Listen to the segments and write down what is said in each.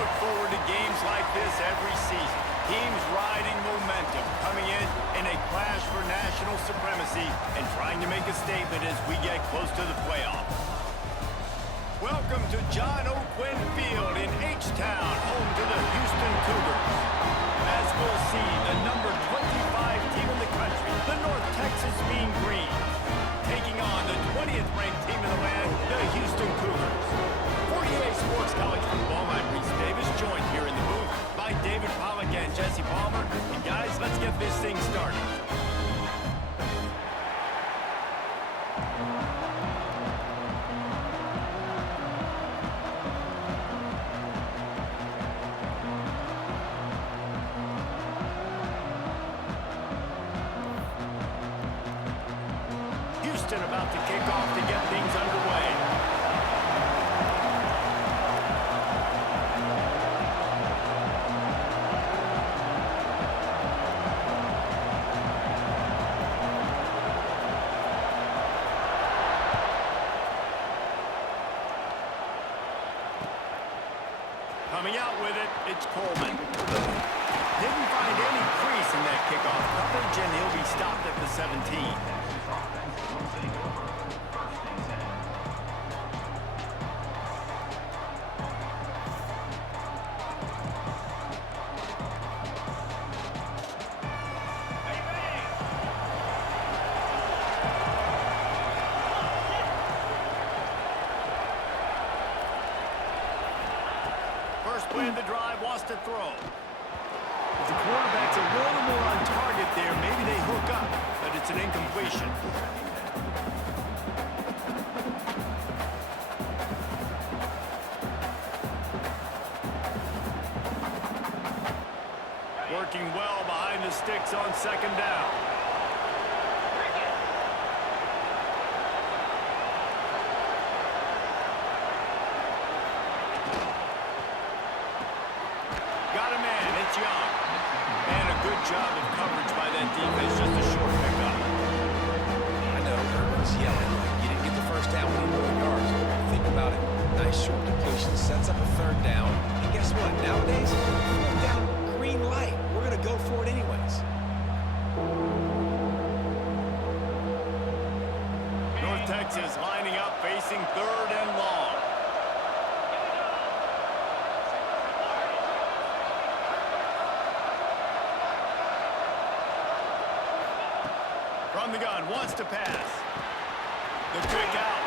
look forward to games like this every season. Teams riding momentum, coming in a clash for national supremacy and trying to make a statement as we get close to the playoffs. Welcome to John O. Quinn Field in H-Town, home to the Houston Cougars. As we'll see, the number 25 team in the country, the North Texas Mean Green, taking on the 20th ranked team in the land, the Houston Cougars. 48 Sports College Football, I'm Reese Davis, joined here in the booth by David Pollack and Jesse Palmer. And guys, let's get this thing started. Houston about to kick off to get things underway. Coming out with it, it's Coleman. Didn't find any crease in that kickoff coverage, and he'll be stopped at the 17. First play of the drive, wants to throw. If the quarterback's a little more on target there, maybe they hook up, but it's an incompletion. Working well behind the sticks on second down. Got a man, it's Young. And a good job of coverage by that defense, just a short pickup. I know, everyone's yelling like you didn't get the first down when you were yards. Think about it. Nice short completion, sets up a third down. And guess what? Nowadays, fourth down, green light. We're going to go for it anyways. North Texas lining up, facing third and long. From the gun, wants to pass. The quick out.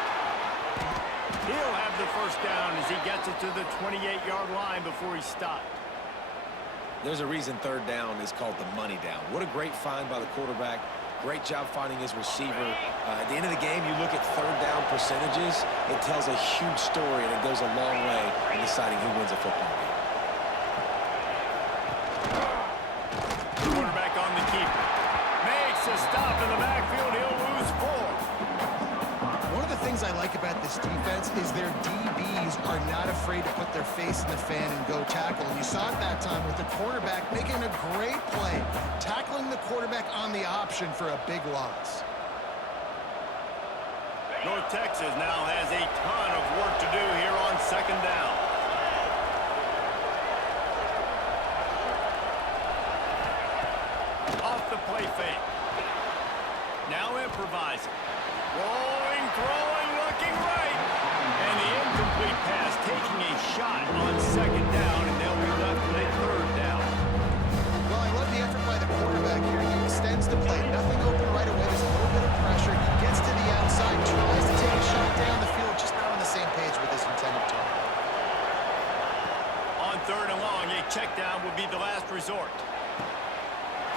He'll have the first down as he gets it to the 28-yard line before he's stopped. There's a reason third down is called the money down. What a great find by the quarterback. Great job finding his receiver. At the end of the game, you look at third down percentages, it tells a huge story, and it goes a long way in deciding who wins a football game. Quarterback on the keeper. Makes a stop in the backfield. He'll lose 4. One of the things I like about this defense is their DBs are not afraid to put their face in the fan and go tackle. And you saw it that time with the quarterback making a great play, tackling the quarterback on the option for a big loss. North Texas now has a ton of work to do here on second down. Off the play fake. Now improvising. Rolling, throwing, looking right. And the incomplete pass taking a shot on second down, and they'll be left with a third down. Well, I love the effort by the quarterback here. He extends the play. Nothing open right away. There's a little bit of pressure. He gets to the outside, tries to take a shot down the field, just not on the same page with his intended target. On third and long, a check down would be the last resort.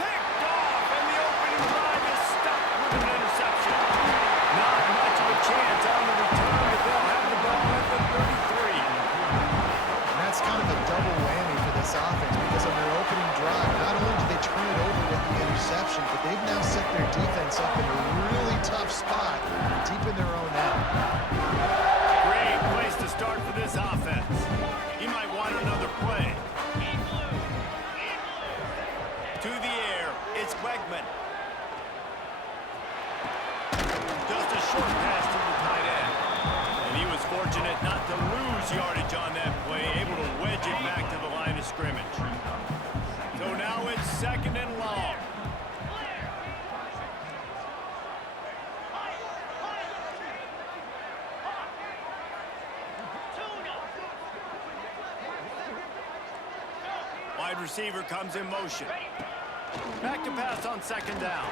Picked off, and the opening drive is stopped with an interception. Not much of a chance And he was fortunate not to lose yardage on that play, able to wedge it back to the line of scrimmage. So now it's 2nd and long. Wide receiver comes in motion. Back to pass on 2nd down.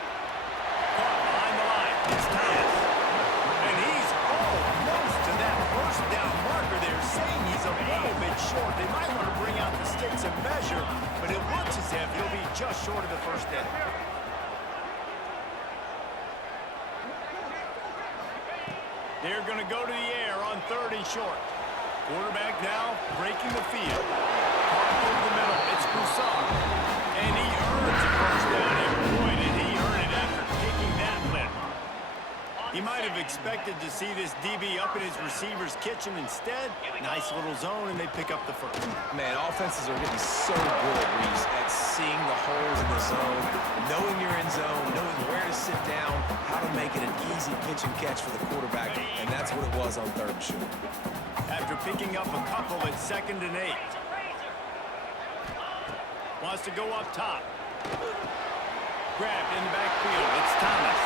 Caught behind the line. It's Thomas. And he's almost to that 1st down marker there, saying he's a little bit short. They might want to bring out the sticks and measure, but it looks as if he'll be just short of the 1st down. They're going to go to the air on 3rd and short. Quarterback now breaking the field. Caught over the middle. It's Broussard. And he earns a 1st down. And boy, did he earn it after taking that lift. He might have expected to see this DB up in his receiver's kitchen. Instead, nice little zone, and they pick up the 1st. Man, offenses are getting so good, Reese, at seeing the holes in the zone, knowing you're in zone, knowing where to sit down, how to make it an easy pitch and catch for the quarterback, and that's what it was on 3rd and short. After picking up a couple at 2nd and 8. Wants to go up top. Grabbed in the backfield. It's Thomas.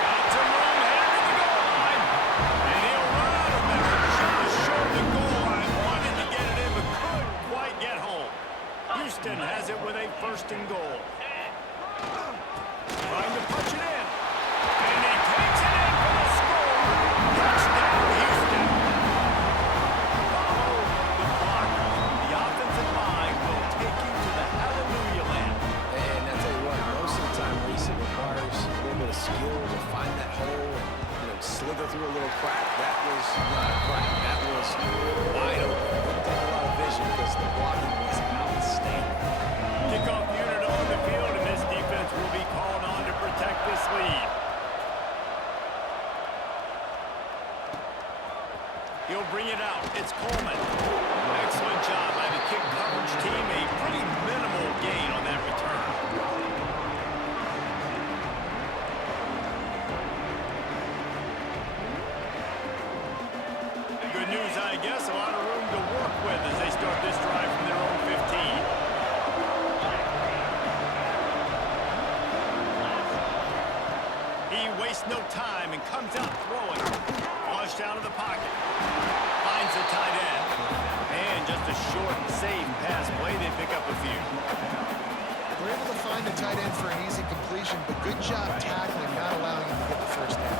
Got some room, headed to the goal line. And he'll run out of there. Just short the goal line. Wanted to get it in, but couldn't quite get home. Houston has it with a 1st and goal. Trying to punch it in. And he takes it in for the score. Touchdown, Houston. Follow the blockers. The offensive line will take you to the hallelujah land. And I tell you what, most of the time, Reese, it requires a little bit of skill to find that hole and slither through a little crack. That was not a crack. That was wide open. Didn't take a lot of vision because the blocking was outstanding. Kickoff unit on the field, and this defense will be called on to protect this lead. He'll bring it out. It's Coleman. Excellent job by the kick coverage team. A pretty minimal gain on that return. Good news, I guess. A lot of room to work with as they start this drive from their own 15. He wastes no time and comes out throwing. Flushed out of the pocket. Finds the tight end. And just a short and safe pass play. They pick up a few. We're able to find the tight end for an easy completion, but good job tackling, not allowing him to get the 1st down.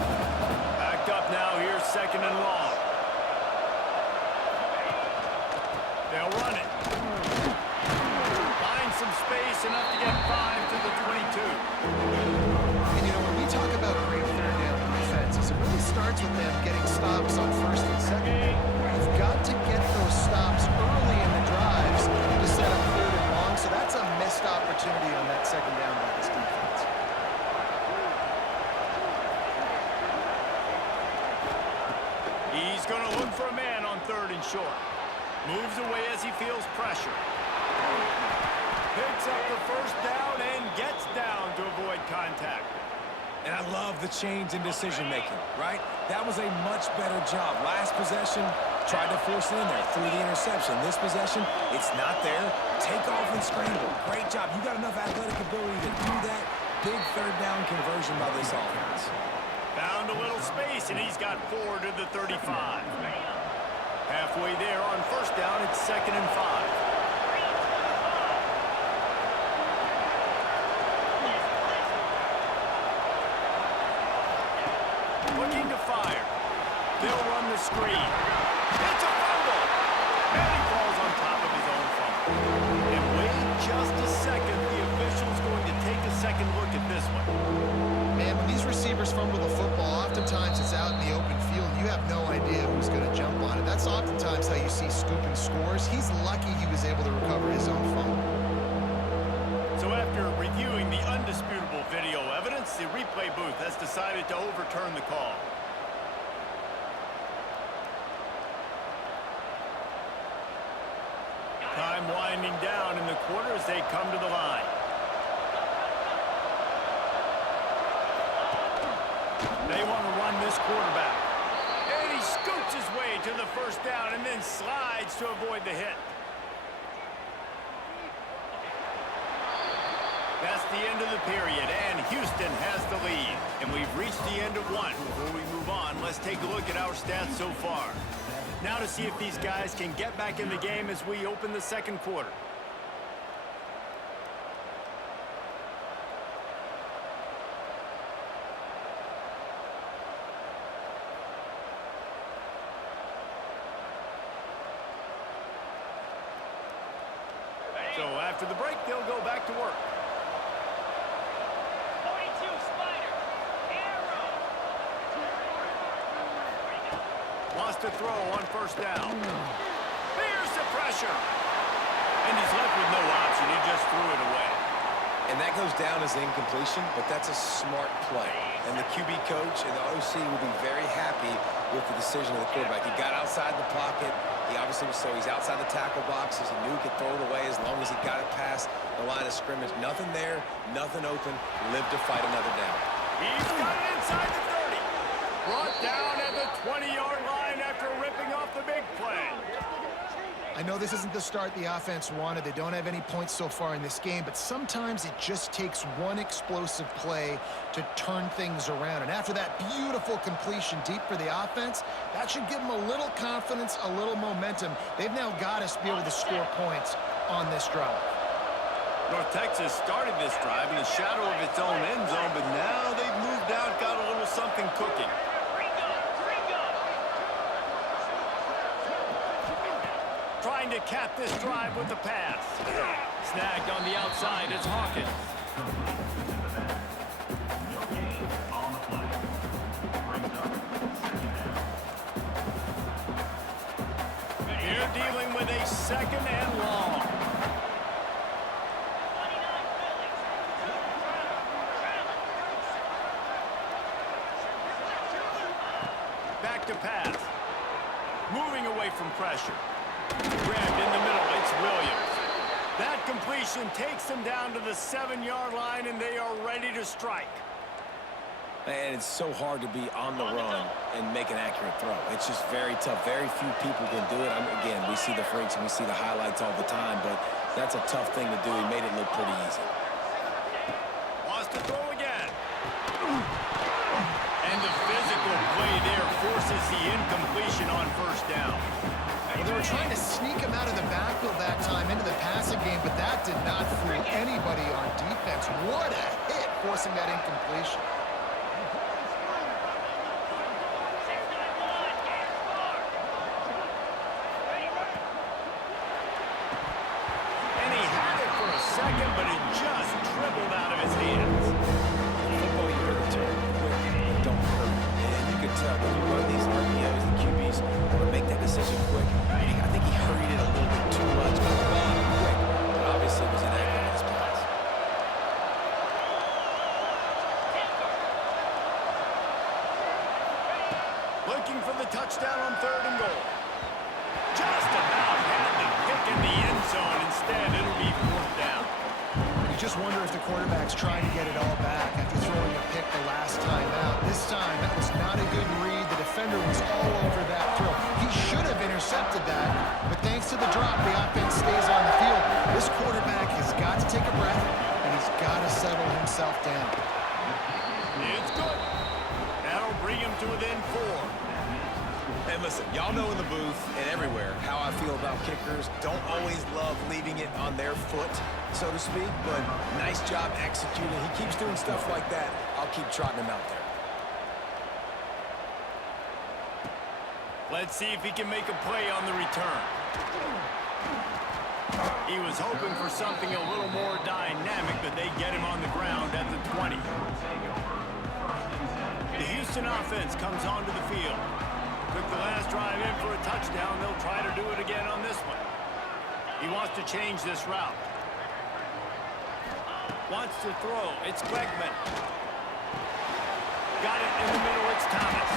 Backed up now. Here's 2nd and long. They'll run it. Find some space, enough to get 5 to the 22. And, when we talk about great 3rd down defenses, it really starts with them getting stops on 1st and 2nd. You've got to get those stops early in the drives to set up 3rd and long, so that's a missed opportunity on that 2nd down by this defense. He's going to look for a man on 3rd and short. Moves away as he feels pressure. Picks up the 1st down and gets down to avoid contact. And I love the change in decision-making, right? That was a much better job. Last possession, tried to force it in there through the interception. This possession, it's not there. Take off and scramble. Great job. You got enough athletic ability to do that. Big 3rd down conversion by this offense. Found a little space, and he's got 4 to the 35. Halfway there on 1st down, it's 2nd and 5. Looking to fire. They'll run the screen. It's a fumble. And he falls on top of his own fumble. And wait just a second. The official's going to take a second look at this one. Man, when these receivers fumble the football, oftentimes it's out in the open field. You have no idea who's going to jump on it. That's oftentimes how you see scooping scores. He's lucky he was able to recover his own fumble. So after reviewing the undisputable video evidence, the replay booth has decided to overturn the call. Time winding down in the quarter as they come to the line. They want to run this quarterback. And he scoops to the first down and then slides to avoid the hit. That's the end of the period, and Houston has the lead. And we've reached the end of one. Before we move on, let's take a look at our stats so far. Now to see if these guys can get back in the game as we open the second quarter. So after the break, they'll go back to work. Wants to throw on first down. There's the pressure. And he's left with no option. He just threw it away. And that goes down as an incompletion, but that's a smart play. And the QB coach and the OC will be very happy with the decision of the quarterback. He got outside the pocket. He obviously was he's outside the tackle boxes. He knew he could throw it away as long as he got it past the line of scrimmage. Nothing there, nothing open. Live to fight another down. He's got it inside the 30. Brought down at the 20-yard line after ripping off the big play. I know this isn't the start the offense wanted. They don't have any points so far in this game, but sometimes it just takes one explosive play to turn things around. And after that beautiful completion deep for the offense, that should give them a little confidence, a little momentum. They've now got us to be able to score points on this drive. North Texas started this drive in the shadow of its own end zone, but now they've moved out, got a little something cooking. Trying to cap this drive with the pass. Snagged on the outside, it's Hawkins. You're dealing with a second and long. Back to pass. Moving away from pressure. Grabbed in the middle, it's Williams. That completion takes them down to the 7-yard line, and they are ready to strike. And it's so hard to be on the run and make an accurate throw. It's just very tough. Very few people can do it. Again, we see the freaks and we see the highlights all the time, but that's a tough thing to do. He made it look pretty easy. Wants to throw again. And the physical play there forces the incompletion on first down. Well, they were trying to sneak him out of the backfield that time into the passing game, but that did not fool anybody on defense. What a hit, forcing that incompletion. And he had it for a second, but it just dribbled out of his hands. Football, you heard the term, quick, don't hurt. And you can tell when you run these RPOs, the QBs want to make that decision quick. I think he hurried it a little bit too much. Got the ball quick, but obviously was inaccurate in his pass. Looking for the touchdown on 3rd and goal. Just about had the pick in the end zone. Instead, it'll be 4th down. You just wonder if the quarterback's trying to get it all back after throwing a pick the last time out. This time, that was not a good read. The defender was all over that throw. He should have intercepted that, but thanks to the drop, the offense stays on the field. This quarterback has got to take a breath, and he's got to settle himself down. It's good. That'll bring him to within 4. And listen, y'all know in the booth and everywhere how I feel about kickers. Don't always love leaving it on their foot, so to speak, but nice job executing. He keeps doing stuff like that. I'll keep trotting him out there. Let's see if he can make a play on the return. He was hoping for something a little more dynamic, but they get him on the ground at the 20. The Houston offense comes onto the field. Took the last drive in for a touchdown. They'll try to do it again on this one. He wants to change this route. Wants to throw. It's Bregman. Got it in the middle. It's Thomas.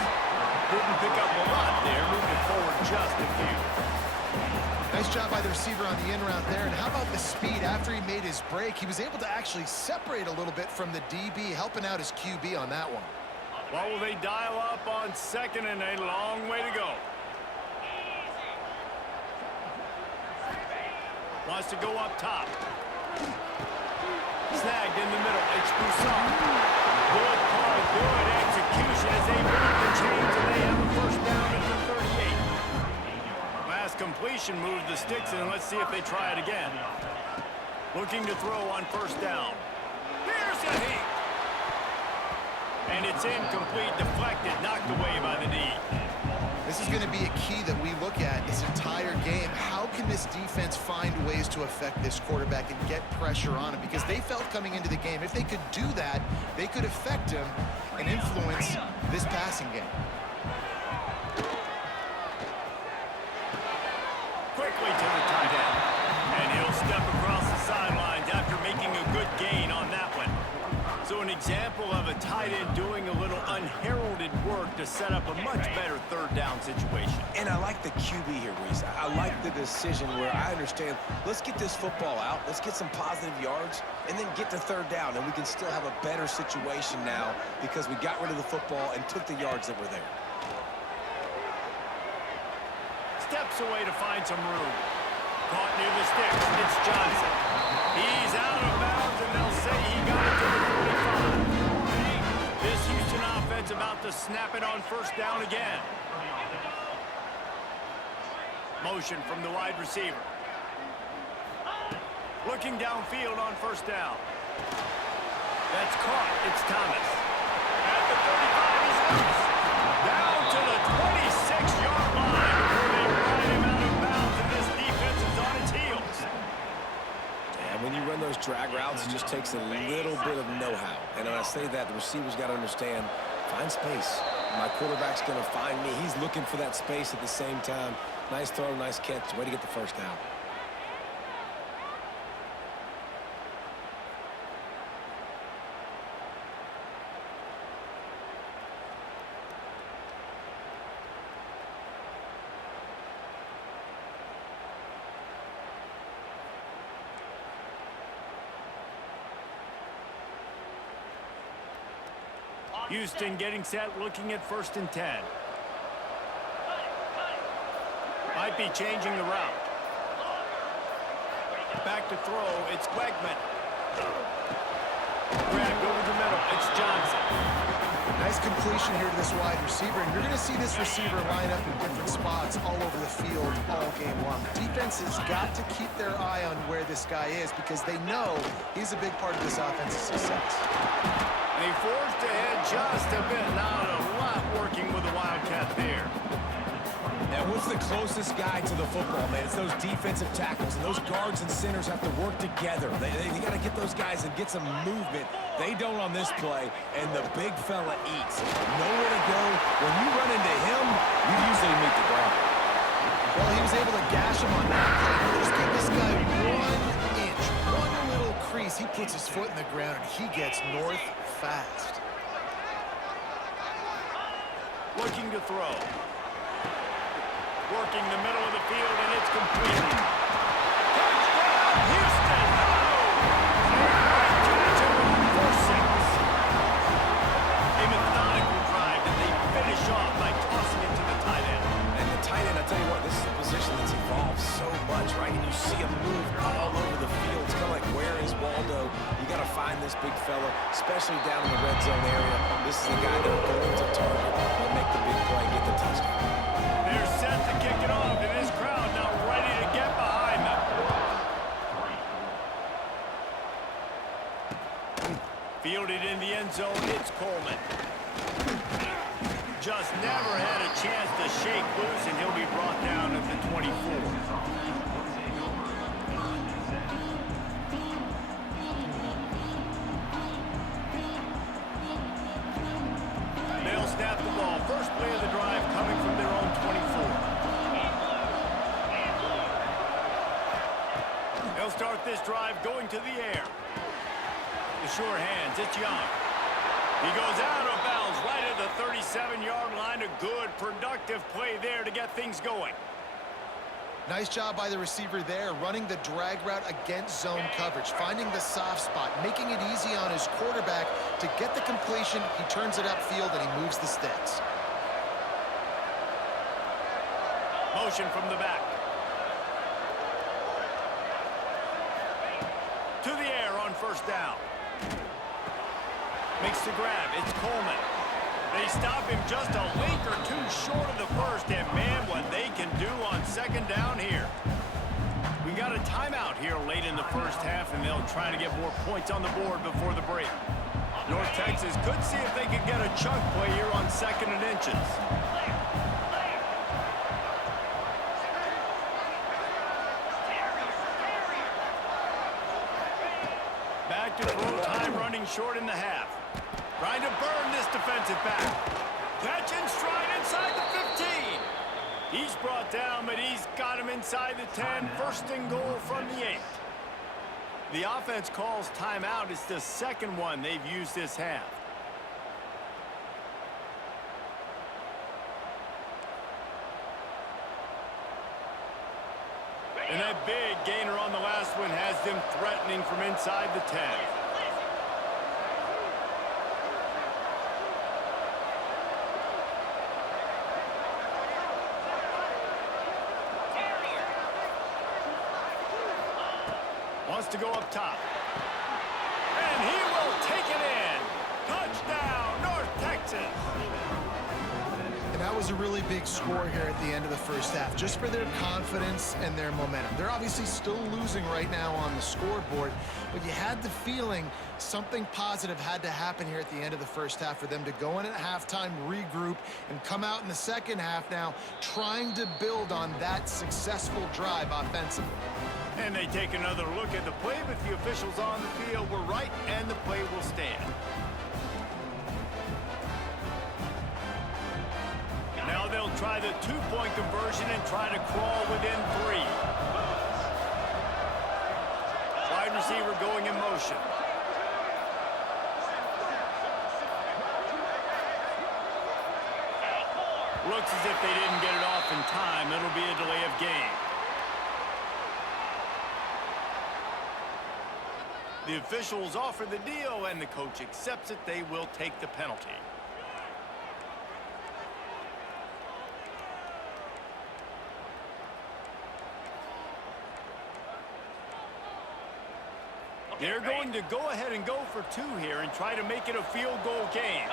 Didn't pick up a lot there. Moving forward just a few. Nice job by the receiver on the in route there. And how about the speed after he made his break? He was able to actually separate a little bit from the DB, helping out his QB on that one. What will they dial up on 2nd and a long way to go? Wants to go up top. Snagged in the middle. It's Broussard. Good play, good execution as they move the chains, and they have a first down at the 38. Last completion moved the sticks, and let's see if they try it again. Looking to throw on first down. Here's a heat. And it's incomplete, deflected, knocked away by the D. This is going to be a key that we look at this entire game. How can this defense find ways to affect this quarterback and get pressure on him? Because they felt coming into the game, if they could do that, they could affect him and influence this passing game. Quickly to the tight end. And he'll step across the sidelines after making a good gain on that one. So an example of a tight end doing a little unheralded work to set up a much better third down situation. And I like the QB here, Reese. I like the decision where I understand, let's get this football out, let's get some positive yards, and then get to third down, and we can still have a better situation now because we got rid of the football and took the yards that were there. Steps away to find some room. Caught near the sticks. It's Johnson. He's out of bounds, and they'll say he got it to the 45. This Houston offense about to snap it on first down again. Motion from the wide receiver. Looking downfield on first down. That's caught. It's Thomas. At the 35, he's loose. Down to the 26-yard line before they ride him out of bounds, and this defense is on its heels. And when you run those drag routes, it just takes a little bit of know-how. And when I say that, the receiver's got to understand, find space. My quarterback's going to find me. He's looking for that space at the same time. Nice throw, nice catch. Way to get the first down. Houston getting set, looking at 1st and 10. Might be changing the route. Back to throw, it's Wegman. Grabbed over the middle, it's Johnson. Nice completion here to this wide receiver, and you're going to see this receiver line up in different spots all over the field all game long. The defense has got to keep their eye on where this guy is because they know he's a big part of this offense's success. They forced ahead just a bit. Not a lot working with the Wildcat there. And what's the closest guy to the football, man? It's those defensive tackles, and those guards and centers have to work together. They got to get those guys and get some movement. They don't on this play, and the big fella eats. Nowhere to go. When you run into him, you usually meet the ground. Well, he was able to gash him on that play. Just give this guy 1 inch, one little crease. He puts his foot in the ground, and he gets north fast. Looking to throw. Working the middle of the field, and it's complete. Touchdown, Houston! A methodical drive, and they finish off by tossing it to the tight end. And the tight end, I tell you what, this is a position that's evolved so much, right? And you see him move all over the field. It's kind of like, where is Waldo? You got to find this big fella, especially down in the red zone area. This is the guy they're going to target and make the big play, get the touchdown. They're set to kick it off, and this crowd now ready to get behind them. Fielded in the end zone, it's Coleman. Just never had a chance to shake loose, and he'll be brought down at the 24. They'll snap the ball. First play of the drive coming from their own 24. They'll start this drive going to the air. The sure hands, it's Young. He goes out of bounds right at the 37-yard line. A good, productive play there to get things going. Nice job by the receiver there, running the drag route against zone coverage, finding the soft spot, making it easy on his quarterback to get the completion. He turns it upfield, and he moves the sticks. Motion from the back. to the air on first down. Makes the grab. It's Coleman. They stop him just a link or two short of the first, and man, what they can do on second down here. We got a timeout here late in the first half, and they'll try to get more points on the board before the break. North Texas could see if they could get a chunk play here on 2nd and inches. Back to throw time, running short in the half. Trying to burn this defensive back. Catch and stride inside the 15. He's brought down, but he's got him inside the 10. 1st and goal from the 8. The offense calls timeout. It's the second one they've used this half. And that big gainer on the last one has them threatening from inside the 10. Wants to go up top. And he will take it in. Touchdown, North Texas. And that was a really big score here at the end of the first half, just for their confidence and their momentum. They're obviously still losing right now on the scoreboard, but you had the feeling something positive had to happen here at the end of the first half for them to go in at halftime, regroup, and come out in the second half now trying to build on that successful drive offensively. And they take another look at the play, but the officials on the field were right, and the play will stand. Now they'll try the two-point conversion and try to crawl within 3. Wide receiver going in motion. Looks as if they didn't get it off in time. It'll be a delay of game. The officials offer the deal, and the coach accepts it. They will take the penalty. They're going to go ahead and go for 2 here and try to make it a field goal game.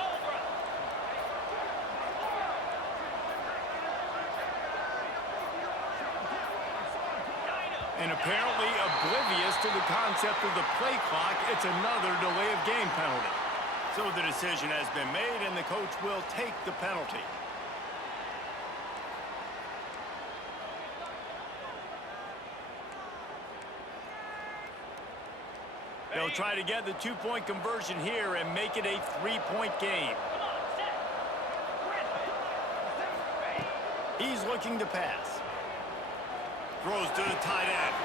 And apparently oblivious to the concept of the play clock, it's another delay of game penalty. So the decision has been made, and the coach will take the penalty. They'll try to get the two-point conversion here and make it a 3-point game. He's looking to pass. Throws to the tight end.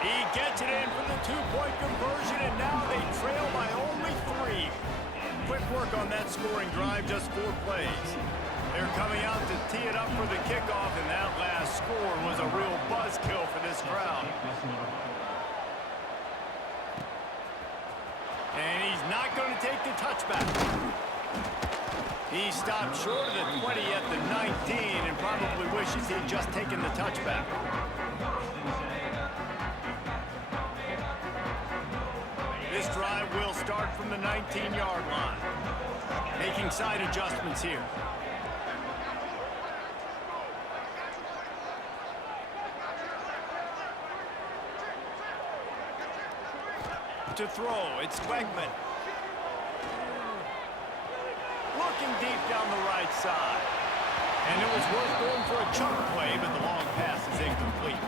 He gets it in for the two-point conversion, and now they trail by only 3. Quick work on that scoring drive, just 4 plays. They're coming out to tee it up for the kickoff, and that last score was a real buzzkill for this crowd. And he's not going to take the touchback. He stopped short of the 20 at the 19 and probably wishes he'd just taken the touchback. This drive will start from the 19-yard line. Making side adjustments here. To throw, it's Wegman. Looking deep down the right side. And it was worth going for a chunk play, but the long pass is incomplete.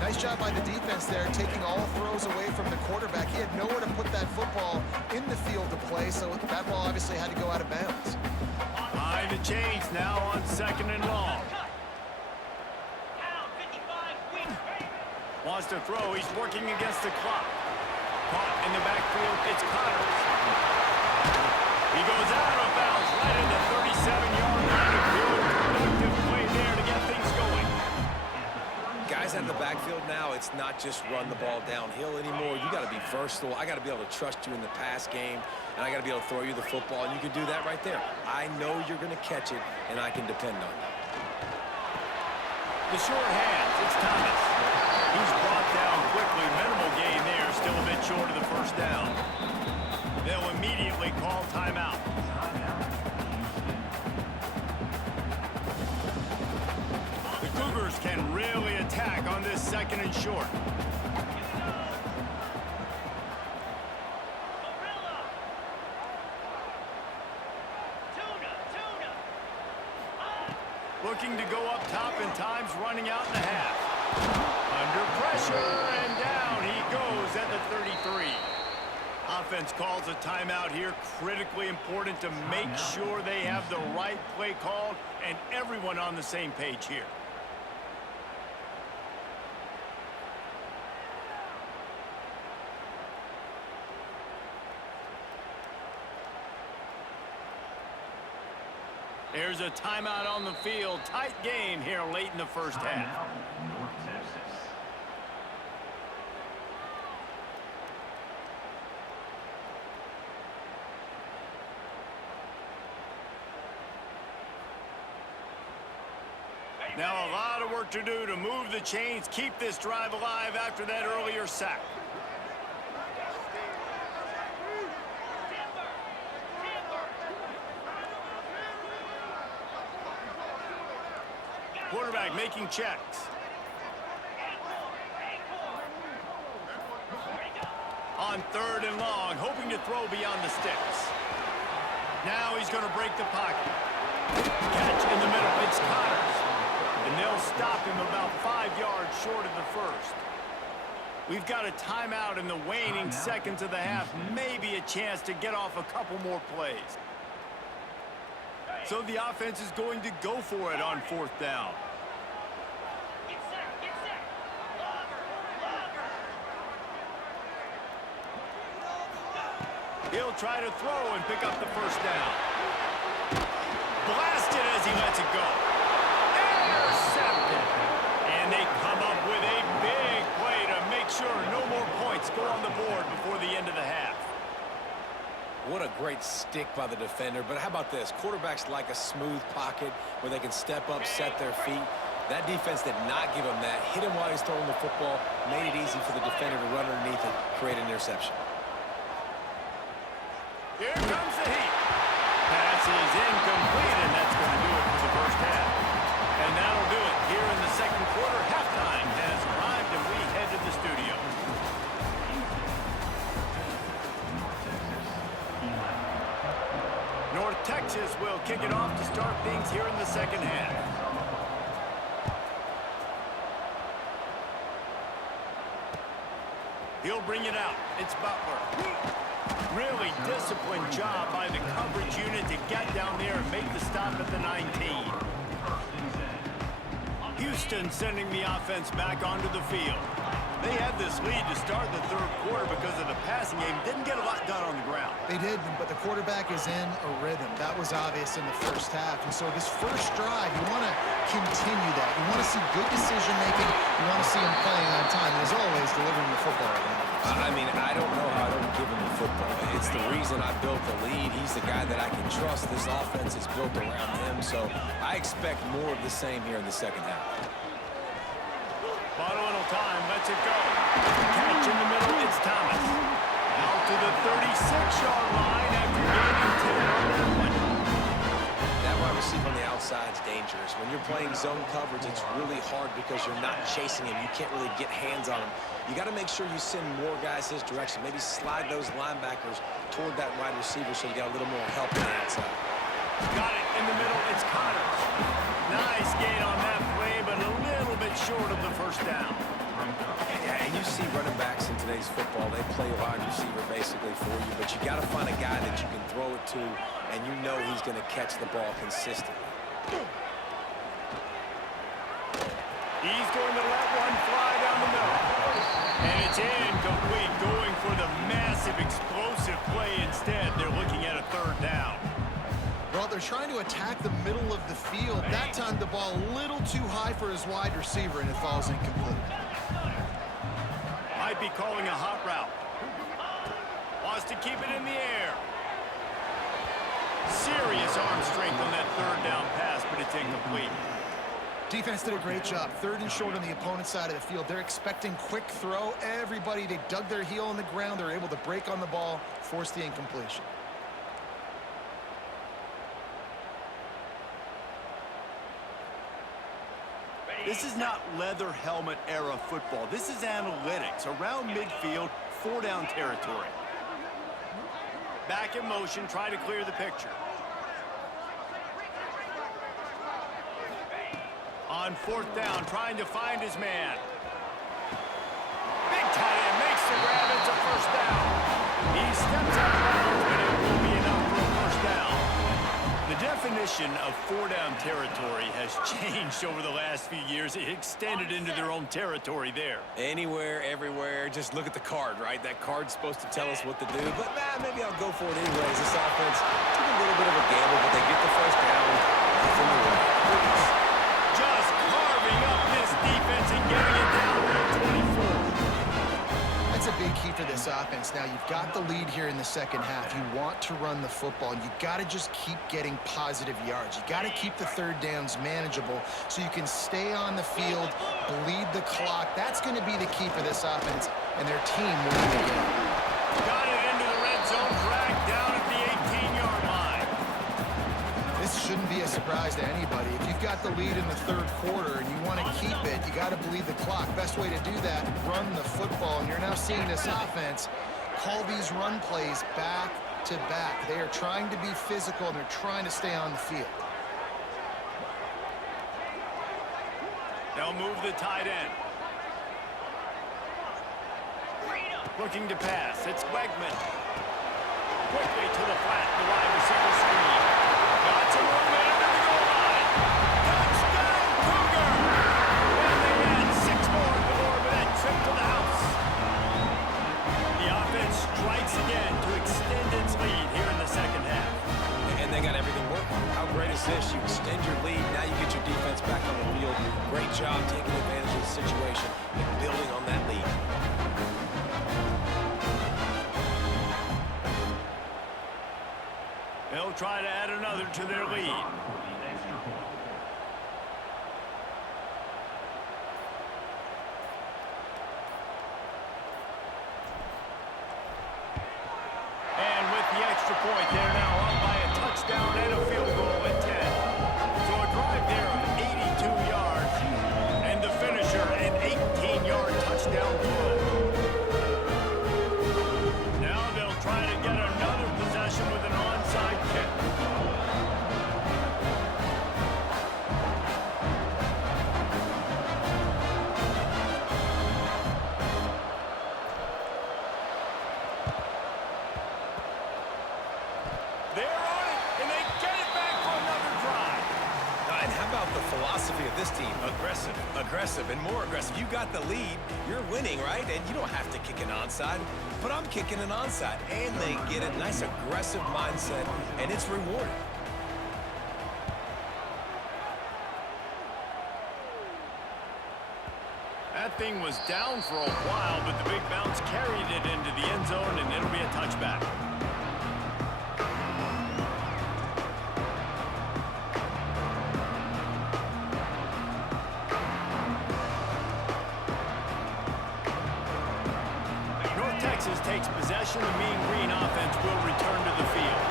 Nice job by the defense there, taking all throws away from the quarterback. He had nowhere to put that football in the field to play, so that ball obviously had to go out of bounds. Behind the chains now on 2nd and long. Wants to throw, he's working against the clock. Caught in the backfield, it's Connors. He goes out of bounds right in the 37-yard line. A good productive play there to get things going. Guys out of the backfield now, it's not just run the ball downhill anymore. You got to be versatile. I got to be able to trust you in the pass game, and I got to be able to throw you the football, and you can do that right there. I know you're going to catch it, and I can depend on you. The short hands, it's Thomas. He's brought down quickly. Minimal gain there, still a big short of the first down. They'll immediately call timeout. The Cougars can really attack on this 2nd and short. Looking to go up top, and time's running out in the half. Under pressure, and down he goes at the 33. Offense calls a timeout here. Critically important to make sure they have the right play called and everyone on the same page here. There's a timeout on the field. Tight game here late in the first half. Now a lot of work to do to move the chains, keep this drive alive after that earlier sack. Quarterback making checks. On 3rd and long, hoping to throw beyond the sticks. Now he's going to break the pocket. Catch in the middle. It's Connors. And they'll stop him about 5 yards short of the first. We've got a timeout in the waning seconds of the half. Maybe a chance to get off a couple more plays. So the offense is going to go for it on 4th down. He'll try to throw and pick up the first down. Blasted as he lets it go. Intercepted. And they come up with a big play to make sure no more points go on the board before the end of the half. What a great stick by the defender. But how about this? Quarterbacks like a smooth pocket where they can step up, set their feet. That defense did not give him that. Hit him while he's throwing the football. Made it easy for the defender to run underneath and create an interception. Here comes the heat. Pass is incomplete, and that's going to do it for the first half. And that'll do it here in the 2nd quarter. Halftime has arrived, and we head to the studio. North Texas will kick it off to start things here in the 2nd half. He'll bring it out. It's Butler. Really disciplined job by the coverage unit to get down there and make the stop at the 19. Houston sending the offense back onto the field. They had this lead to start the 3rd quarter because of the passing game. Didn't get a lot done on the ground. They did, but the quarterback is in a rhythm. That was obvious in the first half. And so this first drive, you want to continue that. You want to see good decision-making. You want to see him playing on time. And as always, delivering the football. I mean, I don't know how I don't give him the football. It's the reason I built the lead. He's the guy that I can trust. This offense is built around him. So I expect more of the same here in the 2nd half. Bottle time, lets it go. Catch in the middle, it's Thomas. Out to the 36-yard line after gaining 10 on that one. That wide receiver on the outside is dangerous. When you're playing zone coverage, it's really hard because you're not chasing him. You can't really get hands on him. You got to make sure you send more guys his direction. Maybe slide those linebackers toward that wide receiver so you got a little more help on the outside. Got it in the middle, it's Connors. Nice gain on that play, but a little bit short of the first down. Yeah, and you see running backs in today's football, they play wide receiver basically for you, but you got to find a guy that you can throw it to, and you know he's going to catch the ball consistently. He's going to let one fly down the middle. And it's incomplete, going for the massive explosive play instead. They're looking at a 3rd down. Well, they're trying to attack the middle of the field. That time the ball a little too high for his wide receiver, and it falls incomplete. Might be calling a hot route. Wants to keep it in the air. Serious arm strength on that 3rd down pass, but it's incomplete. Defense did a great job. 3rd and short on the opponent's side of the field. They're expecting quick throw. Everybody, they dug their heel on the ground. They're able to break on the ball, force the incompletion. This is not leather helmet era football. This is analytics. Around midfield, 4-down territory. Back in motion, try to clear the picture. On 4th down, trying to find his man. Big tight end makes the grab. It's a 1st down. He steps out of bounds, but it will be enough for a 1st down. The definition of 4-down territory has changed over the last few years. It extended into their own territory there. Anywhere, everywhere. Just look at the card, right? That card's supposed to tell us what to do, but maybe I'll go for it anyways. This offense took a little bit of a gamble, but they get the 1st down. Nothing to worry about. Just carving up this defense and getting it down to 24. That's a big key for this offense. Now, you've got the lead here in the 2nd half. You want to run the football, and you got to just keep getting positive yards. You got to keep the 3rd downs manageable so you can stay on the field, bleed the clock. That's going to be the key for this offense and their team winning the game. Got it into the red zone, dragged down at the 18-yard line. This shouldn't be a surprise to anybody. If you've got the lead in the 3rd quarter and you want to keep it, you got to bleed the clock. Best way to do that, run the football. And you're now seeing this offense call these run plays back to back. They are trying to be physical, and they're trying to stay on the field. They'll move the tight end. Looking to pass. It's Wegman. Quickly to the flat, the wide receiver screen. Got some movement into the goal line. Touchdown, Cougar! And they add 6 more to the that trip to the house. The offense strikes again to extend its lead here in the 2nd half. And they got everything working. How great is this? You extend your lead. Now you get your defense back on the field. Great job taking advantage of the situation and building on that lead. They'll try to add another to their lead. And with the extra point, they're now up by a touchdown and a field goal at 10. So a drive there of 82 yards, and the finisher an 18-yard touchdown run. Now they'll try to get another possession with an onside kick. They're on it, and they get it back for another drive. And how about the philosophy of this team? Aggressive, aggressive, and more aggressive. You got the lead. You're winning, right? And you don't have to kick an onside, but I'm kicking an onside. And they get a nice aggressive mindset, and it's rewarded. That thing was down for a while, but the big bounce carried it into the end zone, and it'll be a touchback. North Texas takes possession. The Mean Green offense will return to the field.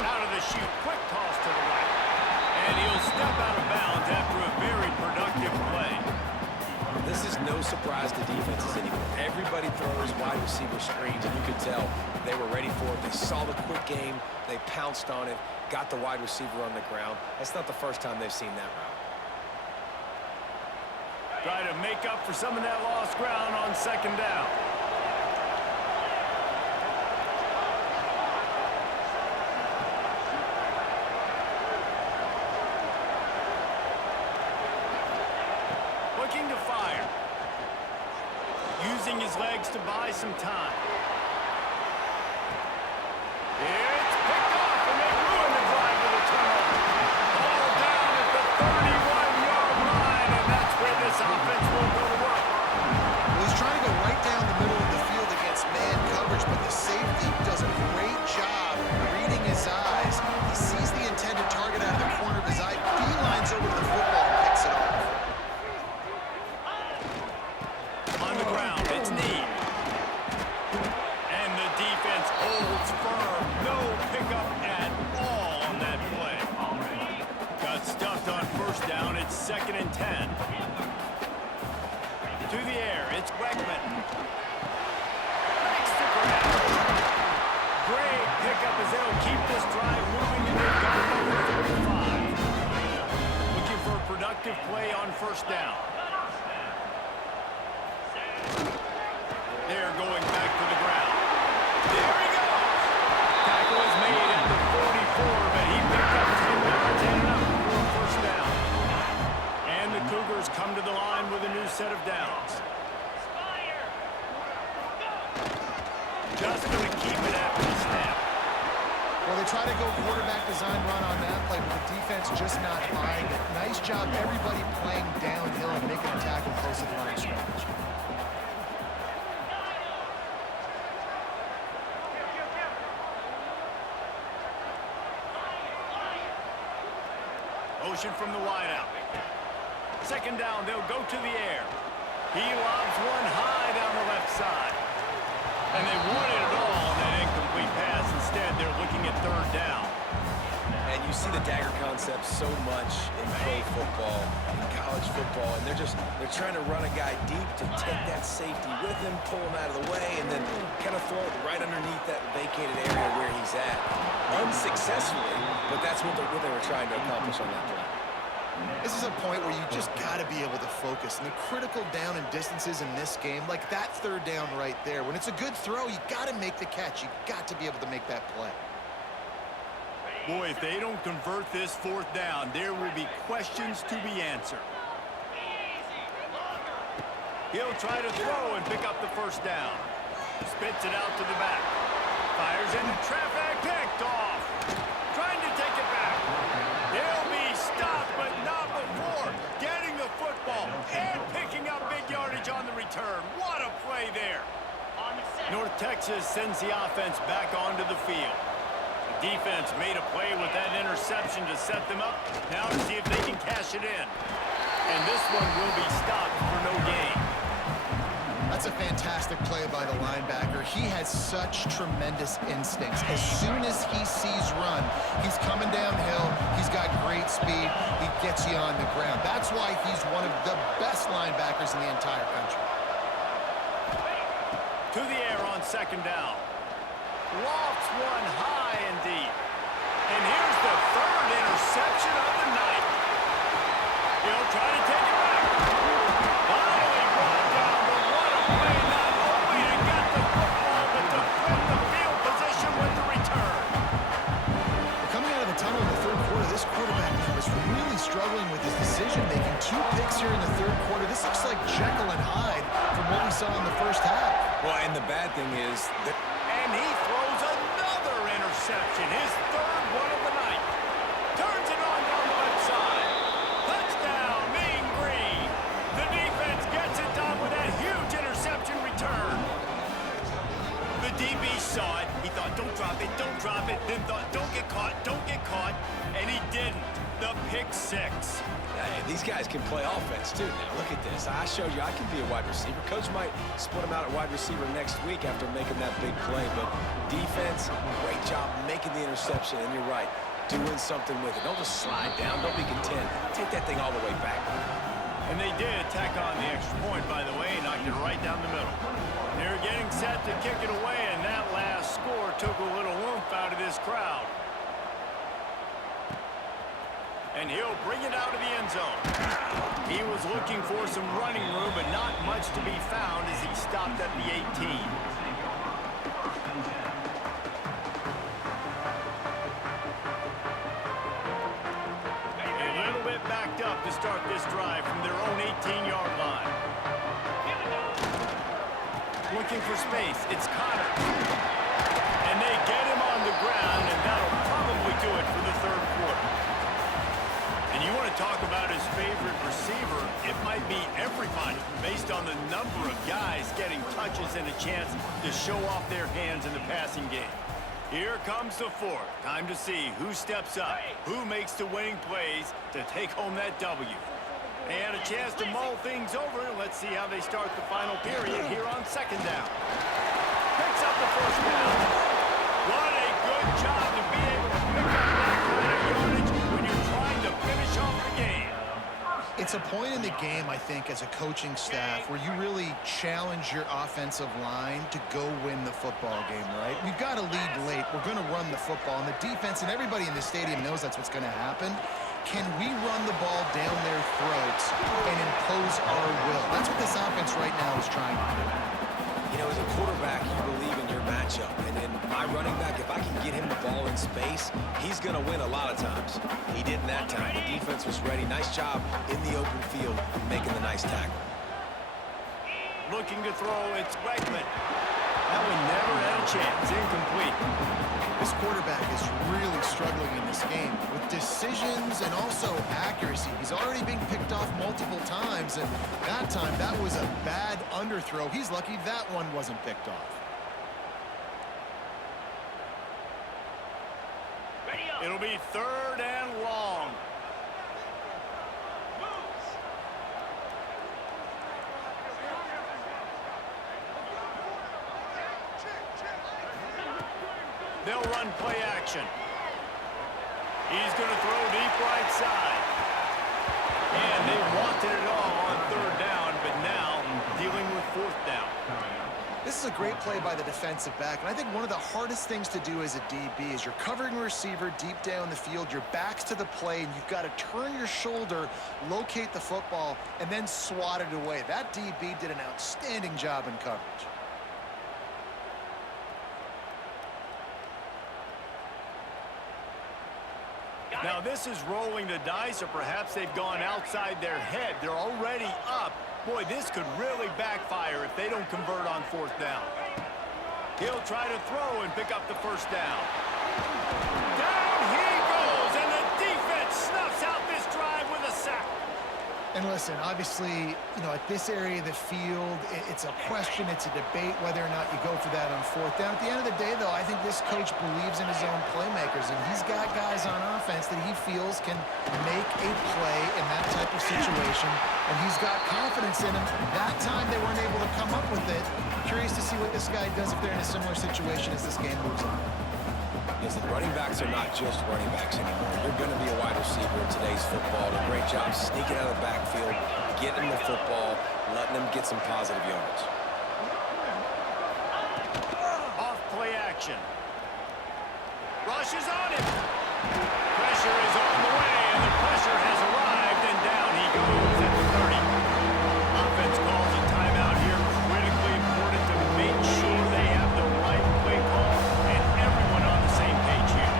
Out of the chute, quick toss to the right. And he'll step out of bounds after a very productive play. This is no surprise to defenses anymore. Everybody throws wide receiver screens, and you could tell they were ready for it. They saw the quick game. They pounced on it, got the wide receiver on the ground. That's not the first time they've seen that route. Try to make up for some of that lost ground on 2nd down. Looking to fire. Using his legs to buy some time. It's picked off, and they ruin the drive with a turnover. Ball down at the 31-yard line, and that's where this offense will go to work. Well, he's trying to go right down the middle of the field against man coverage, but the safety does a great job reading his eyes. He sees the intended first down. It's 2nd and 10. To the air, it's Wegman. Makes the grab. Great pickup as they'll keep this drive moving and they've got another 35. Looking for a productive play on first down. They're going back to the ground. There he goes. Tackle is made at the 44, but he picked up 10 yards and enough for a first down. And the Cougars come to the line with a new set of downs. Just going to keep it after the snap. Well, they try to go quarterback design run on that play, but the defense just not buying it. Nice job, everybody playing downhill and making a tackle close to the line of scrimmage. Motion from the wideout. 2nd down, they'll go to the air. He lobs one high down the left side. And they wanted it all on that incomplete pass. Instead, they're looking at 3rd down. And you see the dagger concept so much in pro football, in college football, and they're trying to run a guy deep to take that safety with him, pull him out of the way, and then kind of throw it right underneath that vacated area where he's at. Unsuccessfully, but that's what they were trying to accomplish on that play. This is a point where you just got to be able to focus. And the critical down and distances in this game, like that 3rd down right there, when it's a good throw, you got to make the catch. You got to be able to make that play. Boy, if they don't convert this 4th down, there will be questions to be answered. He'll try to throw and pick up the first down. Spits it out to the back. Fires into traffic, picked off. Trying to take it back. They'll be stopped, but not before getting the football and picking up big yardage on the return. What a play there. North Texas sends the offense back onto the field. The defense made a play with that interception to set them up. Now to see if they can cash it in. And this one will be stopped for no gain. That's a fantastic play by the linebacker. He has such tremendous instincts. As soon as he sees run, he's coming downhill. He's got great speed. He gets you on the ground. That's why he's one of the best linebackers in the entire country. To the air on 2nd down. Lofts one high and deep. And here's the 3rd interception of the night. He'll try to take it back. Finally brought down, but what a play, not only to get the football, but to flip the field position with the return. Coming out of the tunnel in the 3rd quarter, this quarterback was really struggling with his decision-making. 2 picks here in the 3rd quarter. This looks like Jekyll and Hyde from what we saw in the first half. Well, and the bad thing is that... And he throws another interception, his 3rd one of the night. Turns it on down the left side. Touchdown, Mean Green. The defense gets it done with that huge interception return. The DB saw it. He thought, don't drop it, then thought, don't get caught, and he didn't. The pick 6. Hey, these guys can play offense, too. Now, look at this. I showed you I can be a wide receiver. Coach might split him out at wide receiver next week after making that big play. But defense, great job making the interception. And you're right, doing something with it. Don't just slide down. Don't be content. Take that thing all the way back. And they did tack on the extra point, by the way, knocked it right down the middle. They're getting set to kick it away, and that last score took a little oomph out of this crowd. And he'll bring it out of the end zone. He was looking for some running room, but not much to be found as he stopped at the 18. A little bit backed up to start this drive from their own 18-yard line. Looking for space, it's Connor. And they get him on the ground, and that'll probably do it for the 3rd quarter. And you want to talk about his favorite receiver, it might be everybody based on the number of guys getting touches and a chance to show off their hands in the passing game. Here comes the 4th. Time to see who steps up, who makes the winning plays to take home that W. And a chance to mull things over. Let's see how they start the final period here on 2nd down. Picks up the first down. What a good job to be able to pick up that kind of yardage when you're trying to finish off the game. It's a point in the game, I think, as a coaching staff where you really challenge your offensive line to go win the football game, right? We've got to lead late. We're going to run the football. And the defense and everybody in the stadium knows that's what's going to happen. Can we run the ball down their throats and impose our will? That's what this offense right now is trying to do. You know, as a quarterback, you believe in your matchup. And then my running back, if I can get him the ball in space, he's going to win a lot of times. He didn't that time. The defense was ready. Nice job in the open field making the nice tackle. Looking to throw, it's Wegman. That one never had a chance. Incomplete. This quarterback is really struggling in this game with decisions and also accuracy. He's already been picked off multiple times, and that time, that was a bad underthrow. He's lucky that one wasn't picked off. It'll be 3rd and long. They'll run play action. He's going to throw deep right side. And they wanted it all on 3rd down, but now dealing with 4th down. This is a great play by the defensive back, and I think one of the hardest things to do as a DB is you're covering a receiver deep down the field, your back's to the play, and you've got to turn your shoulder, locate the football, and then swat it away. That DB did an outstanding job in coverage. Now this is rolling the dice, or perhaps they've gone outside their head. They're already up. Boy, this could really backfire if they don't convert on 4th down. He'll try to throw and pick up the 1st down. Down he goes, and the defense snuffs out this drive with a sack. And listen, obviously, you know, at this area of the field, it's a question, it's a debate whether or not you go for that on 4th down. At the end of the day, though, I think this coach believes in his own playmakers, and he's got guys on offense that he feels can make a play in that type of situation, and he's got confidence in him. That time they weren't able to come up with it. Curious to see what this guy does if they're in a similar situation as this game moves on. Listen, running backs are not just running backs anymore. You're going to be a wide receiver in today's football. A great job sneaking out of the backfield, getting the football, letting them get some positive yards. Off play action. Rush is on him. Pressure is on the way, and the pressure has arrived, and down he goes at the 30. Offense calls a timeout here. Critically important to make sure they have the right play call and everyone on the same page here.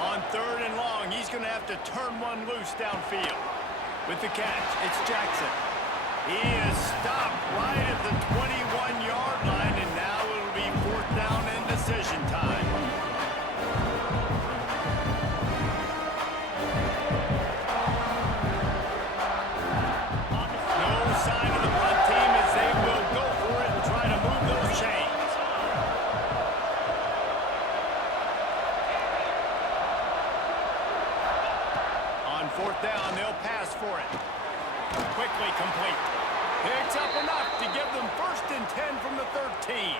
On 3rd and long, he's going to have to turn one loose downfield. With the catch, it's Jackson. He is stopped right at the 21-yard line, and now it'll be 4th down and decision time. No sign of the punt team as they will go for it and try to move those chains. On 4th down, they'll pass for it. Quickly complete. Picks up enough to give them 1st and 10 from the 13.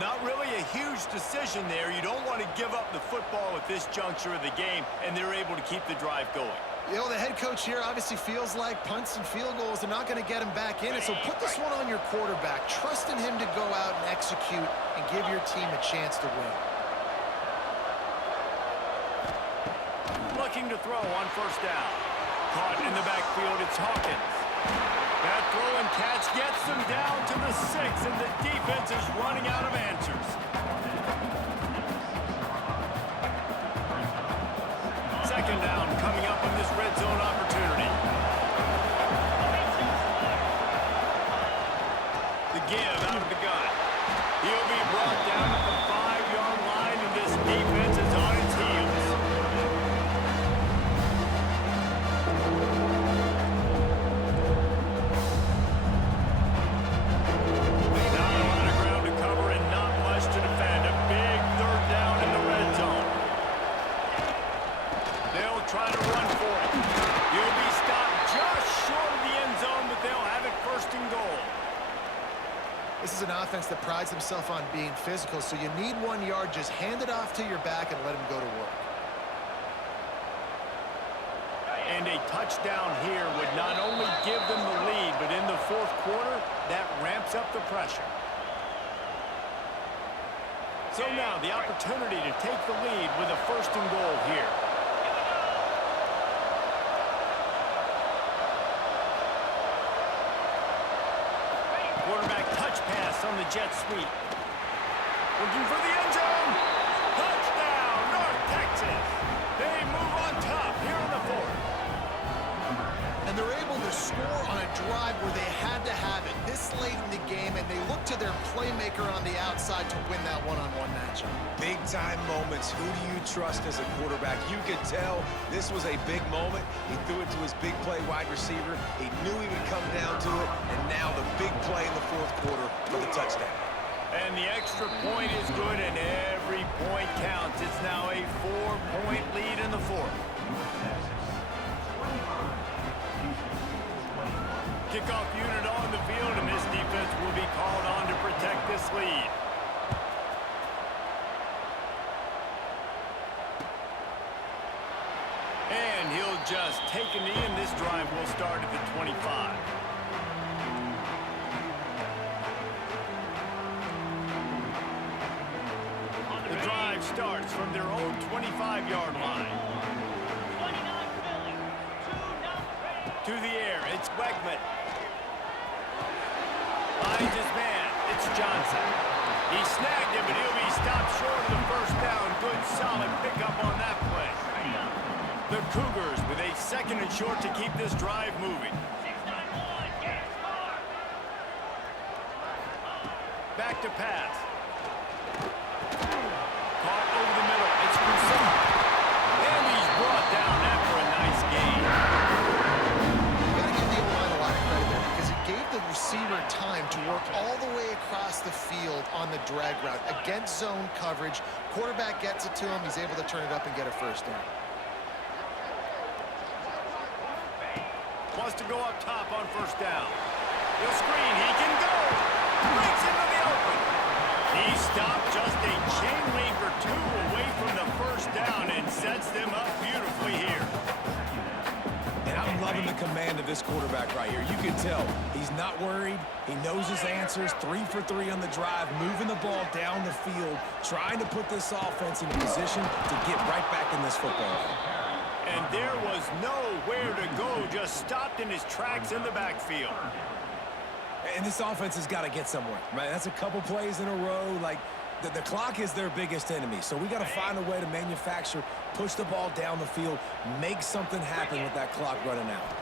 Not really a huge decision there. You don't want to give up the football at this juncture of the game, and they're able to keep the drive going. You know, the head coach here obviously feels like punts and field goals are not going to get him back in it, so put this one on your quarterback. Trust in him to go out and execute and give your team a chance to win. Looking to throw on 1st down. Caught in the backfield, it's Hawkins. That throw and catch gets them down to the 6, and the defense is running out of answers. 2nd down coming up on this red zone opportunity. The give out of the gun. He'll be brought down at the 5-yard line, and this defense is on its heels. Not a lot of ground to cover and not much to defend. A big 3rd down in the red zone. They'll try to run for it. He'll be stopped just short of the This is an offense that prides himself on being physical, so you need 1 yard. Just hand it off to your back and let him go to work. And a touchdown here would not only give them the lead, but in the fourth quarter, that ramps up the pressure. So now the opportunity to take the lead with a first and goal here. Quarterback touch pass on the jet sweep. Looking for the end zone. Touchdown, North Texas. They move on top here in the fourth. And they're able to score on a drive where they had to have it this late in the game, and they look to their playmaker on the outside to win that one-on-one matchup. Big-time moments. Who do you trust as a quarterback? You could tell this was a big moment. He threw it to his big play wide receiver. He knew he would come down to it, and now the big play in the fourth quarter for the touchdown. And the extra point is good, and every point counts. It's now a 4-point lead in the fourth. Kickoff unit on the field, and this defense will be called on to protect this lead. And he'll just take a knee, and this drive will start at the 25. The drive starts from their own 25-yard line. To the air, it's Wegman. Finds his man, it's Johnson. He snagged him, but he'll be stopped short of the first down. Good, solid pickup on that play. The Cougars with a second and short to keep this drive moving. Back to pass. Caught over the middle, it's Rousseau. And he's brought down after a nice gain. The receiver time to work all the way across the field on the drag route against zone coverage. Quarterback gets it to him. He's able to turn it up and get a first down. Wants to go up top on first down. He'll screen. He can go. Breaks into the open. He stopped just a chain link or two away from the first down and sets them up beautifully here. And I'm loving the command of this quarterback right here. You can tell he's not worried. He knows his answers. 3 for 3 on the drive, moving the ball down the field, trying to put this offense in a position to get right back in this football game. And there was nowhere to go, just stopped in his tracks in the backfield. And this offense has got to get somewhere, right? That's a couple plays in a row. Like, the clock is their biggest enemy, so we got to find a way to manufacture, push the ball down the field, make something happen with that clock running out.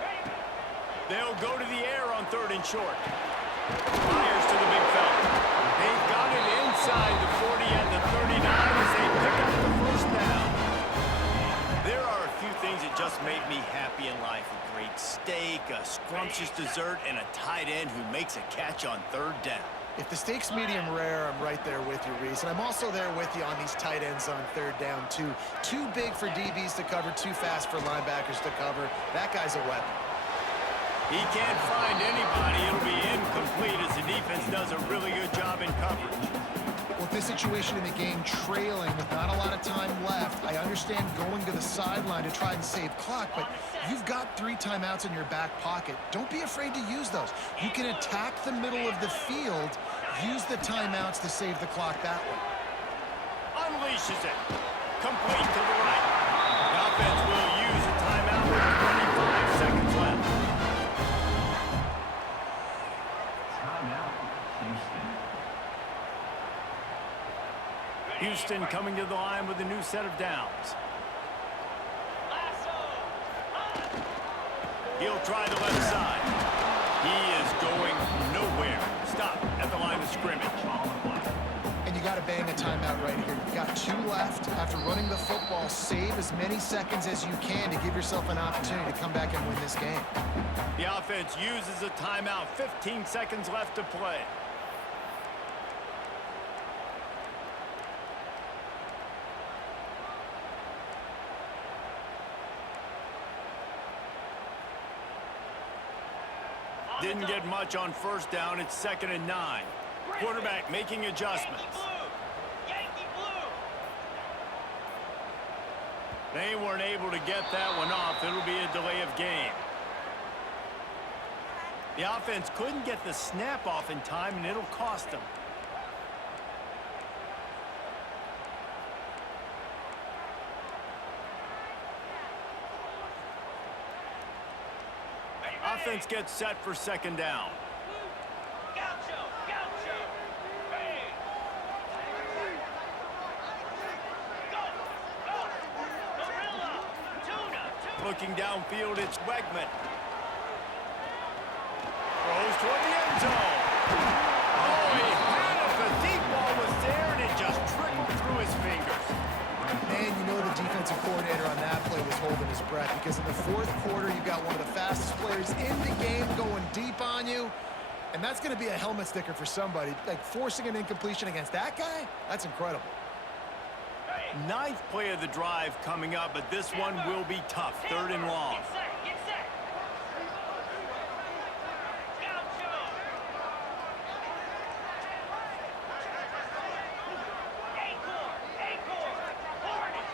They'll go to the air on third and short. Fires to the big fella. They've got it inside the 40 and the 39 as they pick up the first down. There are a few things that just make me happy in life. A great steak, a scrumptious dessert, and a tight end who makes a catch on third down. If the steak's medium rare, I'm right there with you, Reese. And I'm also there with you on these tight ends on third down, too. Too big for DBs to cover, too fast for linebackers to cover. That guy's a weapon. He can't find anybody. It'll be incomplete as the defense does a really good job in coverage. With this situation in the game trailing with not a lot of time left, I understand going to the sideline to try and save clock, but you've got 3 timeouts in your back pocket. Don't be afraid to use those. You can attack the middle of the field, use the timeouts to save the clock that way. Unleashes it. Complete to the right. The offense will use a timeout with 25 seconds left. Houston coming to the line with a new set of downs. He'll try the left side. He is going nowhere. Stop at the line of scrimmage. And you got to bang a timeout right here. You've got 2 left. After running the football, save as many seconds as you can to give yourself an opportunity to come back and win this game. The offense uses a timeout. 15 seconds left to play. Didn't get much on first down. It's 2nd and 9. quarterback making adjustments. Yankee blue. They weren't able to get that one off. It'll be a delay of game. The offense couldn't get the snap off in time, and it'll cost them. Offense gets set for second down. Gaucho, gaucho. Hey. Go, go. Gorilla. Tuna, tuna. Looking downfield, it's Wegman. Throws toward the end zone. Oh, he had it. The deep ball was there, and it just trickled through his fingers. Man, you know the defensive coordinator on that play was holding his breath because in the fourth quarter, you got one of the fastest players in the game going deep on you, and that's going to be a helmet sticker for somebody. Like, forcing an incompletion against that guy, that's incredible. Ninth play of the drive coming up, but this one will be tough. Third and long. Get set, get set. Gaucho. Acorn, acorn. Hornet.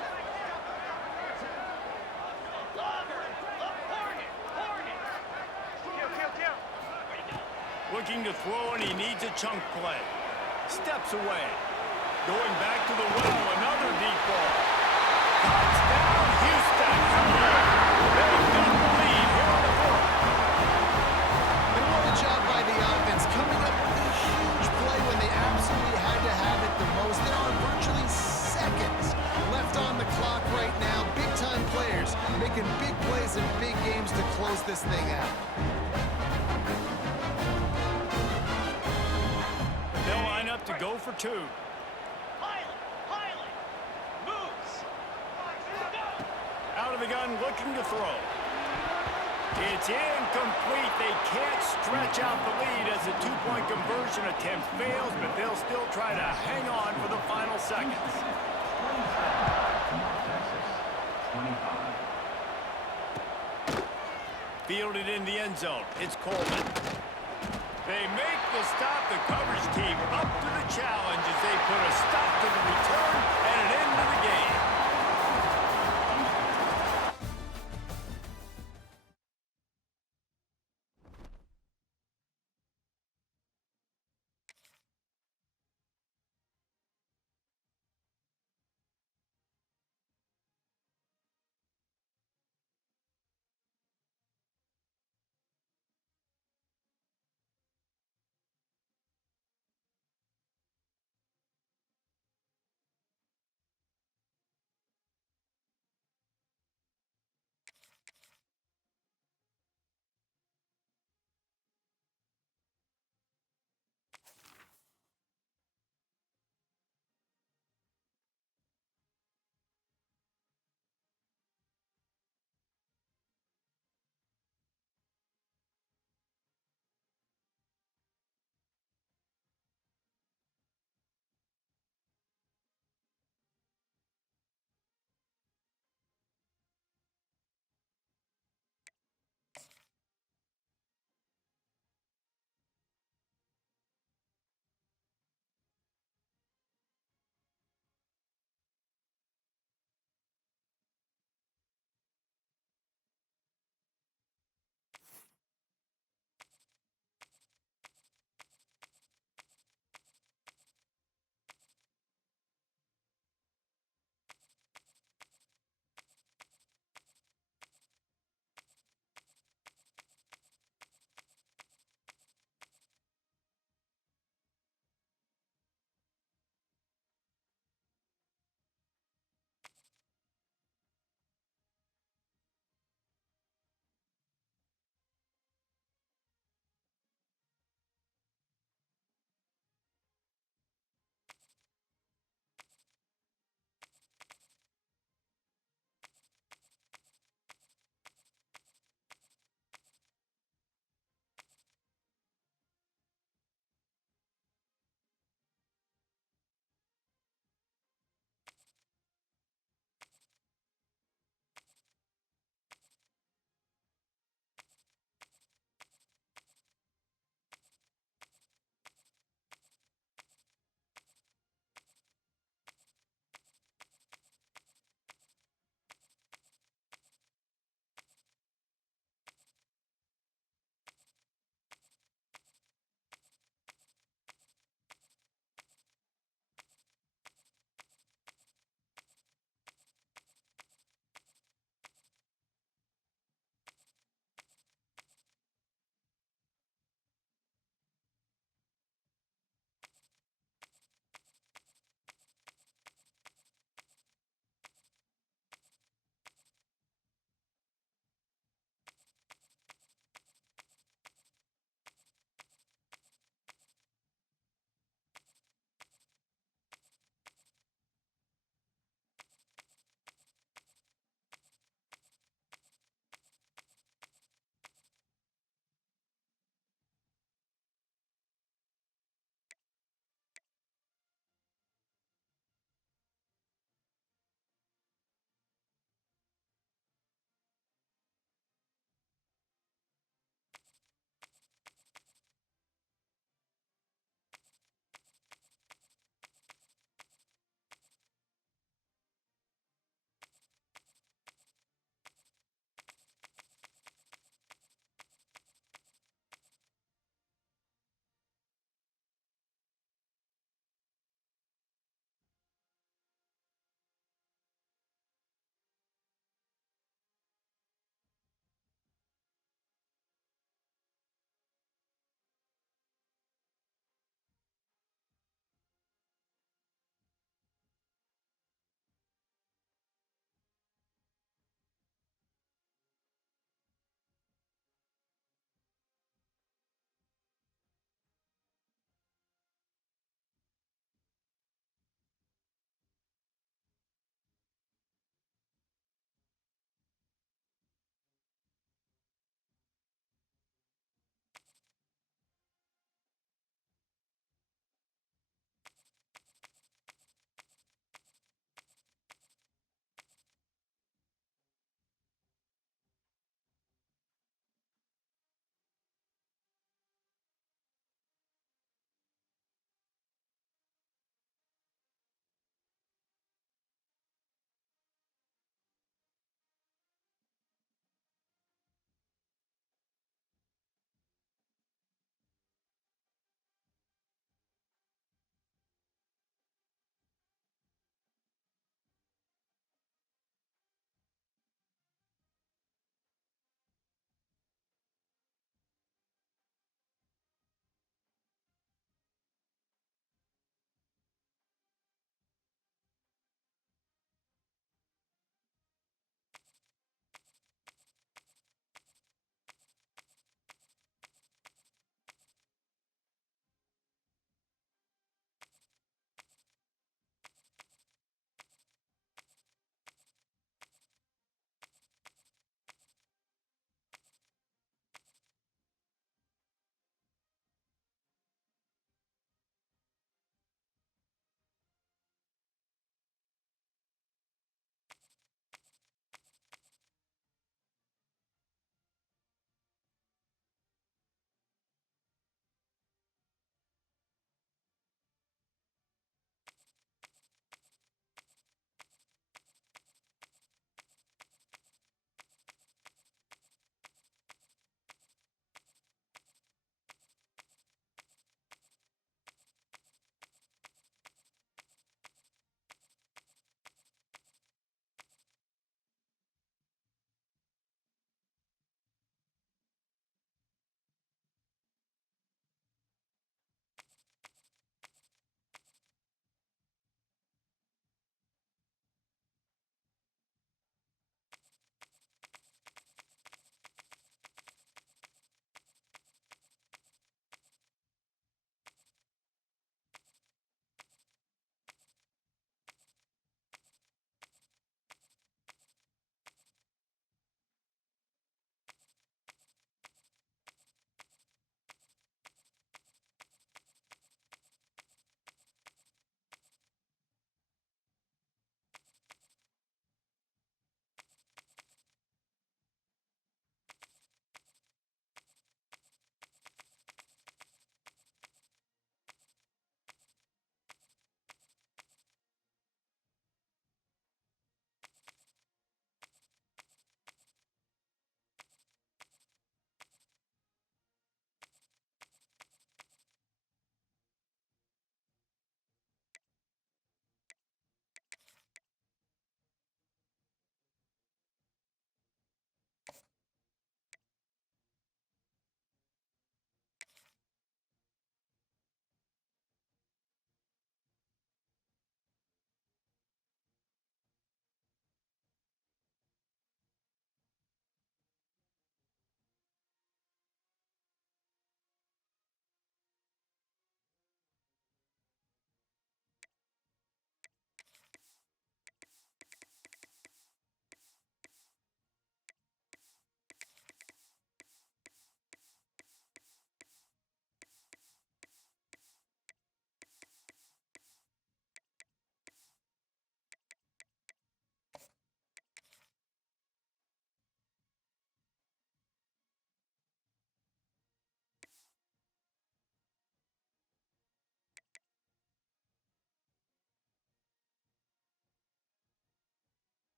Logger, hornet, hornet. Kill. Ready, go. Looking to throw, and he needs a chunk play. Steps away. Going back to the well, another deep ball. Touchdown, Houston. They've got the lead here on the fourth. And what a job by the offense, coming up with a huge play when they absolutely had to have it the most. There are virtually seconds left on the clock right now. Big-time players making big plays in big games to close this thing out. They'll line up to go for two. Pilot. Moves. Go. Out of the gun, looking to throw. It's incomplete. They can't stretch out the lead as the two-point conversion attempt fails, but they'll still try to hang on for the final seconds. Fielded in the end zone. It's Coleman. They make the stop. The coverage team up to the challenge as they put a stop to the return and an end to the game.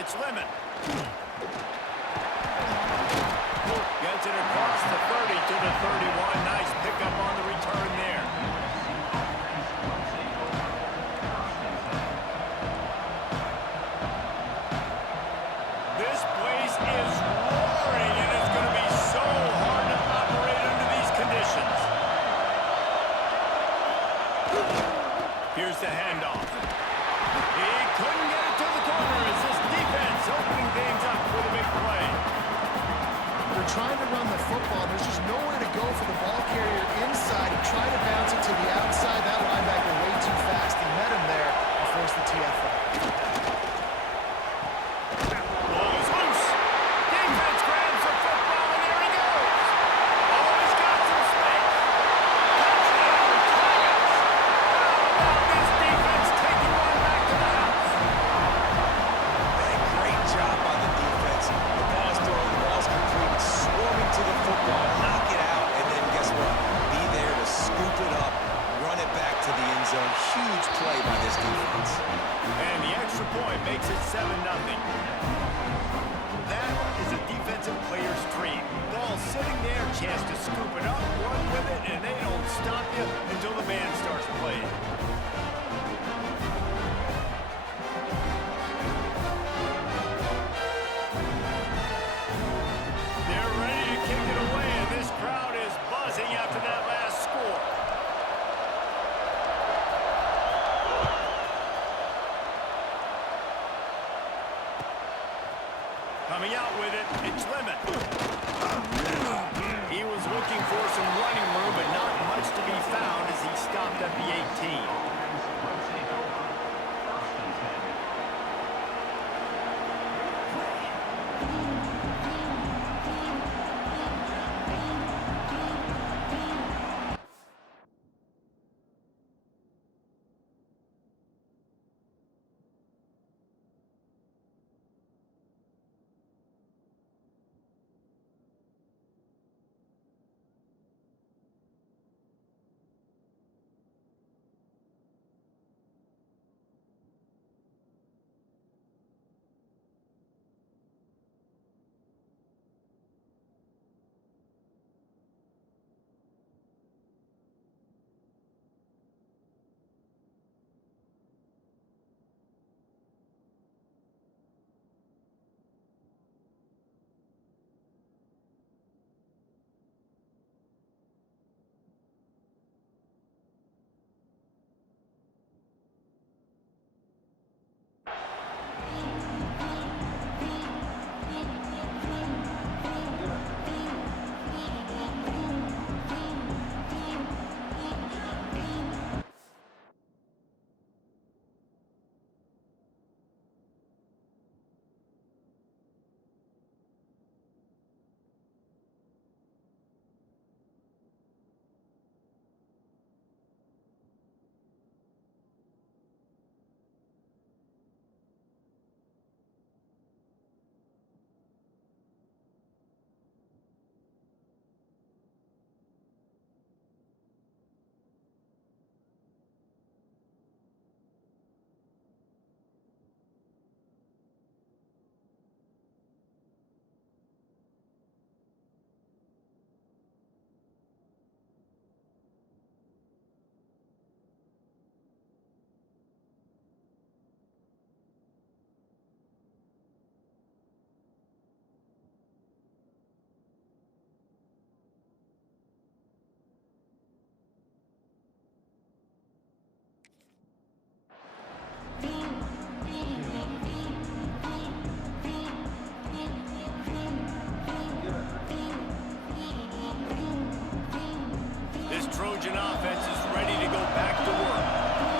It's Lemon. Gets it across the 30 to the 31. Nice pickup on the return there. This place is roaring, and it's going to be so hard to operate under these conditions. Here's the handoff. He couldn't get it to the corner as this defense opening things up with a big play. They're trying to run the football. There's just nowhere to go for the ball carrier inside. He tried to bounce it to the outside. That linebacker way too fast. He met him there and forced the TFL. Ball is loose. Defense grabs the football, and there he goes. Oh, he's got some space. Touchdown, Tigers. How about this defense taking one back to the house? Hey, great job by the defense. The ball's thrown, the ball's completed, swarming to the football, knock it out, and then guess what? Be there to scoop it up, run it back to the end zone. Huge play by this defense. And the extra point makes it 7-0. That is a defensive player's dream. Ball sitting there, chance to scoop it up, run with it, and they don't stop you until the band starts playing. They're ready to kick it away, and this crowd is buzzing after that last score. Coming out with it, it's Lemon. He was looking for some running room, but not much to be found as he stopped at the 18. Trojan offense is ready to go back to work.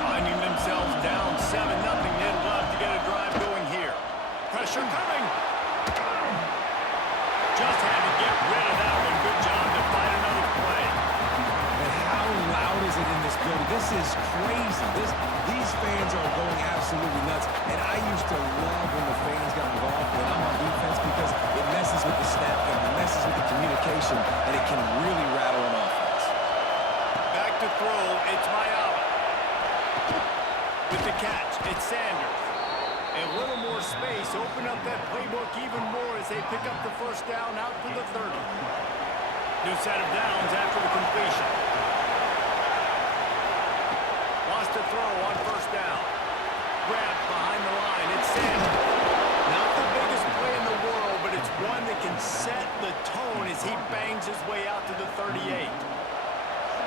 Finding themselves down 7-0, they'd love to get a drive going here. Pressure coming. Just had to get rid of that one. Good job to find another play. And how loud is it in this building? This is crazy. These fans are going absolutely nuts. And I used to love when the fans got involved when I'm on defense because it messes with the snap game, it messes with the communication, and it can really rattle an offense. To throw, it's Mayala. With the catch, it's Sanders. A little more space, open up that playbook even more as they pick up the first down out to the 30. New set of downs after the completion. Lost a throw on first down. Grabbed behind the line. It's Sam. Not the biggest play in the world, but it's one that can set the tone as he bangs his way out to the 38.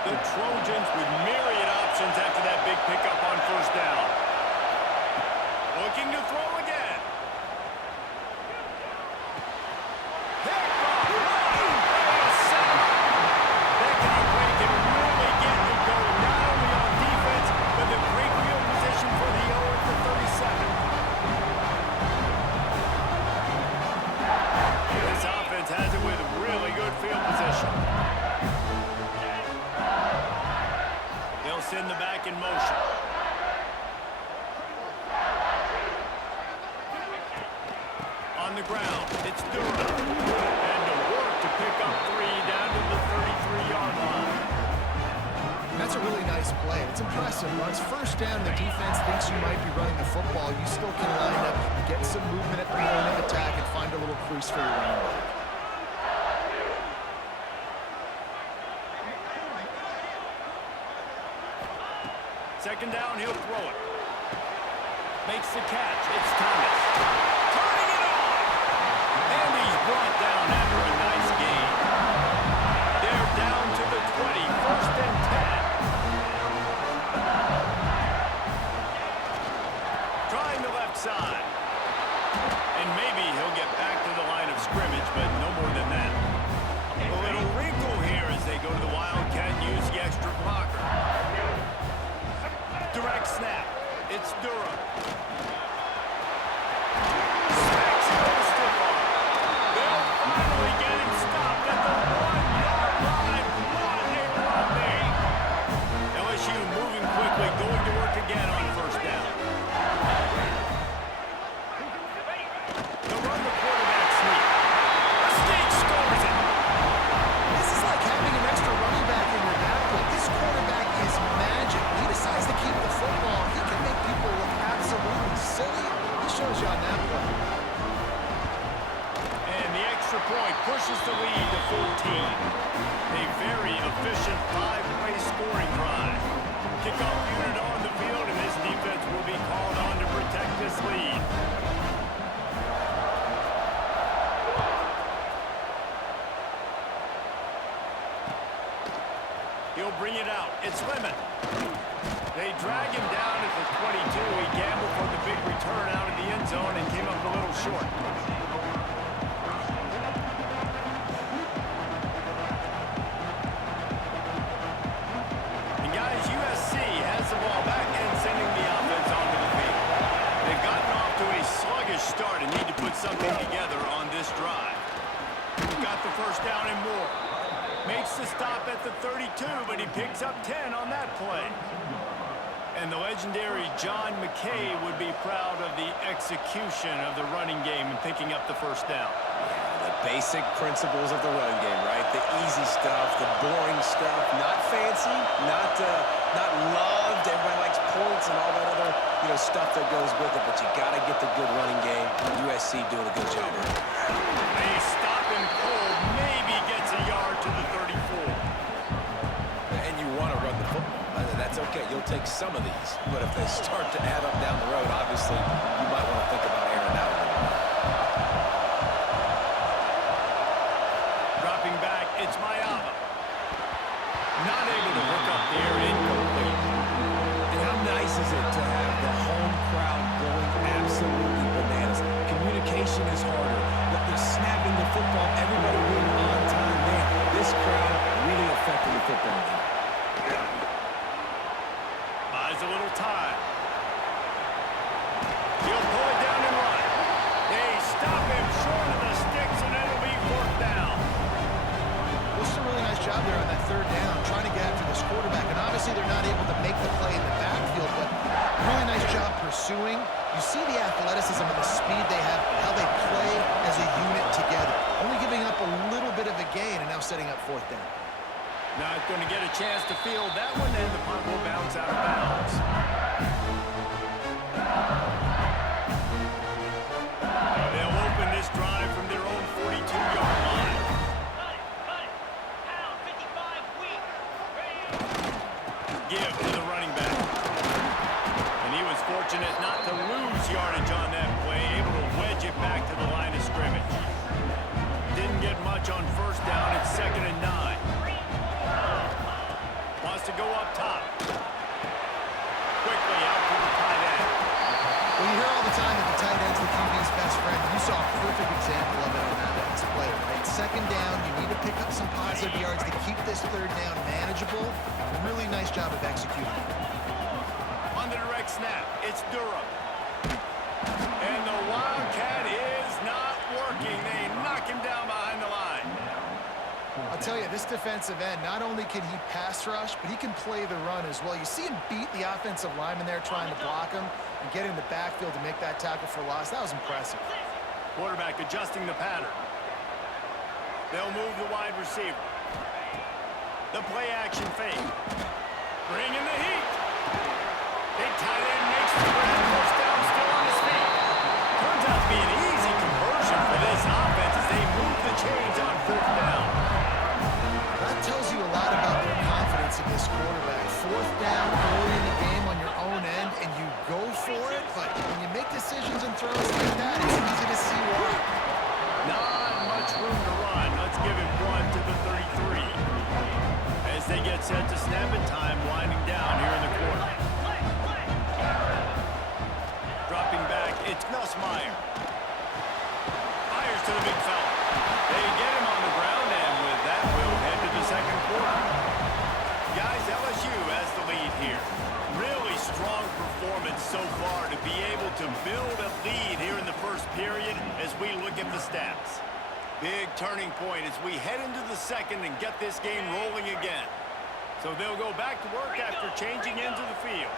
The Trojans with myriad options after that big pickup on first down. Looking to throw again. Pick off. That kind of play can really get you going, not only on defense, but the great field position for the O at the 37. This offense has it with really good field position. They'll send the back in motion. On the ground, it's Durham. And to work to pick up 3 down to the 33-yard line. That's a really nice play. It's impressive. When it's first down, the defense thinks you might be running the football. You still can line up, get some movement at the point of attack, and find a little crease for your running back. Second down, he'll throw it. Makes the catch. It's Thomas. Turning it on! And he's brought down after a nice gain. They're down to the 20. First and 10. Trying the left side. And maybe he'll get back to the line of scrimmage, but no more than that. A little wrinkle here as they go to the Wildcat and use the extra blocker. Direct snap. It's Durham. Smacks him with a stiff arm. They'll finally get him stopped at the 1-yard line. What a run there. LSU moving quickly, going to work again on first down. They'll run the quarterback sneak. The sneak scores it. This is like having an extra running back in your backfield. This quarterback is magic. He decides to keep the football. He can make people look absolutely silly. He shows you on that play. And the extra point pushes the lead to 14. A very efficient 5-play scoring drive. Kickoff unit on the field, and this defense will be called on to protect this lead. He'll bring it out. It's Lemon. They drag him down at the 22. He gambled for the big return out of the end zone and came up a little short. And guys, USC has the ball back and sending the offense onto the field. They've gotten off to a sluggish start and need to put something together on this drive. Got the first down and more. Makes the stop at the 32, but he picks up 10 on that play. And the legendary John McKay would be proud of the execution of the running game and picking up the first down. The basic principles of the run game, right? The easy stuff, the boring stuff, not fancy, not loved. Everybody likes points and all that other, stuff that goes with it, but you got to get the good running game. USC doing a good job of it. They stop him cold, maybe gets a yard to the 34. And you want to run the football. That's okay. You'll take some of these. But if they start to add up down the road, obviously, you might want to think about airing out a little bit. Dropping back, it's Mayava. Not able to hook up there, incomplete. And how nice is it to have the home crowd going absolutely bananas? Communication is harder. But they're snapping the football, everybody being on time there. This crowd really affecting the football game. Buys a little time. He'll pull it down and run. They stop him short of the sticks, and it'll be fourth down. This is a really nice job there on that third down, trying to get after this quarterback. And obviously they're not able to make the play in the backfield, but really nice job pursuing. You see the athleticism and the speed they have, how they play as a unit together. Only giving up a little bit of a gain and now setting up fourth down. Not going to get a chance to field that one, and the punt will bounce out of bounds. fortunate not to lose yardage on that play, able to wedge it back to the line of scrimmage. Didn't get much on first down. It's 2nd and 9. Wants to go up top. Quickly out to the tight end. Well, you hear all the time that the tight end's the QB's best friend. You saw a perfect example of it on that last play, right? 2nd down, you need to pick up some positive yards to keep this 3rd down manageable. Really nice job of executing. On the direct snap, it's Durham. And the Wildcat is not working. They knock him down behind the line. I'll tell you, this defensive end, not only can he pass rush, but he can play the run as well. You see him beat the offensive lineman there trying to block him and get in the backfield to make that tackle for loss. That was impressive. Quarterback adjusting the pattern. They'll move the wide receiver. The play action fake. Bring in the heat. Big tight end makes the grab. First down, still on his feet. Turns out to be an easy conversion for this offense as they move the chains on 4th down. That tells you a lot about their confidence in this quarterback. 4th down, early in the game on your own end, and you go for it, but when you make decisions and throws like that, it's easy to see why. Not much room to run. Let's give him 1 to the 33. As they get set to snap it, time winding down here in the quarter. Dropping back, it's Nussmeier. Fires to the big fella. They get him on the ground, and with that, we'll head to the 2nd quarter. Guys, LSU has the lead here. Really strong performance so far to be able to build a lead here in the 1st period as we look at the stats. Big turning point as we head into the 2nd and get this game rolling again. So they'll go back to work after changing into the field.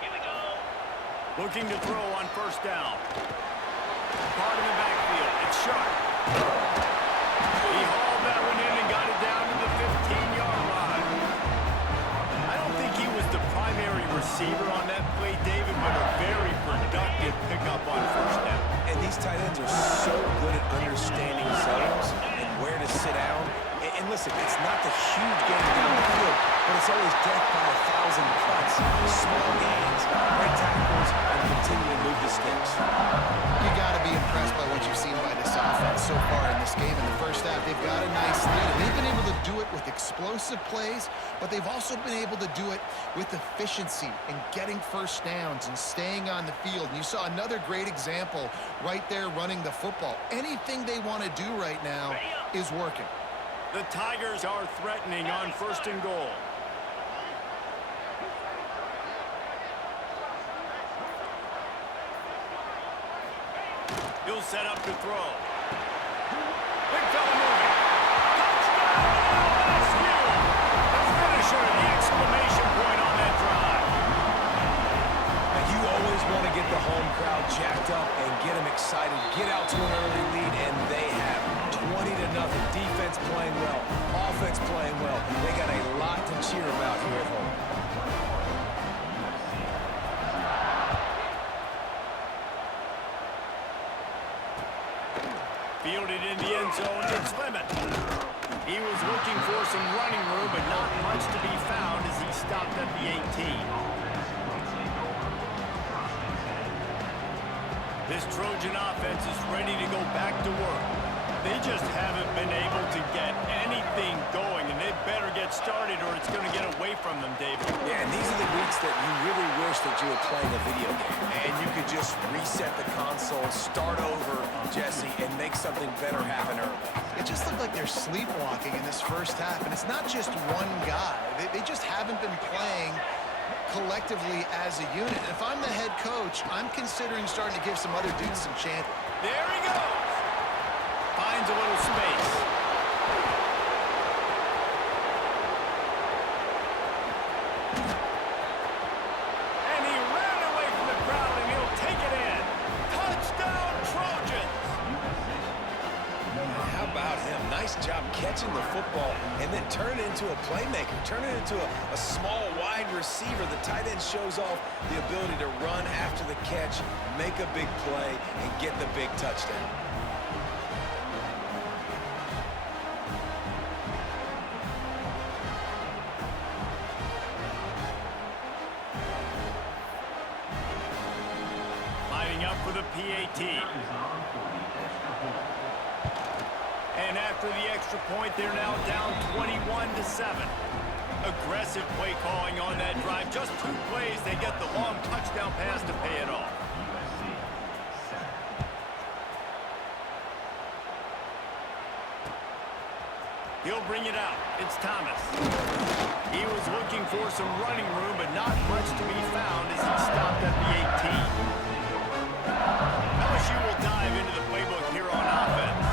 Here we go. Looking to throw on 1st down. Part in the backfield. It's Sharp. He hauled that one in and got it down to the 15-yard line. I don't think he was the primary receiver on that play, David, but a very productive pickup on 1st down. And these tight ends are so good at understanding zones and where to sit down. And listen, it's not the huge game down the field, but it's always death by 1,000 cuts, small gains, great tackles, and continue to move the sticks. You got to be impressed by what you've seen by this offense so far in this game. In the 1st half, they've got a nice lead. And they've been able to do it with explosive plays, but they've also been able to do it with efficiency and getting 1st downs and staying on the field. And you saw another great example right there running the football. Anything they want to do right now is working. The Tigers are threatening on 1st and goal. He'll set up to throw. Big fella moving. Touchdown, LSU! The finisher, the exclamation point on that drive. And you always want to get the home crowd jacked up and get them excited, get out to an early lead, and they have 20-0. Defense playing well, offense playing well. They got a lot to cheer about here at home. Fielded in the end zone, it's Lemon. He was looking for some running room, but not much to be found as he stopped at the 18. This Trojan offense is ready to go back to work. They just haven't been able to get anything going, and they better get started or it's going to get away from them, David. Yeah, and these are the weeks that you really wish that you were playing a video game, and you could just reset the console, start over, Jesse, and make something better happen early. It just looked like they're sleepwalking in this 1st half, and it's not just one guy. They just haven't been playing collectively as a unit. And if I'm the head coach, I'm considering starting to give some other dudes some chance. There he goes. Finds a little space. And he ran away from the crowd, and he'll take it in. Touchdown, Trojans! How about him? Nice job catching the football and then turn it into a playmaker, turn it into a small wide receiver. The tight end shows off the ability to run after the catch, make a big play, and get the big touchdown. for the PAT. And after the extra point, they're now down 21-7. Aggressive play calling on that drive. Just 2 plays, they get the long touchdown pass to pay it off. He'll bring it out. It's Thomas. He was looking for some running room, but not much to be found as he stopped at the 18. LSU will dive into the playbook here on offense.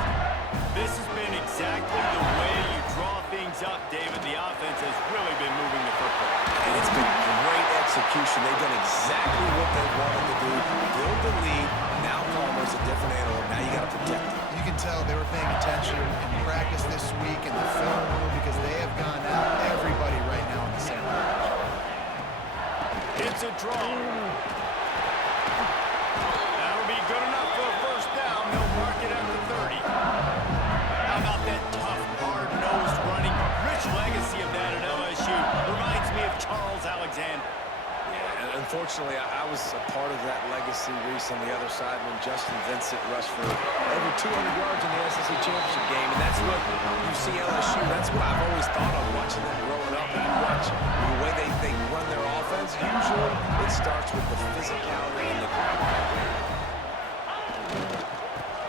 This has been exactly the way you draw things up, David. The offense has really been moving the football. And it's been great execution. They've done exactly what they wanted to do. Build the lead. Now Palmer's a different animal. Now you got to protect it. You can tell they were paying attention in practice this week in the film room because they have gone out everybody right now on the same page. It's a draw. That'll be good enough for a first down. They'll mark it at the 30. How about that tough, hard-nosed running? Rich legacy of that at LSU. Reminds me of Charles Alexander. Yeah, unfortunately, I was a part of that legacy, Reese, on the other side when Justin Vincent rushed for over 200 yards in the SEC championship game, and that's what you see LSU. That's what I've always thought of watching them growing up. And you watch the way they run their offense. Usually, it starts with the physicality and the ground.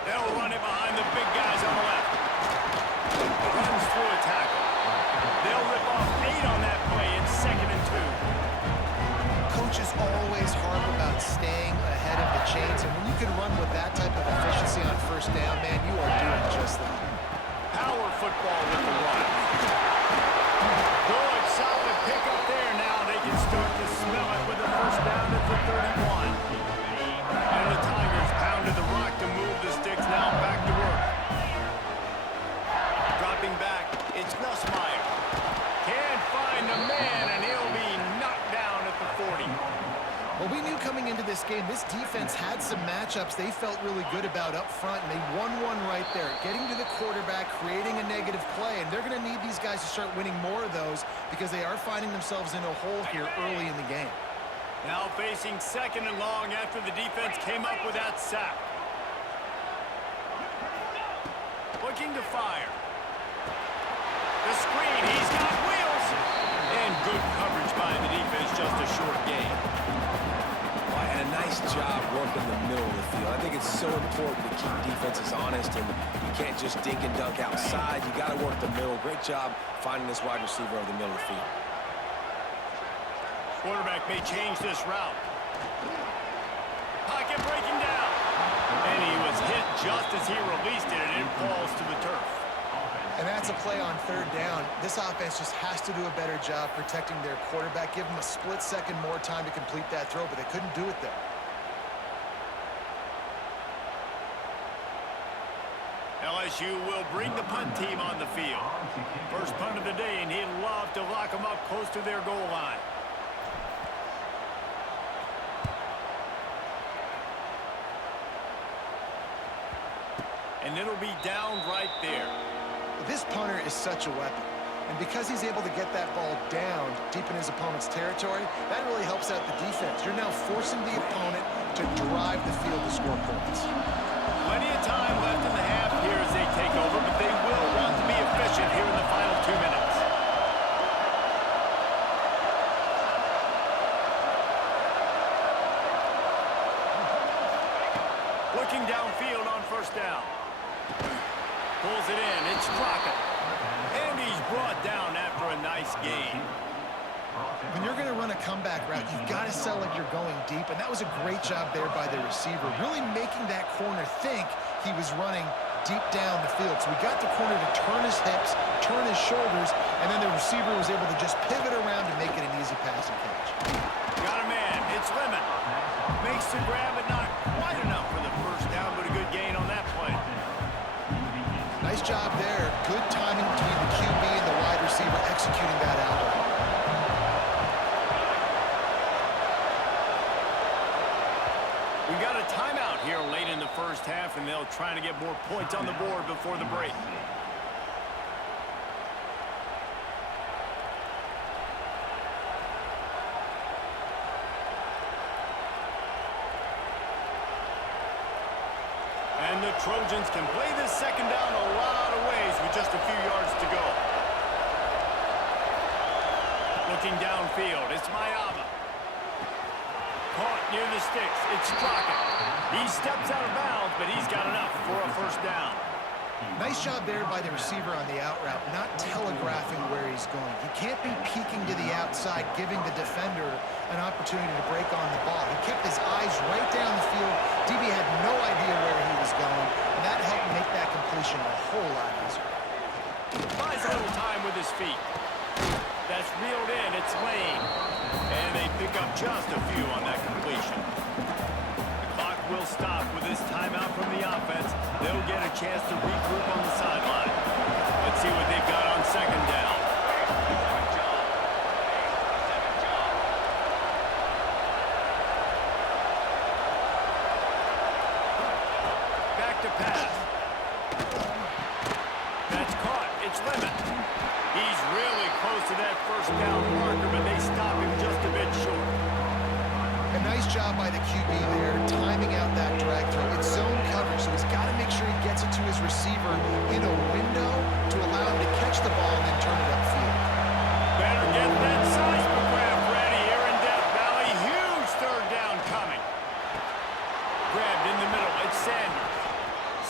They'll run it behind the big guys on the left. Runs through a tackle. They'll rip off 8 on that play. It's 2nd and 2. Coaches always harp about staying ahead of the chains, and when you can run with that type of efficiency on first down, man, you are doing just that. Power football with the run. Good, solid pickup there. Now they can start to smell it with a first down at the 31. And the Tigers pounded the rock to move the sticks. Now back to work. Dropping back, it's Nussmeier. Can't find the man, and he'll be knocked down at the 40. Well, we knew coming into this game, this defense had some matchups they felt really good about up front, and they won one right there, getting to the quarterback, creating a negative play, and they're going to need these guys to start winning more of those because they are finding themselves in a hole here early in the game. Now facing 2nd and long after the defense came up with that sack. Looking to fire. The screen, he's got wheels. And good coverage by the defense, just a short gain. And a nice job working the middle of the field. I think it's so important to keep defenses honest, and you can't just dink and dunk outside. You got to work the middle. Great job finding this wide receiver over the middle of the field. Quarterback may change this route. Pocket breaking down. And he was hit just as he released it, and it falls to the turf. And that's a play on 3rd down. This offense just has to do a better job protecting their quarterback. Give them a split second more time to complete that throw, but they couldn't do it there. LSU will bring the punt team on the field. First punt of the day, and he'd love to lock them up close to their goal line. And it'll be down right there. This punter is such a weapon, and because he's able to get that ball down deep in his opponent's territory, that really helps out the defense. You're now forcing the opponent to drive the field to score points. Plenty of time left in the half here as they take over, but they will want to be efficient here in the final 2 minutes. Looking downfield on first down. Pulls it in. It's Crockett. And he's brought down after a nice gain. When you're going to run a comeback route, you've got to sell like you're going deep, and that was a great job there by the receiver, really making that corner think he was running deep down the field. So we got the corner to turn his hips, turn his shoulders, and then the receiver was able to just pivot around and make it an easy pass and catch. Got a man. It's Lemon. Makes the grab, but not quite enough for the first down, but a good gain on that play. Nice job there. Good timing between the QB and the wide receiver executing that out. We got a timeout here late in the first half, and they'll try to get more points on the board before the break. the Trojans can play this second down a lot of ways with just a few yards to go. Looking downfield, it's Mayama. Caught near the sticks, it's Straka. He steps out of bounds, but he's got enough for a first down. Nice job there by the receiver on the out route, not telegraphing where he's going. He can't be peeking to the outside, giving the defender an opportunity to break on the ball. He kept his eyes right down the field. DB had no idea where he was going, and that helped make that completion a whole lot easier. Buys a little time with his feet. That's reeled in, it's Lane. And they pick up just a few on that completion. The clock will stop with this timeout from the offense. They'll get a chance to regroup on the sideline. Let's see what they've got on second down. Back to pass. That's caught. It's Lemon. He's really close to that first down marker, but they stop him just a bit short. A nice job by the QB there, timing out that drag throw. It's zone coverage, so he's got to make sure he gets it to his receiver in a window to allow him to catch the ball and then turn it upfield. Better get that seismograph ready here in Death Valley. Huge third down coming. Grabbed in the middle. It's Sanders.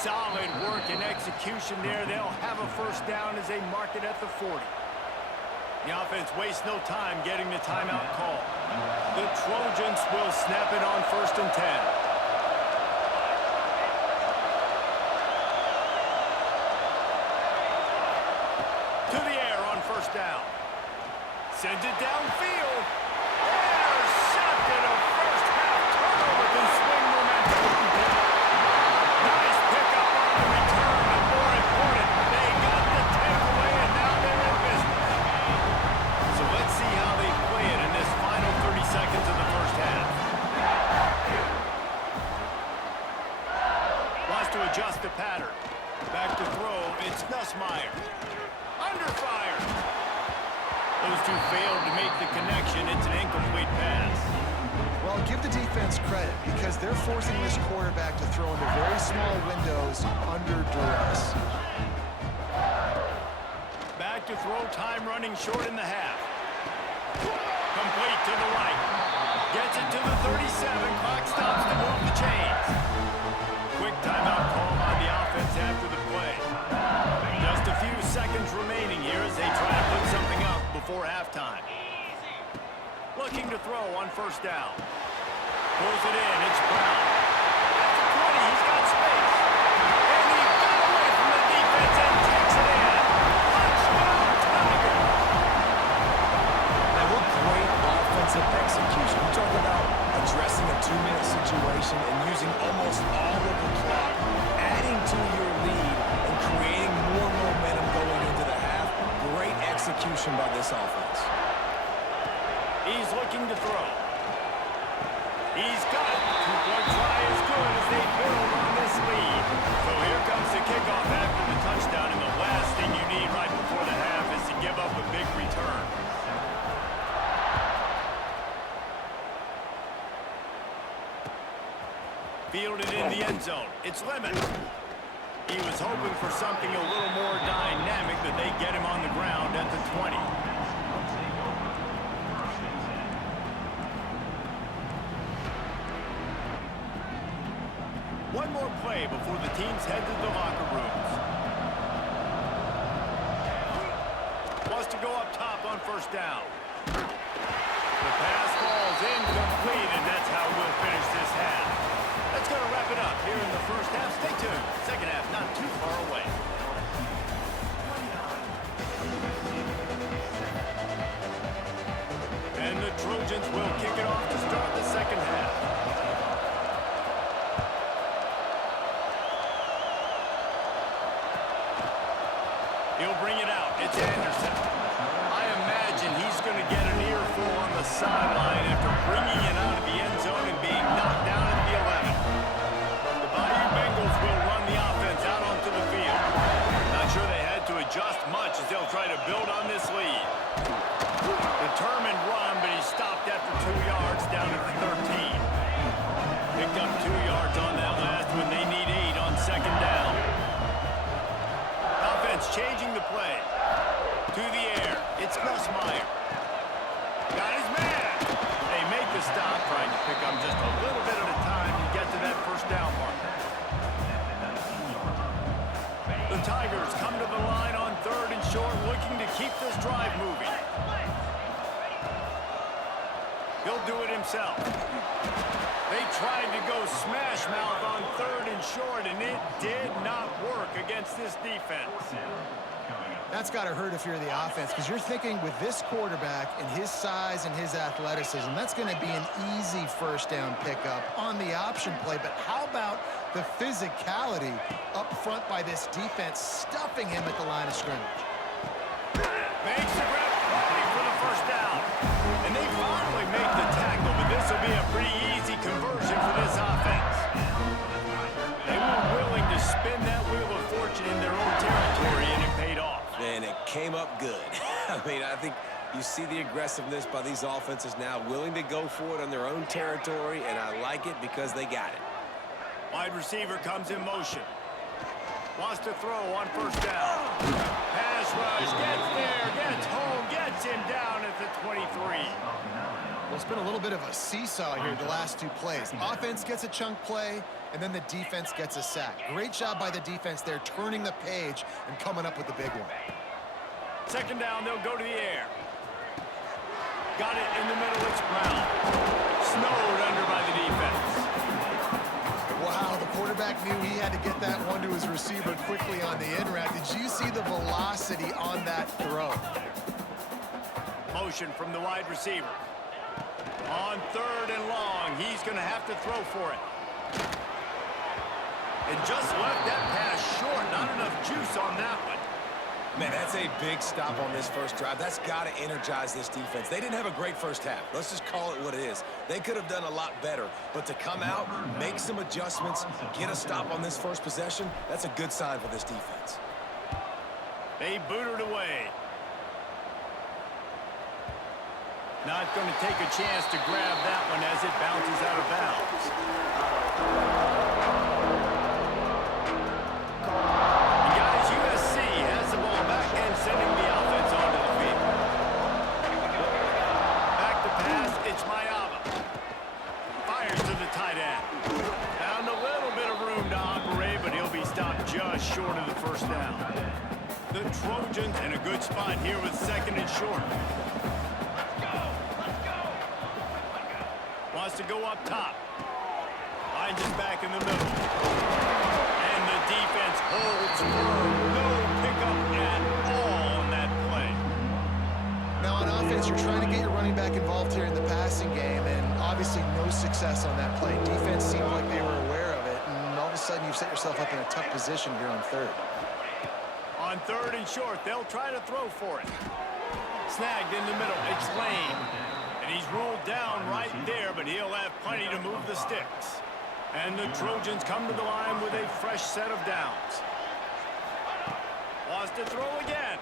Solid work and execution there. They'll have a first down as they mark it at the 40. The offense wastes no time getting the timeout call. The Trojans will snap it on 1st and 10. To the air on first down. Sends it downfield. Intercepted, a first half turnover can swing momentum. Nice pickup on the return, and more important, they got the takeaway, and now they're in business. So let's see how they play it in this final 30 seconds of the first half. Wants to adjust the pattern. Back to throw, it's Nussmeier. Under fire. Those two failed to make the connection. It's an incomplete pass. Well, give the defense credit because they're forcing this quarterback to throw into very small windows under duress. Back to throw, time running short in the half. Complete to the right. Gets it to the 37. Clock stops to move the chains. Quick timeout call on the offense after the play. Just a few seconds remaining here as they try to put something up before halftime. Looking to throw on first down. Pulls it in, it's Brown. At the 20, he's got space. And he got away from the defense and takes it in. Touchdown, Tigers! And what great offensive execution. We talk about addressing a 2-minute situation and using almost all of the clock, adding to your lead and creating more momentum going into the half. Great execution by this offense. He's looking to throw. He's got it. Two-point try is good as they build on this lead. So here comes the kickoff after the touchdown, and the last thing you need right before the half is to give up a big return. Fielded in the end zone. It's Lemon. He was hoping for something a little more dynamic, but they get him on the ground at the 20. One more play before the teams head to the locker rooms. Wants to go up top on first down. The pass falls incomplete, and that's how we'll finish this half. That's going to wrap it up here in the first half. Stay tuned. Second half not too far away. And the Trojans will kick it off to start the second half. He'll bring it out. It's Anderson. I imagine he's going to get an earful on the sideline after bringing it out of the end zone himself. They tried to go smash mouth on 3rd and short, and it did not work against this defense. That's got to hurt if you're the offense, because you're thinking with this quarterback and his size and his athleticism, that's going to be an easy first down pickup on the option play. But how about the physicality up front by this defense, stuffing him at the line of scrimmage? Makes the grab play for the first down. And they finally make the tackle, but this will be a pretty easy conversion for this offense. They were willing to spin that wheel of fortune in their own territory, and it paid off. And it came up good. I mean, I think you see the aggressiveness by these offenses now, willing to go for it on their own territory, and I like it because they got it. Wide receiver comes in motion. Wants to throw on first down. Pass rush, gets there, gets home, gets him down at the 23. Well, it's been a little bit of a seesaw here the last two plays. Offense gets a chunk play, and then the defense gets a sack. Great job by the defense there, turning the page and coming up with the big one. Second down, they'll go to the air. Got it in the middle, it's Brown. Snowed under by the defense. Wow, the quarterback knew he had to get that one to his receiver quickly on the in route. Did you see the velocity on that throw? Motion from the wide receiver. On 3rd and long, he's going to have to throw for it. And just left that pass short. Not enough juice on that one. Man, that's a big stop on this first drive. That's got to energize this defense. They didn't have a great first half. Let's just call it what it is. They could have done a lot better. But to come out, make some adjustments, get a stop on this first possession, that's a good sign for this defense. They booted away. Not going to take a chance to grab that one as it bounces out of bounds. And guys, USC has the ball back and sending the offense onto the field. Back to pass, it's Mayava. Fires to the tight end. Found a little bit of room to operate, but he'll be stopped just short of the first down. The Trojans in a good spot here with 2nd and short. Wants to go up top. Finds his back in the middle. And the defense holds firm. No pickup at all on that play. Now on offense, you're trying to get your running back involved here in the passing game, and obviously no success on that play. Defense seemed like they were aware of it, and all of a sudden you've set yourself up in a tough position here on 3rd. On 3rd and short, they'll try to throw for it. Snagged in the middle. It's Lane. And he's ruled down right there, but he'll have plenty to move the sticks. And the Trojans come to the line with a fresh set of downs. Wants to throw again.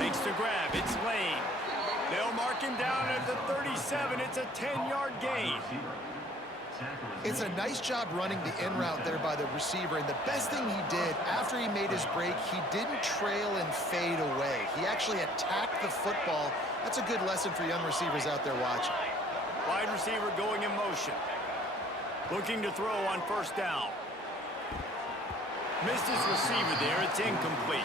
Makes the grab. It's Lane. They'll mark him down at the 37. It's a 10-yard gain. It's a nice job running the in route there by the receiver, and the best thing he did after he made his break, he didn't trail and fade away. He actually attacked the football. That's a good lesson for young receivers out there watching. Wide receiver going in motion. Looking to throw on first down. Missed his receiver there. It's incomplete.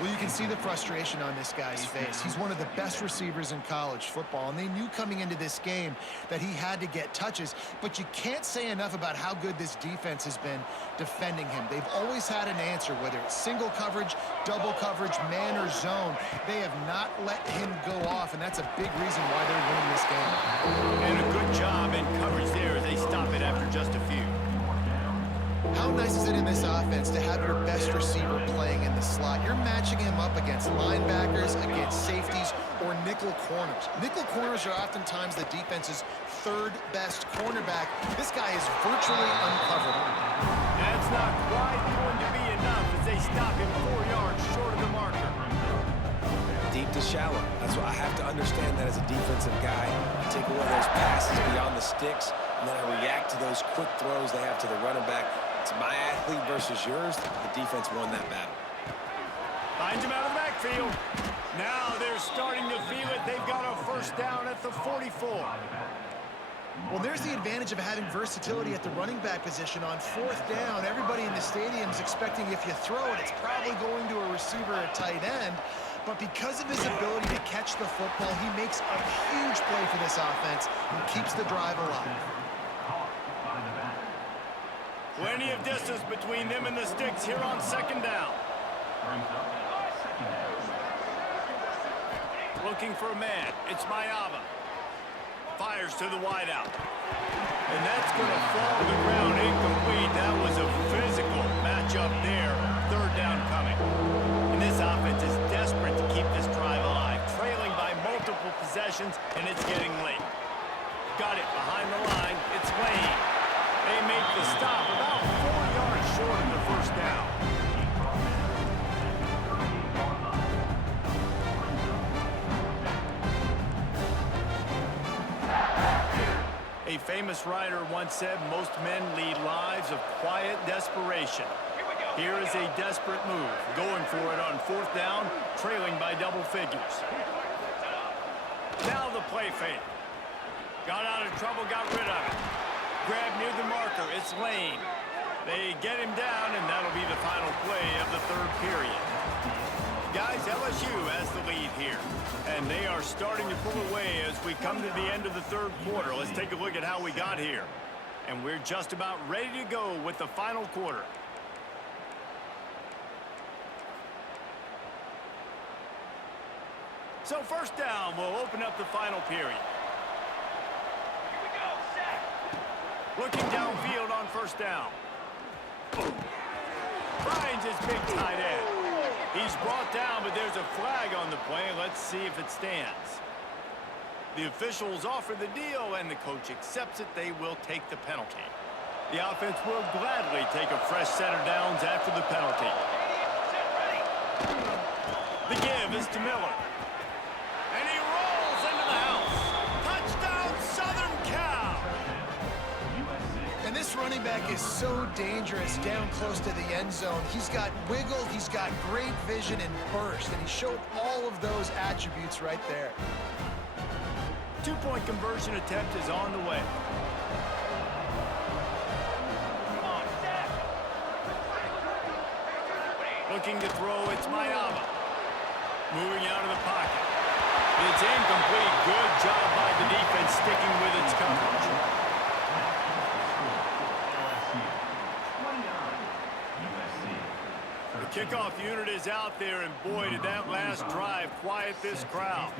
Well, you can see the frustration on this guy's face. He's one of the best receivers in college football, and they knew coming into this game that he had to get touches, but you can't say enough about how good this defense has been defending him. They've always had an answer, whether it's single coverage, double coverage, man or zone. They have not let him go off, and that's a big reason why they're winning this game. And a good job in coverage there as they stop it after just a few. How nice is it in this offense to have your best receiver playing in the slot? You're matching him up against linebackers, against safeties, or nickel corners. Nickel corners are oftentimes the defense's 3rd best cornerback. This guy is virtually uncoverable. That's not quite going to be enough as they stop him 4 yards short of the marker. Deep to shallow. That's what I have to understand that as a defensive guy. I take away those passes beyond the sticks, and then I react to those quick throws they have to the running back. It's my athlete versus yours. The defense won that battle. Finds him out of the backfield. Now they're starting to feel it. They've got a first down at the 44. Well, there's the advantage of having versatility at the running back position. On 4th down, everybody in the stadium is expecting if you throw it, it's probably going to a receiver at tight end. but because of his ability to catch the football, he makes a huge play for this offense and keeps the drive alive. Plenty of distance between them and the sticks here on second down. Looking for a man. It's Mayava. Fires to the wideout. And that's going to fall to the ground incomplete. That was a physical matchup there. Third down coming. And this offense is desperate to keep this drive alive. Trailing by multiple possessions, and it's getting late. Got it behind the line. It's Lane. They make the stop about 4 yards short of the first down. A famous writer once said, most men lead lives of quiet desperation. Here is a desperate move, going for it on fourth down, trailing by double figures. Now the play fake. Got out of trouble, got rid of it. Grab near the marker, it's Lane. They get him down, and that'll be the final play of the third period. Guys, LSU has the lead here, and they are starting to pull away as we come to the end of the third quarter. Let's take a look at how we got here. And we're just about ready to go with the final quarter. So first down, we'll open up the final period. Here we go, set. Looking downfield on first down. Finds his big tight end. He's brought down, but there's a flag on the play. Let's see if it stands. The officials offer the deal, and the coach accepts it. They will take the penalty. The offense will gladly take a fresh set of downs after the penalty. Set, ready. The give is to Miller. And he rolls into the house. Touchdown, Southern Cal! And this running back is so dangerous down close to the end zone. He's got wiggle, he's got great vision and burst, and he showed all of those attributes right there. Two-point conversion attempt is on the way. Come on, set. Looking to throw, it's Mayava. Moving out of the pocket. It's incomplete. Good job by the defense sticking with its coverage. The kickoff unit is out there, and boy, did that last drive quiet this crowd.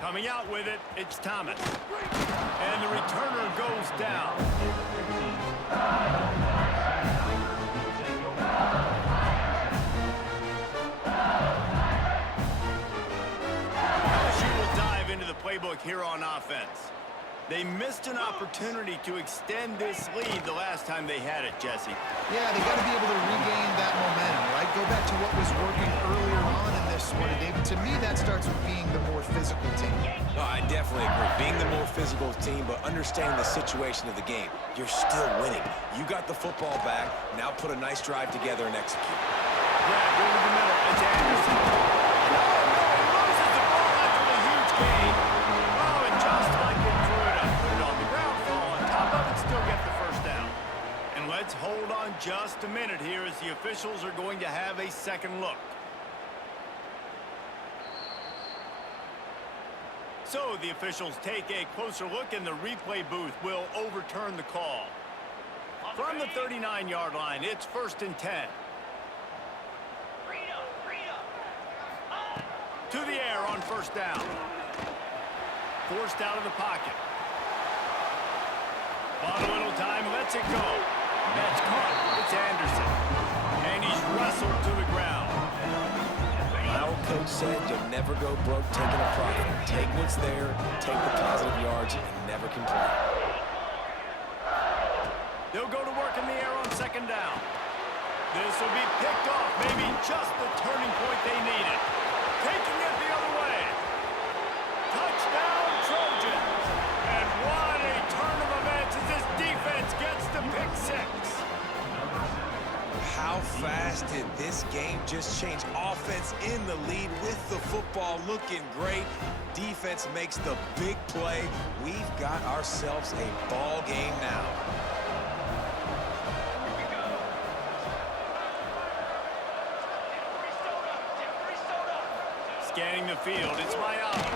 Coming out with it, it's Thomas. And the returner goes down. LSU will dive into the playbook here on offense. They missed an opportunity to extend this lead the last time they had it, Jesse. Yeah, they got to be able to regain that momentum, right? Go back to what was working earlier on in this one, David. To me, that starts with being the more physical team. No, I definitely agree. Being the more physical team, but understanding the situation of the game. You're still winning. You got the football back. Now put a nice drive together and execute. Grab over the middle. It's Anderson. No, he loses the ball after the huge gain. Oh, and just like they threw it up, put it on the ground, fall on top of it, still get the first down. And let's hold on just a minute here as the officials are going to have a second look. So the officials take a closer look, and the replay booth will overturn the call. From the 39-yard line, it's 1st and 10. To the air on first down. Forced out of the pocket. Bought a little time, lets it go. That's caught. It's Anderson. And he's wrestled to the ground. My old coach said you'll never go broke taking a profit. Take what's there, take the positive yards, and never complain. They'll go to work in the air on second down. This will be picked off. Maybe just the turning point they needed. Taking it the other way. Touchdown, Trojans. And what a turn of events as this defense gets the pick six. How fast did this game just change? Offense in the lead with the football looking great. Defense makes the big play. We've got ourselves a ball game now. Scanning the field, it's Mayama.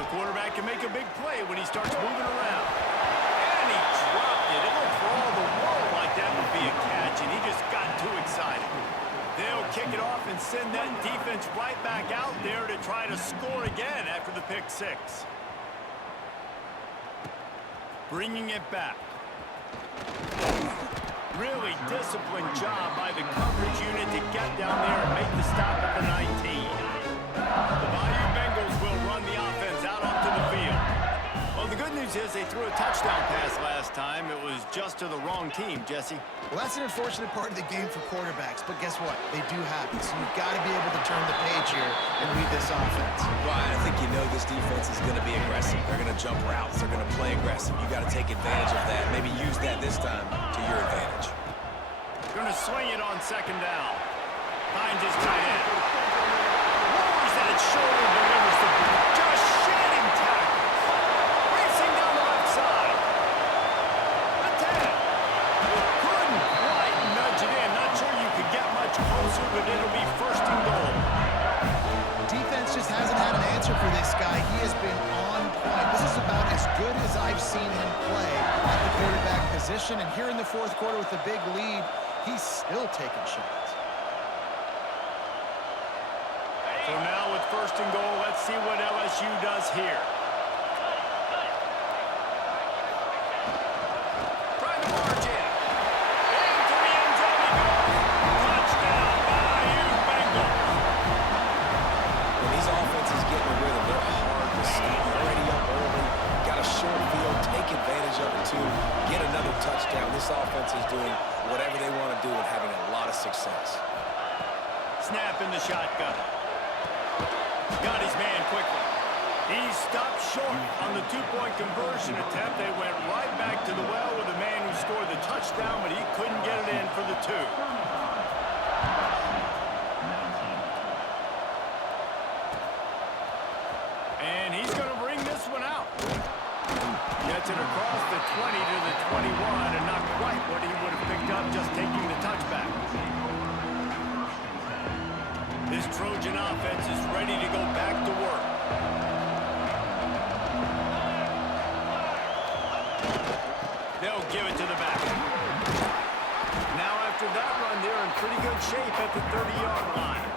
The quarterback can make a big play when he starts moving around. And he dropped it. It looked for all the world like that would be a catch, and he just got too excited. They'll kick it off and send that defense right back out there to try to score again after the pick six. Bringing it back. Really disciplined job by the coverage unit to get down there and make the stop at the 19. The Bayou Bengals will run the offense out onto the field. Well, the good news is they threw a touchdown pass last time. It was just to the wrong team, Jesse. Well, that's an unfortunate part of the game for quarterbacks, but guess what? They do happen, so you've got to be able to turn the page here and lead this offense. Well, I think you know this defense is going to be aggressive. They're going to jump routes. They're going to play aggressive. You got to take advantage of that. Maybe use that this time to your advantage. Going to swing it on second down. Finds his tight end. Lowers that shoulder, delivers the ball. Just shedding tackles. Racing down the left side. The 10. Couldn't quite nudge it in. Not sure you could get much closer, but it'll be first and goal. Defense just hasn't had an answer for this guy. He has been on point. This is about as good as I've seen him play at the quarterback position. And here in the fourth quarter with a big lead, he's still taking shots. So now with first and goal, let's see what LSU does here. Trying to march in. Into the end zone he goes. Touchdown, Bayou Bengals. When these offenses get in the rhythm, they're hard to stop. Already up early, got a short field, take advantage of it too, get another touchdown. This offense is doing whatever they want to do and having a lot of success. Snap in the shotgun. Got his man quickly. He stopped short on the two-point conversion attempt. They went right back to the well with the man who scored the touchdown, but he couldn't get it in for the two. And he's going to bring this one out. Gets it across the 20 to the 21, and not quite what he would have picked up just taking the touchback. This Trojan offense is ready to go back to work. They'll give it to the back. Now after that run, they're in pretty good shape at the 30-yard line.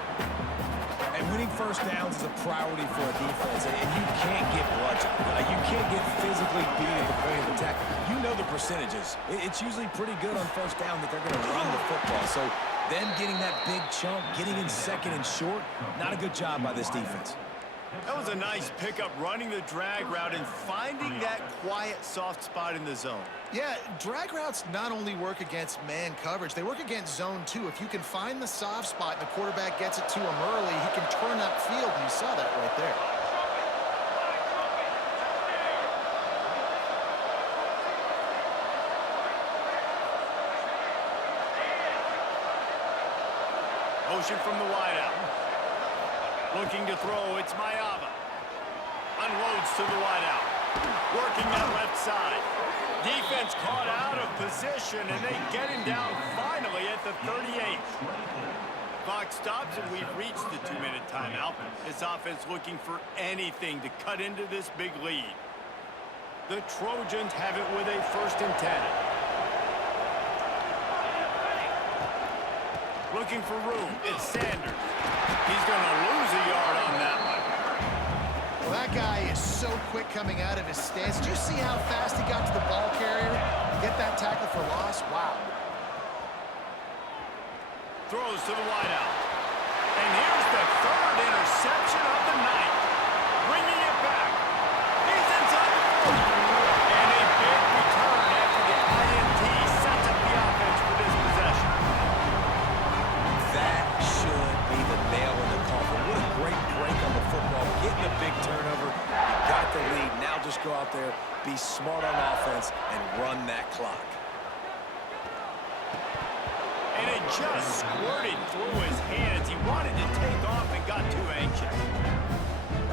And winning first downs is a priority for a defense, and you can't get bludgeoned. You can't get physically beat at the point of attack. You know the percentages. It's usually pretty good on first down that they're going to run the football. So them getting that big chunk, getting in second and short, not a good job by this defense. That was a nice pickup, running the drag route and finding that quiet, soft spot in the zone. Yeah, drag routes not only work against man coverage, they work against zone too. If you can find the soft spot and the quarterback gets it to him early, he can turn upfield, and you saw that right there. Motion from the wideout. Looking to throw, it's Mayama. Unloads to the wideout. Working that left side. Defense caught out of position, and they get him down finally at the 38. Clock stops, and we've reached the 2-minute timeout. This offense looking for anything to cut into this big lead. The Trojans have it with a 1st and 10. Looking for room, it's Sanders. He's going to lose a yard on that one. Well, that guy is so quick coming out of his stance. Did you see how fast he got to the ball carrier? Get that tackle for loss? Wow. Throws to the wideout. And here's the 3rd interception of the night. Bringing it back. He's inside the 40. And a big return after the INT sets up the offense for this possession. That should be the nail in the coffin. What a great break on the football. Getting a big turnover. You got the lead. Now just go out there, be smart on offense, and run that clock. And it just squirted through his hands. He wanted to take off and got too anxious.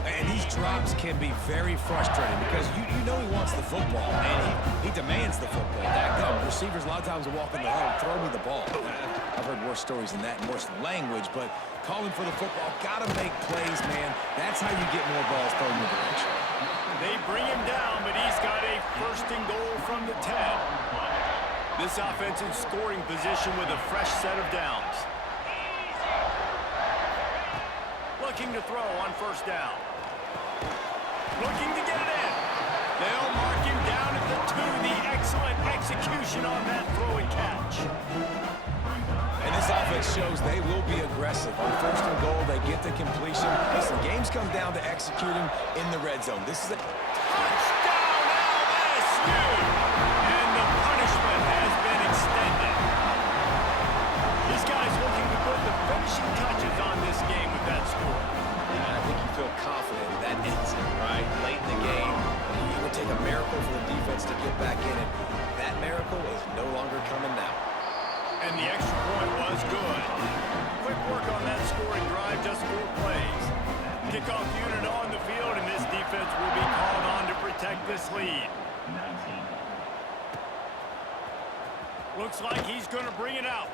And these drops can be very frustrating because you know he wants the football, and he demands the football. Receivers a lot of times will walk in the huddle, throw me the ball. I've heard worse stories than that and worse language, but calling for the football, got to make plays, man. That's how you get more balls thrown in the direction. They bring him down, but he's got a first and goal from the 10. This offense in scoring position with a fresh set of downs. Looking to throw on first down. Looking to get it in. They'll mark him down at the 2. The excellent execution on that throw and catch. And this offense shows they will be aggressive. On first and goal, they get the completion. Listen, games come down to executing in the red zone. This is a touchdown LSU! And the punishment has been extended. This guy's looking to put the finishing touches on this game with that score. I think you feel confident that ends it, right? Late in the game, it would take a miracle for the defense to get back in it. That miracle is no longer coming now. And the extra point was good. Quick work on that scoring drive, just 4 plays. Kickoff unit on the field, and this defense will be called on to protect this lead. Looks like he's going to bring it out.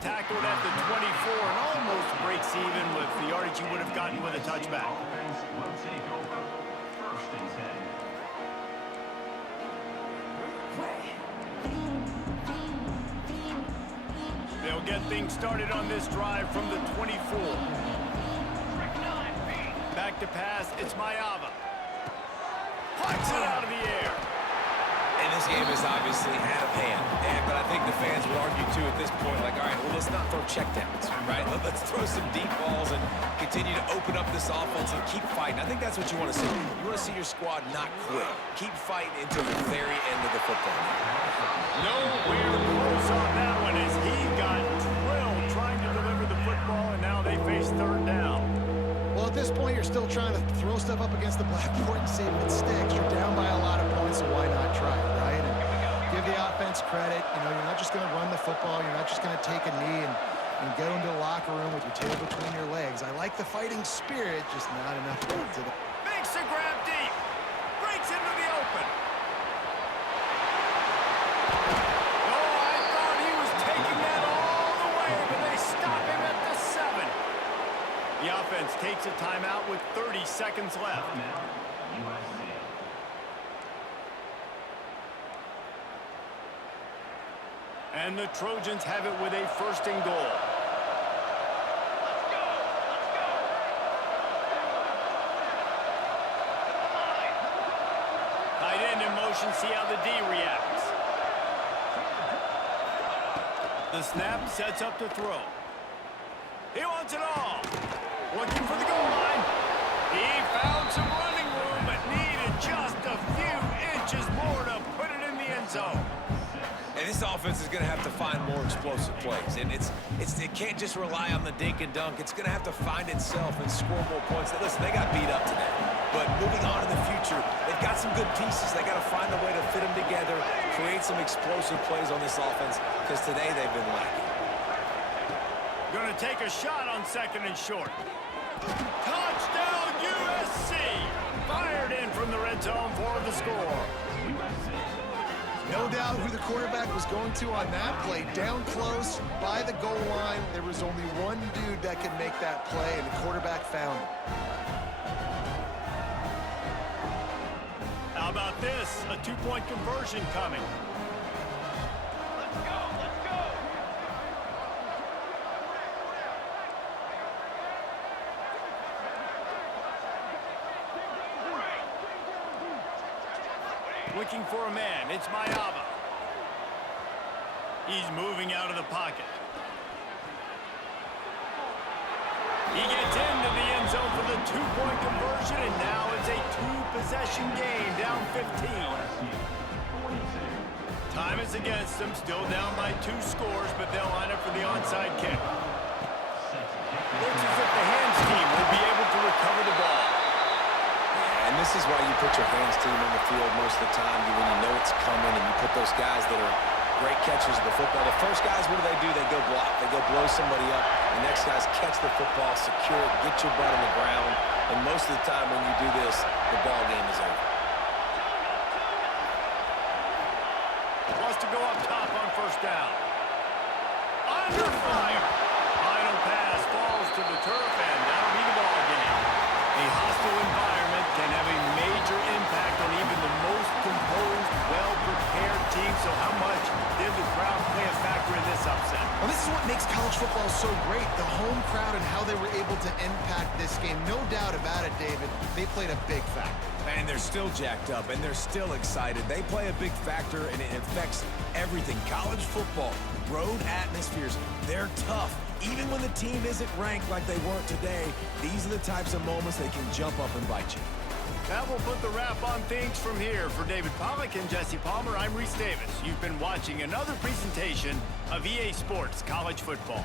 Tackled at the 24 and almost breaks even with the yardage he would have gotten with a touchback. They'll get things started on this drive from the 24. Back to pass, it's Mayava. Plucks it out of the air. And this game is obviously out of hand. But I think the fans would argue, too, at this point, like, all right, well, let's not throw checkdowns, right? Let's throw some deep balls and continue to open up this offense and keep fighting. I think that's what you want to see. You want to see your squad not quit. Keep fighting until the very end of the football. Nowhere close on that one as he got drilled trying to deliver the football, and now they face third down. Well, at this point, you're still trying to throw stuff up against the blackboard and see if it sticks. You're down by a lot of points, so why not try it, right? And give the offense credit. You know, you're not just going to run the football. You're not just going to take a knee and go into the locker room with your tail between your legs. I like the fighting spirit, just not enough to get to the... Makes a grab deep. Breaks into the open. Oh, I thought he was taking that all the way, but they stop him at the 7. The offense takes a timeout with 30 seconds left. And the Trojans have it with a first and goal. Let's go! Let's go! Tight end in motion, see how the D reacts. The snap sets up the throw. He wants it all. Looking for the goal line. He found some running room, but needed just a few inches more to put it in the end zone. And this offense is going to have to find more explosive plays. And it can't just rely on the dink and dunk. It's going to have to find itself and score more points. Now, listen, they got beat up today. But moving on in the future, they've got some good pieces. They got to find a way to fit them together, create some explosive plays on this offense, because today they've been lacking. Going to take a shot on second and short. Touchdown USC! Fired in from the red zone for the score. No doubt who the quarterback was going to on that play. Down close, by the goal line. There was only one dude that could make that play, and the quarterback found it. How about this? A 2-point conversion coming. Let's go! Let's go! Looking for a man. It's Mayava. He's moving out of the pocket. He gets into the end zone for the 2-point conversion, and now it's a 2-possession game, down 15. Time is against them, still down by 2 scores, but they'll line up for the onside kick. Looks as if the hands team will be able to recover the ball. And this is why you put your hands team on the field most of the time, when you know it's coming, and you put those guys that are great catchers of the football. The first guys, what do? They go block. They go blow somebody up. The next guys catch the football, secure it, get your butt on the ground, And most of the time when you do this, the ball game is over. Wants to go up top on first down. Under fire. Final pass falls to the turf, and that'll be the ball game. A hostile environment can have a major impact on even the most composed, well-prepared team. So how much did the crowd play a factor in this upset? Well, this is what makes college football so great, the home crowd and how they were able to impact this game. No doubt about it, David. They played a big factor. And they're still jacked up, and they're still excited. They play a big factor, and it affects everything. College football, road atmospheres, they're tough. Even when the team isn't ranked like they weren't today, these are the types of moments that can jump up and bite you. That will put the wrap on things from here. For David Pollack and Jesse Palmer, I'm Reese Davis. You've been watching another presentation of EA Sports College Football.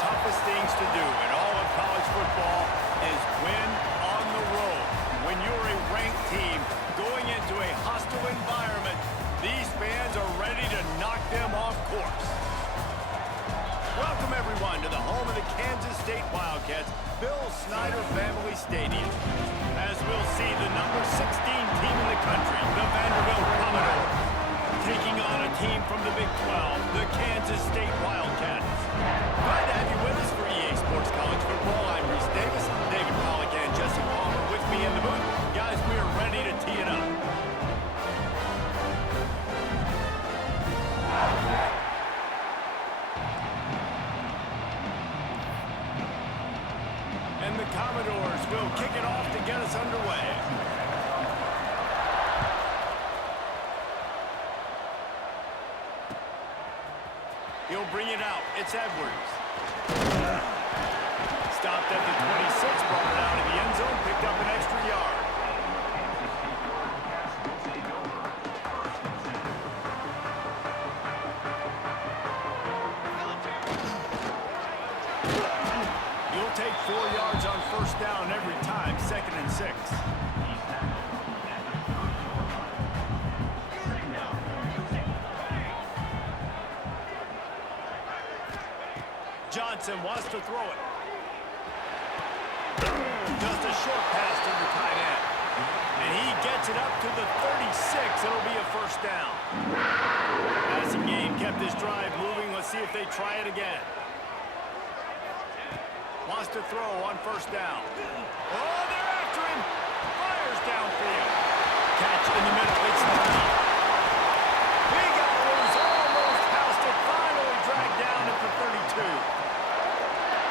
toughest things to do in all of college football is win on the road. When you're a ranked team going into a hostile environment, these fans are ready to knock them off course. Welcome, everyone, to the home of the Kansas State Wildcats, Bill Snyder Family Stadium. As we'll see, the number 16 team in the country, the Vanderbilt Commodores, taking on a team from the Big 12, the Kansas State Wildcats. Glad to have you with us for EA Sports College Football. I'm Reese Davis, David Pollack, and Jesse Palmer with me in the booth. Guys, we are ready to tee it up. And the Commodores will kick it off to get us underway. He'll bring it out. It's Edwards. Stopped at the 26, brought it out of the end zone, picked up an extra yard. You'll take 4 yards on first down every time, 2nd and 6. Johnson wants to throw it. Just a short pass to the tight end. And he gets it up to the 36. It'll be a first down. Passing game kept this drive moving. Let's see if they try it again. Wants to throw on first down. Oh, they're after him. Fires downfield. Catch in the middle. It's down. He got loose. Almost housed it. Finally dragged down at the 32.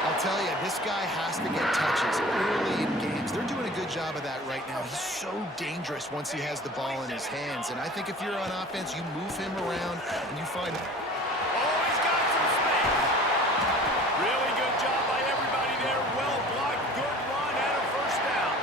I'll tell you, this guy has to get touches early in games. They're doing a good job of that right now. He's so dangerous once he has the ball in his hands. And I think if you're on offense, you move him around and you find... Oh, he's got some space. Really good job by everybody there. Well blocked, good run, and a first down.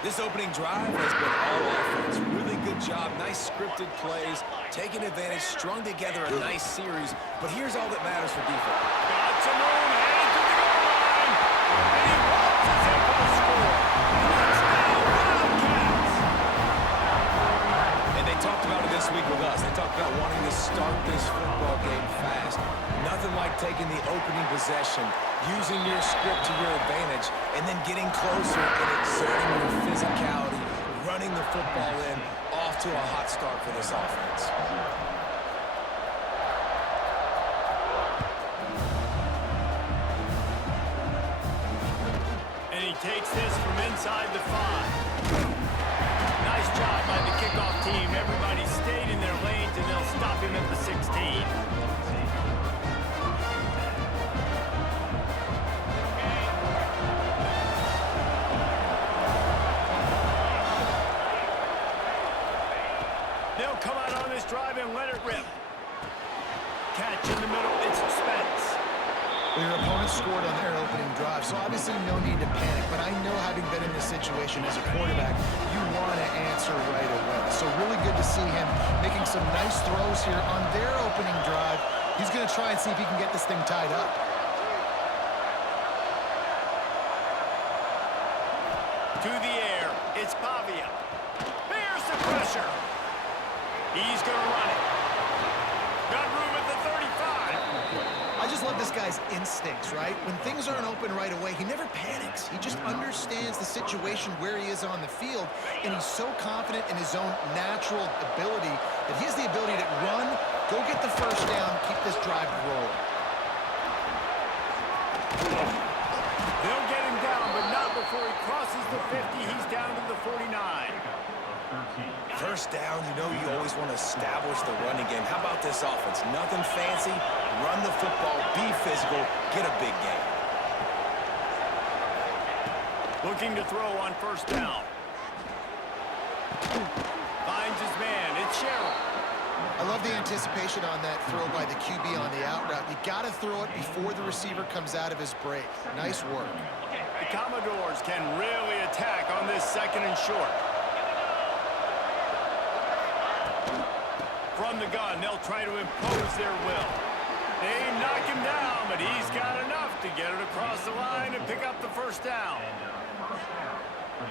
This opening drive has been all offense. Really good job, nice scripted plays, taking advantage, strung together a nice series. But here's all that matters for defense. Got some room, headed to the goal line. And he waltzes in for the score. Touchdown, Wildcats. And they talked about it this week with us. They talked about wanting to start this football game fast. Nothing like taking the opening possession, using your script to your advantage, and then getting closer and exerting your physicality, running the football in, off to a hot start for this offense. And he takes this from inside the 5. Nice job by the kickoff team. Everybody stayed in their lanes, and they'll stop him at the 16. They'll come out on this drive and let it rip. Catch in the middle. It's Spence. Well, your opponent scored on their opening drive, so obviously no need to panic. But I know, having been in this situation as a quarterback, you want to answer right away. So really good to see him making some nice throws here on their opening drive. He's going to try and see if he can get this thing tied up. To the air. It's Pavia. Here's the pressure. He's going to run it. Got room at the 35. I just love this guy's instincts, right? When things aren't open right away, he never panics. He just understands the situation where he is on the field, and he's so confident in his own natural ability that he has the ability to run, go get the first down, keep this drive rolling. They'll get him down, but not before he crosses the 50. He's down to the 49. First down, you know you always want to establish the running game. How about this offense? Nothing fancy. Run the football, be physical, get a big gain. Looking to throw on first down. Finds his man. It's Sherrill. I love the anticipation on that throw by the QB on the out route. You got to throw it before the receiver comes out of his break. Nice work. The Commodores can really attack on this 2nd and short. From the gun, they'll try to impose their will. They knock him down, but he's got enough to get it across the line and pick up the first down.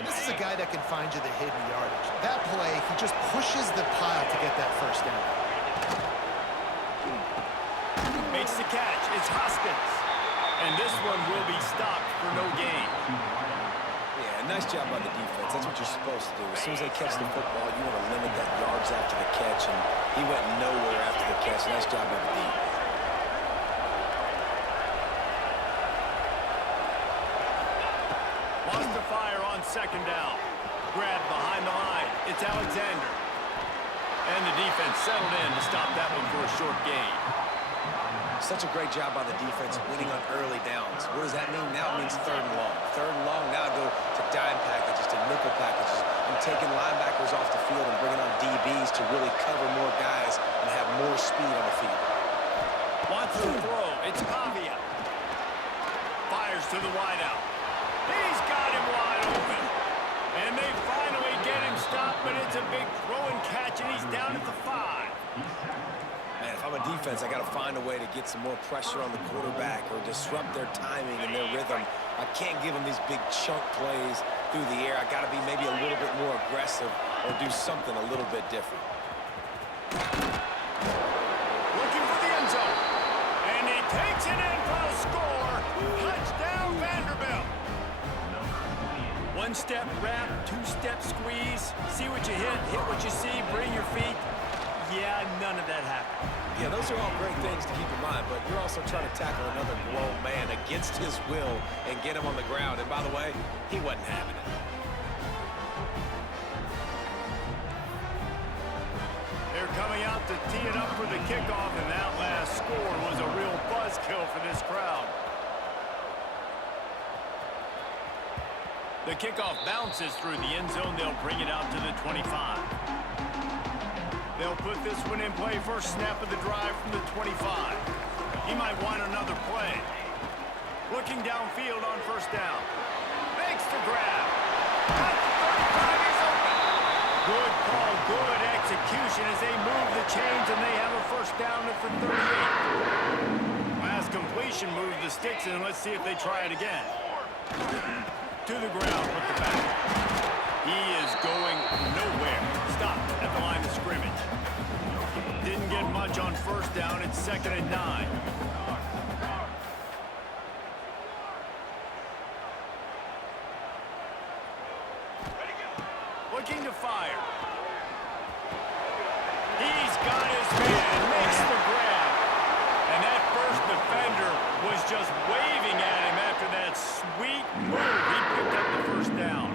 This is a guy that can find you the hidden yardage. That play, he just pushes the pile to get that first down. Makes the catch. It's Hoskins. And this one will be stopped for no gain. Yeah, nice job by the defense. That's what you're supposed to do. As soon as they catch the football, you want to limit that yards after the catch, and he went nowhere after the catch. Nice job by the defense. Lost the fire on second down. Grab behind the line. It's Alexander. And the defense settled in to stop that one for a short gain. Such a great job by the defense winning on early downs. What does that mean? Now it means third and long. Third and long, now I go to dime packages, to nickel packages. I'm taking linebackers off the field and bringing on DBs to really cover more guys and have more speed on the field. Wants to throw. It's Pavia. Fires to the wideout. He's got him wide open. And they finally get him stopped, but it's a big throw and catch, and he's down at the 5. Man, if I'm a defense, I got to find a way to get some more pressure on the quarterback or disrupt their timing and their rhythm. I can't give them these big chunk plays through the air. I got to be maybe a little bit more aggressive or do something a little bit different. Looking for the end zone. And he takes it in for a score. Touchdown, Vanderbilt. One-step wrap, two-step squeeze. See what you hit what you see, bring your feet. Yeah, none of that happened. Yeah, those are all great things to keep in mind, but you're also trying to tackle another grown man against his will and get him on the ground. And by the way, he wasn't having it. They're coming out to tee it up for the kickoff, and that last score was a real buzzkill for this crowd. The kickoff bounces through the end zone. They'll bring it out to the 25. They'll put this one in play. First snap of the drive from the 25. He might want another play. Looking downfield on first down. Makes the grab. Got the 35. He's open. Good call, good execution as they move the chains, and they have a first down at the 38. Last completion moves the sticks, and let's see if they try it again. To the ground with the back. He is going nowhere. Stopped at the line of scrimmage. Didn't get much on first down. It's 2nd and 9. Looking to fire. He's got his man. Makes the grab. And that first defender was just waving at him after that sweet move. He picked up the first down.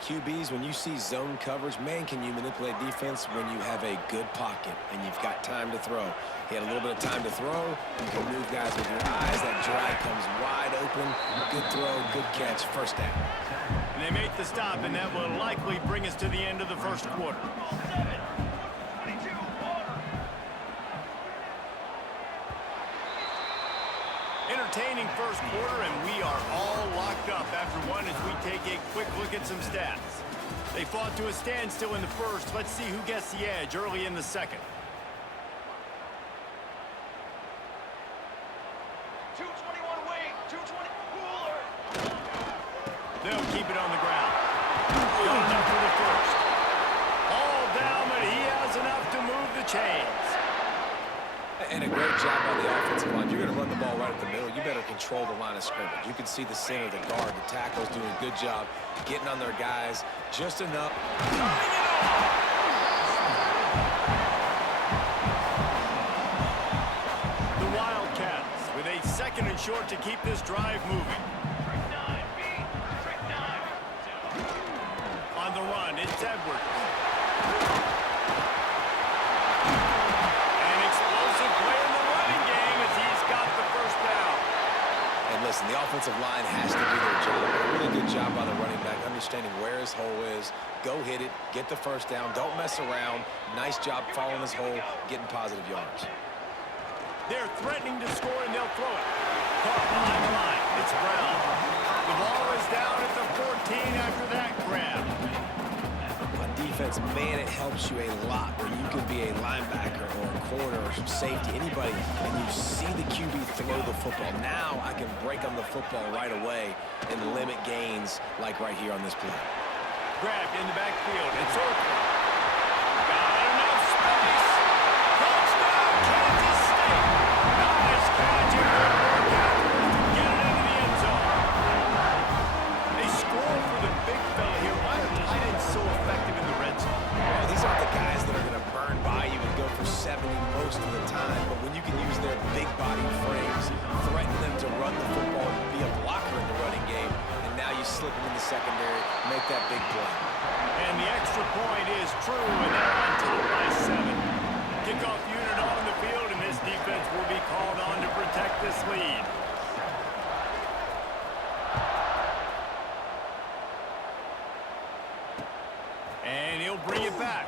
QBs, when you see zone coverage, man, can you manipulate defense when you have a good pocket and you've got time to throw. He had a little bit of time to throw. You can move guys with your eyes. That drag comes wide open. Good throw, good catch, first down. And they make the stop, and that will likely bring us to the end of the first quarter. Entertaining first quarter, and we are all locked up after one as we take a quick look at some stats. They fought to a standstill in the first. Let's see who gets the edge early in the second. 221 weight, 220 cooler. They'll keep it on the ground. Got enough for the first. All down, but he has enough to move the chains. And a great job by the offensive line. You're going to run the ball right at the middle. You better control the line of scrimmage. You can see the center, the guard, the tackles doing a good job getting on their guys just enough. The Wildcats with a 2nd and short to keep this drive moving. On the run, it's Edwards. Listen, the offensive line has to do their job. A really good job by the running back, understanding where his hole is. Go hit it, get the first down, don't mess around. Nice job following his hole, getting positive yards. They're threatening to score, and they'll throw it. Caught behind the line. It's Brown. The ball is down at the 14 after that grab. On defense, defense, man, it helps you a lot when you can be a linebacker or a corner or some safety, anybody, and you see the QB throw the football. Now I can break on the football right away and limit gains like right here on this play. Grabbed in the backfield. It's open. Got enough space. Touchdown, Kansas State. Nice catch and good work afterwards to get it into the end zone. They score for the big fella here. Why are tight ends so effective in the red zone? Well, these aren't the guys that are going to burn by you and go for 70 most of the time, but when you can use their big body frames, threaten them to run the football, be a blocker in the running game, and now you slip them in the secondary, make that big play. And the extra point is true, and they're on top by 7. Kickoff unit on the field, and this defense will be called on to protect this lead. And he'll bring it back.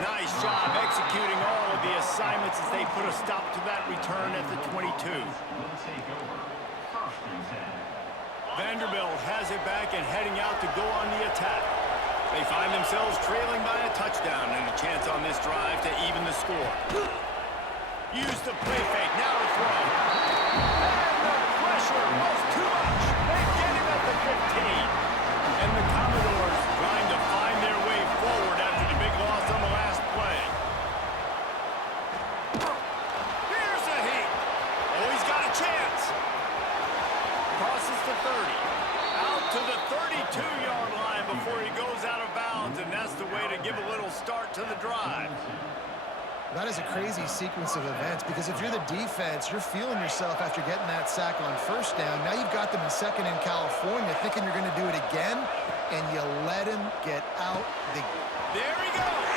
Nice job executing all of the assignments as they put a stop to that return at the 22. Vanderbilt has it back and heading out to go on the attack. They find themselves trailing by a touchdown and a chance on this drive to even the score. Use the play fake, now to throw. And the pressure was too much. They get him at the 15. And the Commodores trying to find their way forward after the big loss on the last play. Here's a heat. Oh, he's got a chance. Crosses the 30. Out to the 32-yard line before he goes out of bounds, and that's the way to give a little start to the drive. That is a crazy sequence of events because if you're the defense, you're feeling yourself after getting that sack on first down. Now you've got them in second in California thinking you're going to do it again, and you let him get out. There he goes.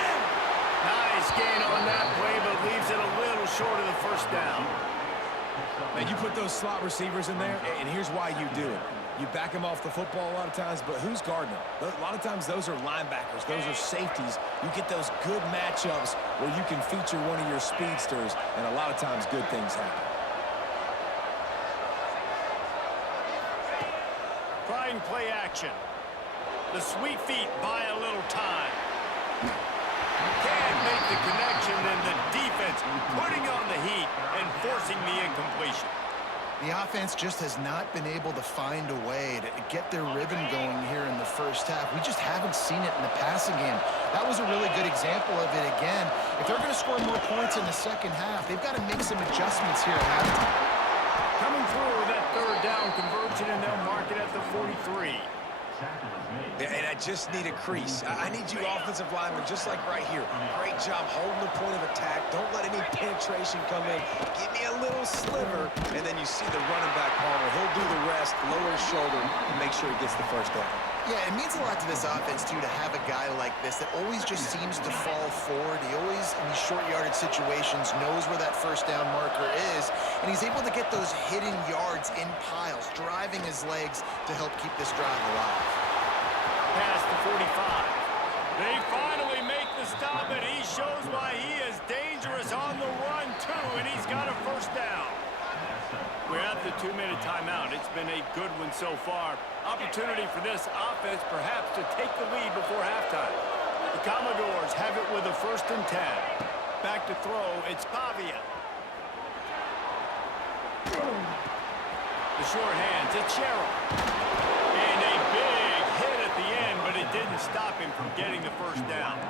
Nice gain on that play, but leaves it a little short of the first down. Now, you put those slot receivers in there, and here's why you do it. You back them off the football a lot of times, but who's guarding them? A lot of times those are linebackers. Those are safeties. You get those good matchups where you can feature one of your speedsters, and a lot of times good things happen. Trying play action. The sweet feet buy a little time. Can't make the connection, and the defense putting on the heat and forcing the incompletion. The offense just has not been able to find a way to get their rhythm going here in the first half. We just haven't seen it in the passing game. That was a really good example of it again. If they're going to score more points in the second half, they've got to make some adjustments here at halftime. Coming through that third down conversion, and they'll mark it at the 43. And I just need a crease. I need you offensive linemen, just like right here. Great job holding the point of attack. Don't let any penetration come in. Give me a little sliver, and then you see the running back, Palmer. He'll do the rest, lower his shoulder, and make sure he gets the first down. Yeah, it means a lot to this offense, too, to have a guy like this that always just seems to fall forward. He always, in these short yardage situations, knows where that first down marker is, and he's able to get those hidden yards in piles, driving his legs to help keep this drive alive. Past the 45. They finally make the stop, and he shows why he is dangerous on the run, too, and he's got a first down. We're at the 2-minute timeout. It's been a good one so far. Opportunity for this offense perhaps to take the lead before halftime. The Commodores have it with a 1st and 10. Back to throw, it's Pavia. The short hands, it's Sherrill. And a big hit at the end, but it didn't stop him from getting the first down.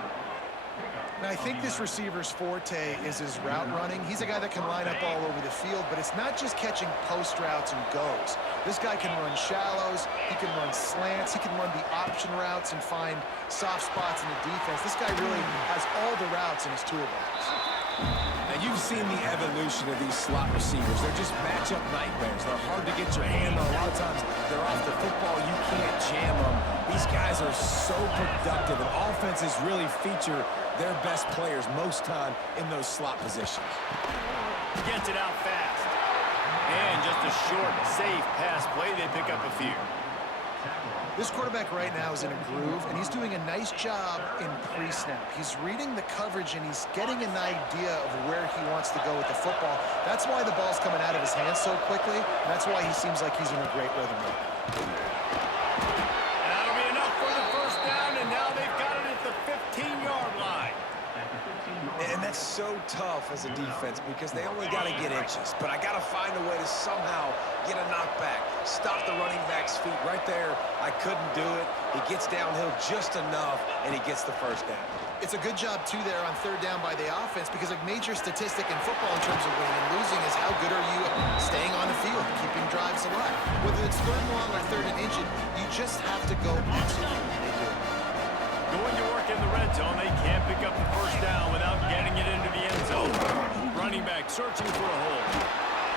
Now, I think this receiver's forte is his route running. He's a guy that can line up all over the field, but it's not just catching post routes and goes. This guy can run shallows, he can run slants, he can run the option routes and find soft spots in the defense. This guy really has all the routes in his toolbox. Now, you've seen the evolution of these slot receivers. They're just matchup nightmares. They're hard to get your hand on. A lot of times, they're off the football. You can't jam them. These guys are so productive, and offenses really feature their best players most time in those slot positions. Gets it out fast. And just a short, safe pass play. They pick up a few. This quarterback right now is in a groove, and he's doing a nice job in pre-snap. He's reading the coverage, and he's getting an idea of where he wants to go with the football. That's why the ball's coming out of his hands so quickly, and that's why he seems like he's in a great rhythm right now. That'll be enough for the first down, tough as a defense because they only got to get inches. But I got to find a way to somehow get a knockback, stop the running back's feet right there. I couldn't do it. He gets downhill just enough, and he gets the first down. It's a good job, too, there on third down by the offense because a major statistic in football in terms of winning and losing is how good are you at staying on the field, keeping drives alive. Whether it's third and long or third and inches, you just have to go execute. They do it. Going to work in the red zone, they can't pick up the first down without getting it into the end zone. Running back searching for a hole.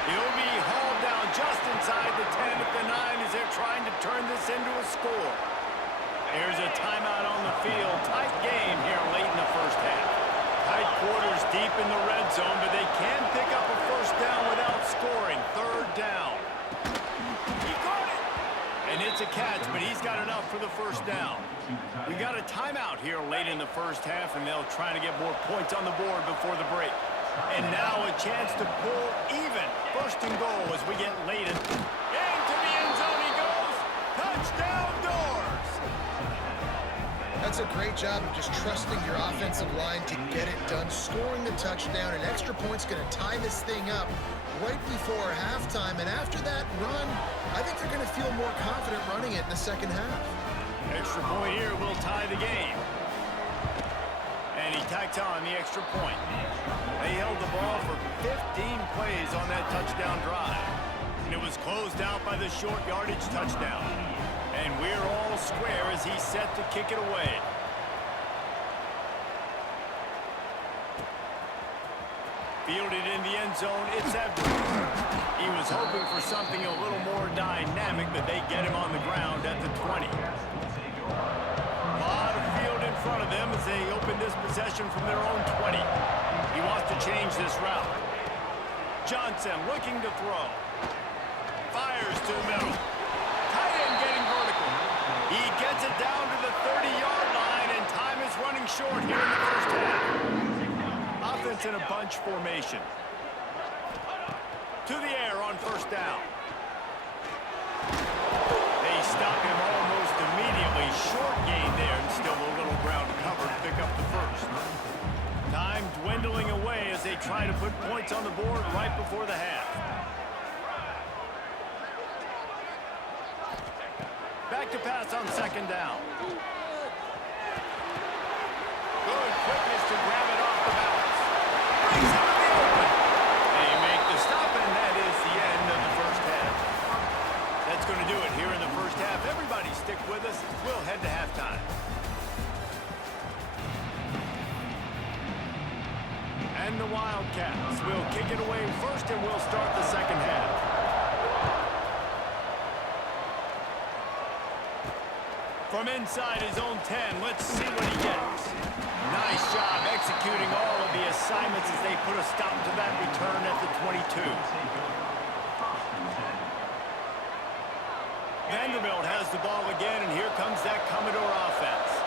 He'll be hauled down just inside the 10 at the 9 as they're trying to turn this into a score. There's a timeout on the field. Tight game here late in the first half. Tight quarters deep in the red zone, but they can pick up a first down without scoring. Third down. He caught it! And it's a catch, but he's got enough for the first down. We got a timeout here late in the first half, and they'll try to get more points on the board before the break. And now a chance to pull even. First and goal as we get late. Into the end zone he goes. Touchdown Doors! That's a great job of just trusting your offensive line to get it done, scoring the touchdown. An extra point's going to tie this thing up right before halftime. And after that run, I think they're going to feel more confident running it in the second half. Extra point here will tie the game. And he tacks on the extra point. They held the ball for 15 plays on that touchdown drive. And it was closed out by the short yardage touchdown. And we're all square as he's set to kick it away. Fielded in the end zone, it's Edwards. He was hoping for something a little more dynamic, but they get him on the ground at the 20. A lot of field in front of them as they open this possession from their own 20. He wants to change this route. Johnson looking to throw. Fires to the middle. Tight end getting vertical. He gets it down to the 30-yard line, and time is running short here in the first half. Offense in a bunch formation. To the air on first down. They stop him almost immediately. Short gain there, and still a little ground cover to pick up the first. Time dwindling away as they try to put points on the board right before the half. Back to pass on second down. Good quickness to grab it off the balance. Brings it to the open. They make the stop, and that is the end of the first half. That's going to do it here in the first half. Everybody stick with us. We'll head to halftime. And the Wildcats will kick it away first, and we'll start the second half. From inside his own 10, let's see what he gets. Nice job executing all of the assignments as they put a stop to that return at the 22. Vanderbilt has the ball again, and here comes that Commodore offense.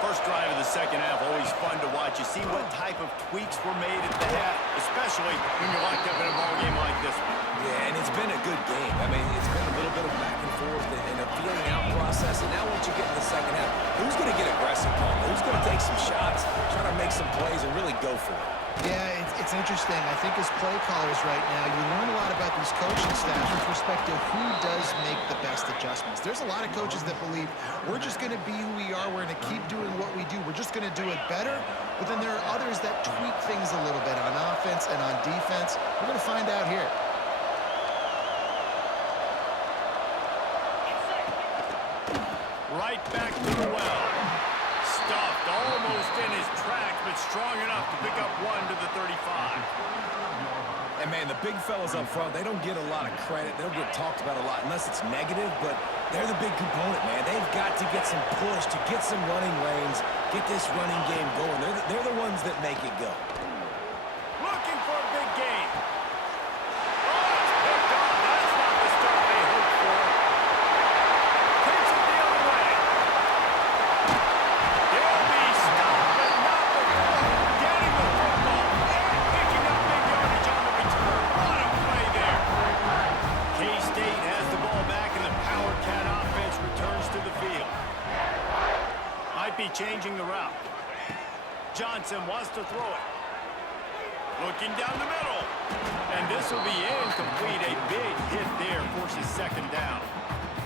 First drive of the second half, always fun to watch. You see what type of tweaks were made at the half, especially when you're locked up in a ball game like this one. Yeah, and it's been a good game. I mean, it's been a little bit of back and forth and a feeling out process. And now once you get in the second half, who's going to get aggressive, Paul? Who's going to take some shots, try to make some plays, and really go for it? Yeah, it's interesting. I think as play callers right now, you learn a lot about these coaching staffs with respect to who does make the best adjustments. There's a lot of coaches that believe we're just going to be who we are. We're going to keep doing what we do. We're just going to do it better. But then there are others that tweak things a little bit on offense and on defense. We're going to find out here. Right back to the well. Stuffed almost in his tracks, but strong enough to pick up one to the 35. And, man, the big fellas up front, they don't get a lot of credit. They don't get talked about a lot unless it's negative, but they're the big component, man. They've got to get some push, to get some running lanes, get this running game going. They're the ones that make it go. Looking for a big gain. Oh, it's picked off. That's not the start they hoped for. Takes it the other way. He'll be stopped, but not before getting the football and picking up big yardage on the return. What a play there. K-State has the ball back, and the Power Cat offense returns to the field. Might be changing the route. Johnson wants to throw it. Looking down the middle. And this will be incomplete. A big hit there forces second down.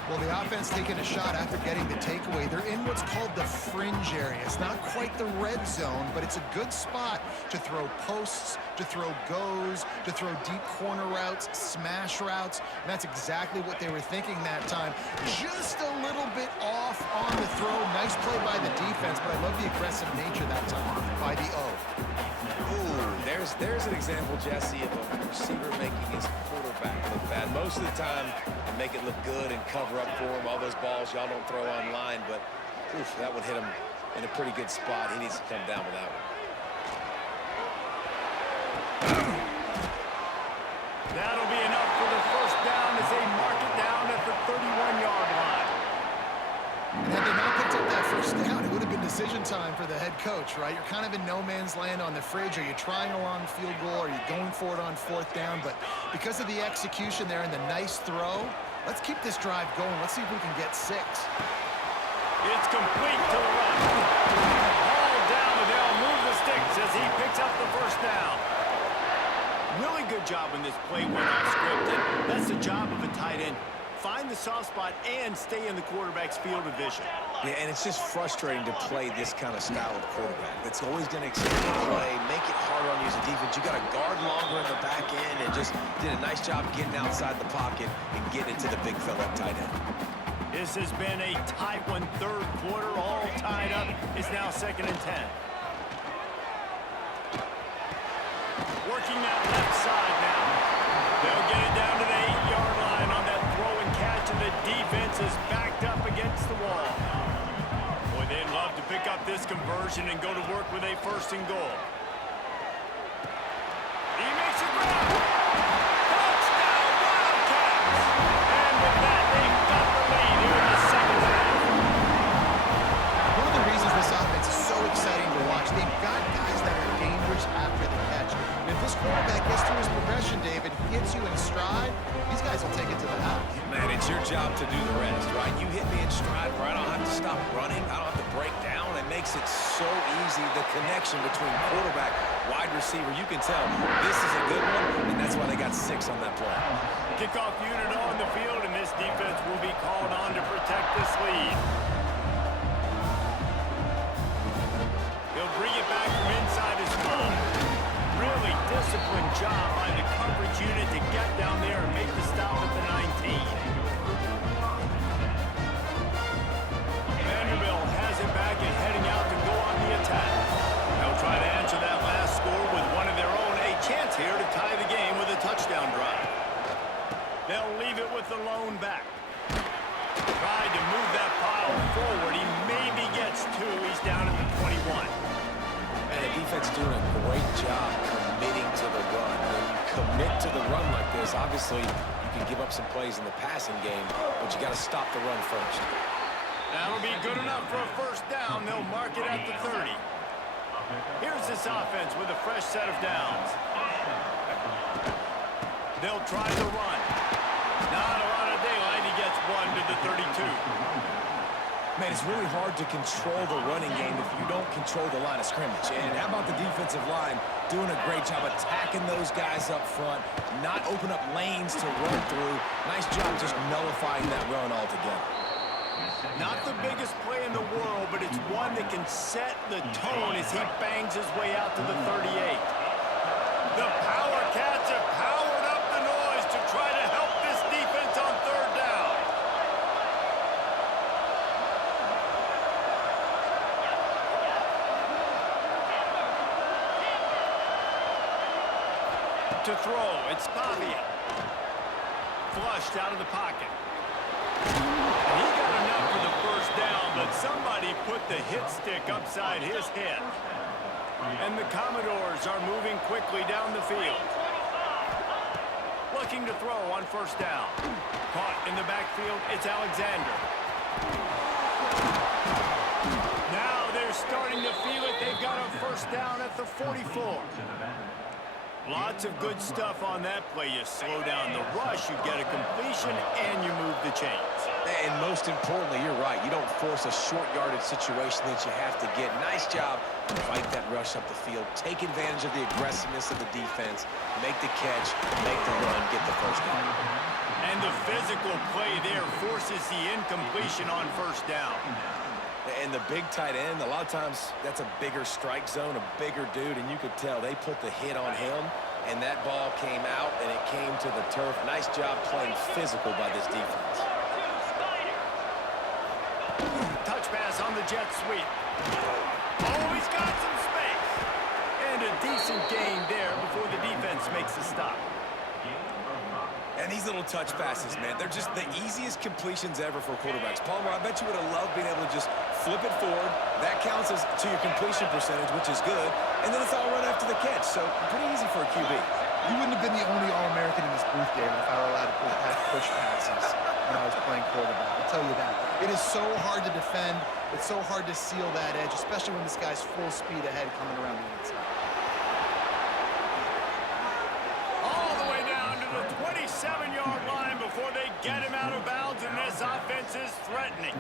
Well, the offense taking a shot after getting the takeaway. They're in what's called the fringe area. It's not quite the red zone, but it's a good spot to throw posts, to throw goes, to throw deep corner routes, smash routes. And that's exactly what they were thinking that time. Just a little bit off on the throw. Nice play by the defense, but I love the aggressive nature that time by the O. Ooh, there's an example, Jesse, of a receiver making his quarterback look bad. Most of the time, they make it look good and cover up for him. All those balls y'all don't throw online, but oof, that would hit him in a pretty good spot. He needs to come down with that one. That'll be enough for the first down as they mark it down at the 31-yard line. And had they not picked up that first down, it would have been decision time for the head coach, right? You're kind of in no man's land on the fridge. Are you trying a long field goal? Are you going for it on fourth down? But because of the execution there and the nice throw, let's keep this drive going. Let's see if we can get 6. It's complete to the left. Ball down, and they'll move the sticks as he picks up the first down. Really good job when this play went off script. That's the job of a tight end. Find the soft spot and stay in the quarterback's field of vision. Yeah, and it's just frustrating to play this kind of style of quarterback. That's always going to extend the play, make it harder on you as a defense. You got to guard longer in the back end and just did a nice job getting outside the pocket and getting into the big fella tight end. This has been a tight one, third quarter, all tied up. It's now 2nd and 10. Working that left side now. They'll get it down to the 8-yard line on that throw and catch, and the defense is backed up against the wall. Boy, they'd love to pick up this conversion and go to work with a 1st and goal. He makes a grab. Touchdown, Wildcats! And with that, they've got the lead here in the second half. One of the reasons this offense is so exciting to watch, they've got guys that are dangerous after the catch. And if this quarterback gets through his progression, David, hits you in stride, these guys will take it to the house. Man, it's your job to do the rest, right? You hit me in stride where I don't have to stop running. I don't have to break down. It makes it so easy. The connection between quarterback, wide receiver, you can tell this is a good one, and that's why they got 6 on that play. Kickoff unit on the field, and this defense will be called on to protect this lead. He'll bring it back from inside his own. Really disciplined job by the coverage unit to get down there and make the stop at the 19. Vanderbilt has it back and heading out to go on the attack. They'll try to answer that last score with one of their own. A chance here to tie the game with a touchdown drive. They'll leave it with the lone back. Tried to move that pile forward. He maybe gets 2. He's down at the 21. And the defense doing a great job committing to the run. When you commit to the run like this, obviously you can give up some plays in the passing game, but you got to stop the run first. That'll be good enough for a first down. They'll mark it at the 30. Here's this offense with a fresh set of downs. They'll try the run. Not a lot of daylight. He gets 1 to the 32. Man, it's really hard to control the running game if you don't control the line of scrimmage. And how about the defensive line doing a great job attacking those guys up front, not open up lanes to run through. Nice job just nullifying that run altogether. Not the biggest play in the world, but it's one that can set the tone as he bangs his way out to the 38. The Power Cats have powered up the noise to try to help this defense on third down. To throw, it's Pavia. Flushed out of the pocket. He got enough for the first down, but somebody put the hit stick upside his head. And the Commodores are moving quickly down the field. Looking to throw on first down. Caught in the backfield, it's Alexander. Now they're starting to feel it. They've got a first down at the 44. Lots of good stuff on that play. You slow down the rush, you get a completion, and you move the chains. And most importantly, you're right. You don't force a short yardage situation that you have to get. Nice job to fight that rush up the field. Take advantage of the aggressiveness of the defense. Make the catch, make the run, get the first down. And the physical play there forces the incompletion on first down. And the big tight end, a lot of times that's a bigger strike zone, a bigger dude, and you could tell they put the hit on him, and that ball came out, and it came to the turf. Nice job playing physical by this defense. Touch pass on the jet sweep. Oh, he's got some space. And a decent gain there before the defense makes a stop. And these little touch passes, man, they're just the easiest completions ever for quarterbacks. Palmer, I bet you would have loved being able to just flip it forward. That counts as to your completion percentage, which is good. And then it's all right after the catch, so pretty easy for a QB. You wouldn't have been the only All-American in this booth, David, if I were allowed to have push passes when I was playing quarterback. I'll tell you that. It is so hard to defend. It's so hard to seal that edge, especially when this guy's full speed ahead coming around the inside. All the way down to the 27-yard line before they get him out of bounds, and this offense is threatening.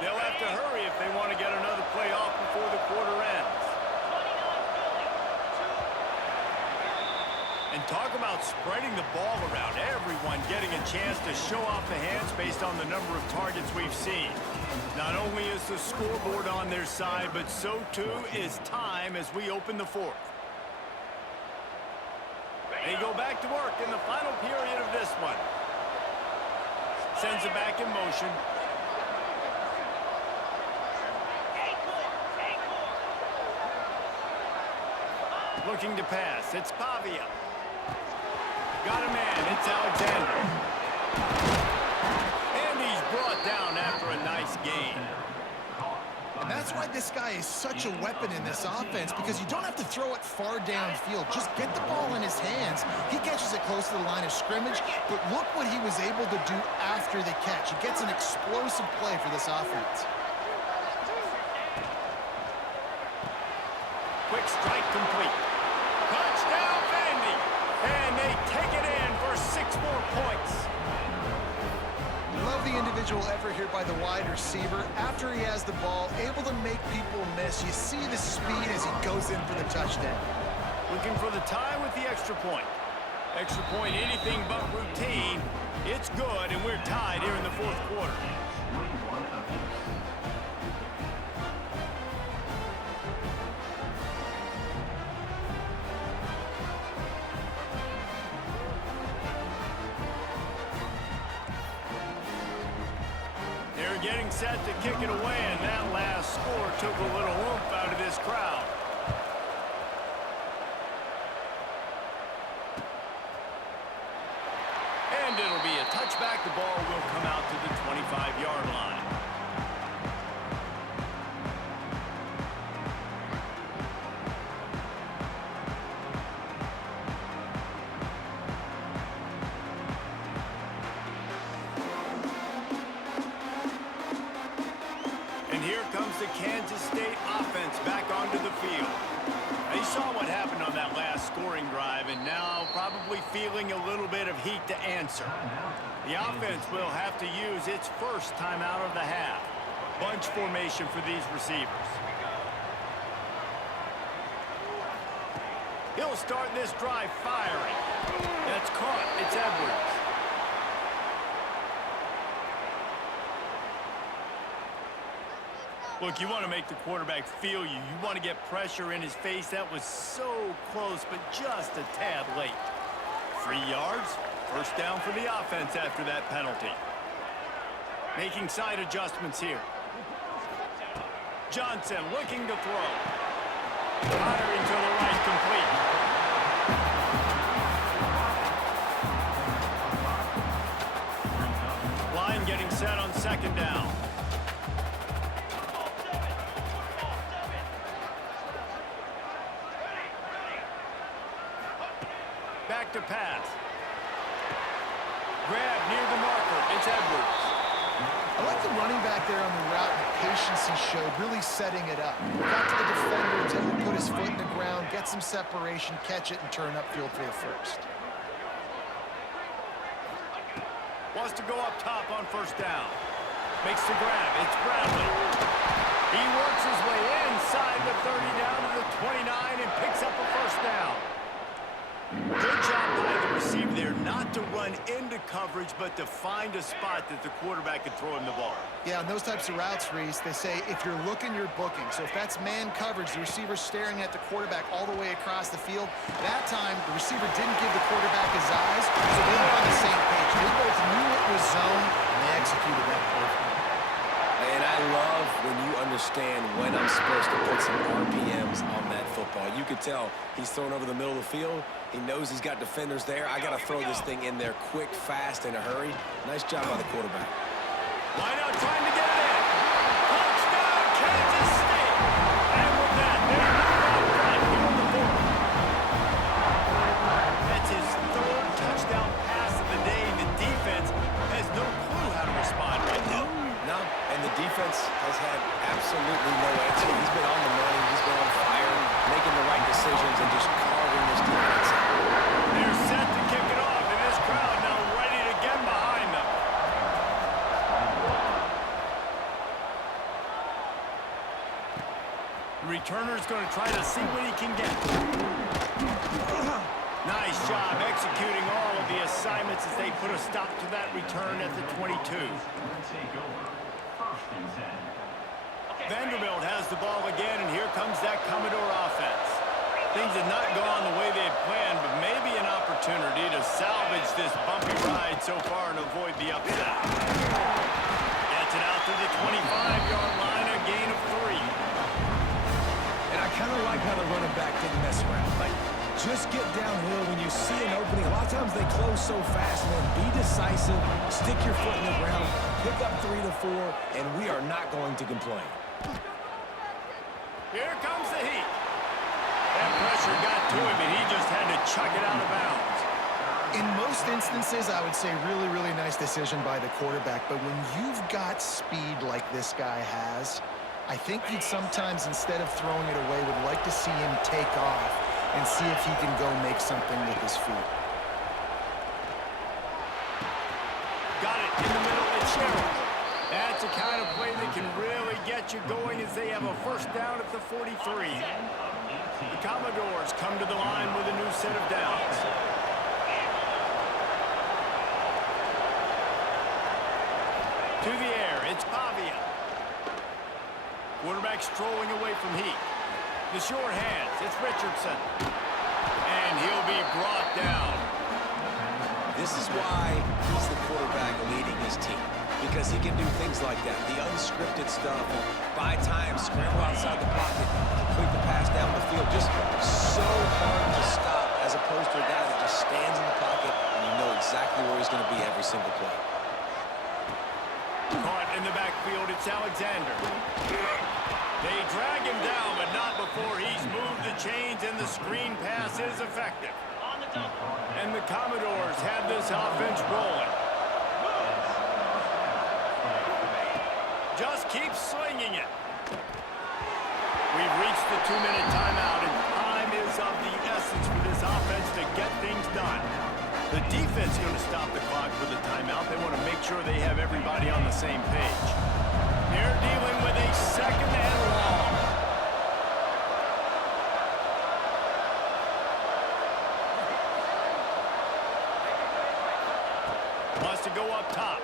They'll have to hurry if they want to get another play off before the quarter ends. And talk about spreading the ball around. Everyone getting a chance to show off the hands based on the number of targets we've seen. Not only is the scoreboard on their side, but so too is time as we open the fourth. They go back to work in the final period of this one. Sends it back in motion. Looking to pass. It's Pavia. Got a man. It's Alexander. And he's brought down after a nice gain. And that's why this guy is such a weapon in this offense, because you don't have to throw it far downfield. Just get the ball in his hands. He catches it close to the line of scrimmage, but look what he was able to do after the catch. He gets an explosive play for this offense. Quick strike complete. Touchdown, Vandy. And they take it in for 6 more points. Love the individual effort here by the wide receiver. After he has the ball, able to make people miss. You see the speed as he goes in for the touchdown. Looking for the tie with the extra point. Extra point, anything but routine. It's good, and we're tied here in the fourth quarter. Getting set to kick it away, and that last score took a little oomph out of this crowd. And it'll be a touchback. The ball will come out to the 25-yard line. The Kansas State offense back onto the field. They saw what happened on that last scoring drive, and now probably feeling a little bit of heat to answer. The offense will have to use its first time out of the half. Bunch formation for these receivers. He'll start this drive firing. That's caught. It's Edwards. Look, you want to make the quarterback feel you. You want to get pressure in his face. That was so close, but just a tad late. 3 yards, first down for the offense after that penalty. Making side adjustments here. Johnson looking to throw. Firing to the right, complete. Line getting set on second down. Back to pass. Grab near the marker. It's Edwards. I like the running back there on the route and the patience he showed, really setting it up. Got to the defender, able to put his foot in the ground, get some separation, catch it, and turn upfield for the first. Wants to go up top on first down. Makes the grab. It's Bradley. He works his way inside the 30 down to the 29 and picks up a first down. Good job by the receiver there not to run into coverage, but to find a spot that the quarterback could throw him the ball. Yeah, on those types of routes, Reese, they say if you're looking, you're booking. So if that's man coverage, the receiver's staring at the quarterback all the way across the field. That time, the receiver didn't give the quarterback his eyes, so they were on the same page. They both knew it was zone, and they executed that perfectly. And I love when you understand when I'm supposed to put some RPMs on that football. You could tell he's thrown over the middle of the field. He knows he's got defenders there. I got to throw this thing in there quick, fast, in a hurry. Nice job by the quarterback. Line out trying to get it in. Touchdown, Kansas State. And with that, they're not front here on the board. That's his third touchdown pass of the day. The defense has no clue how to respond right now. No, and the defense has had absolutely no answer. He's been on the money. He's been on fire, making the right decisions and just carving this defense out. They're set to kick it off, and this crowd now ready to get behind them. The returner's going to try to see what he can get. Nice job executing all of the assignments as they put a stop to that return at the 22. Vanderbilt has the ball again, and here comes that Commodore offense. Things have not gone the way they had planned, but maybe an opportunity to salvage this bumpy ride so far and avoid the upset. Gets it out to the 25-yard line, a gain of 3. And I kind of like how the running back didn't mess around. Like, just get downhill when you see an opening. A lot of times they close so fast, man. Be decisive, stick your foot in the ground, pick up 3 to 4, and we are not going to complain. Here comes the heat. That pressure got to him, and he just had to chuck it out of bounds. In most instances, I would say really, really nice decision by the quarterback. But when you've got speed like this guy has, I think you'd sometimes, instead of throwing it away, would like to see him take off and see if he can go make something with his feet. Got it in the middle of Sherrill. That's the kind of play that can really get you going as they have a first down at the 43. The Commodores come to the line with a new set of downs. To the air, it's Pavia. Quarterback strolling away from Heat. The short hands, it's Richardson. And he'll be brought down. This is why he's the quarterback leading his team, because he can do things like that, the unscripted stuff, and buy time, scramble outside the pocket, complete the pass down the field. Just so hard to stop, as opposed to a guy that just stands in the pocket and you know exactly where he's going to be every single play. Caught in the backfield, it's Alexander. They drag him down, but not before he's moved the chains, and the screen pass is effective. And the Commodores have this offense rolling. Just keep slinging it. We've reached the 2-minute timeout, and time is of the essence for this offense to get things done. The defense is going to stop the clock for the timeout. They want to make sure they have everybody on the same page. They're dealing with a second and long. Wants to go up top.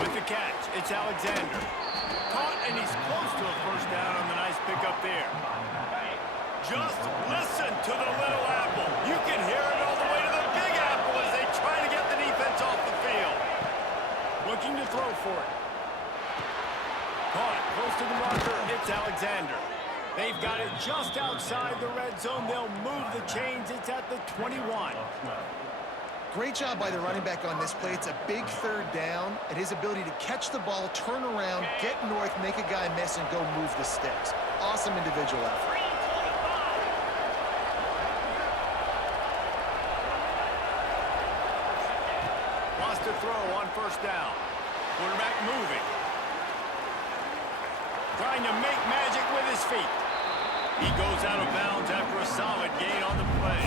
With the catch, it's Alexander. Caught, and he's close to a first down on the nice pickup there. Just listen to the little apple. You can hear it all the way to the big apple as they try to get the defense off the field. Looking to throw for it. Caught, close to the marker, it's Alexander. They've got it just outside the red zone. They'll move the chains. It's at the 21. Great job by the running back on this play. It's a big third down, and his ability to catch the ball, turn around, get north, make a guy miss, and go move the sticks. Awesome individual effort. Wants to throw on first down. Quarterback moving. Trying to make magic with his feet. He goes out of bounds after a solid gain on the play.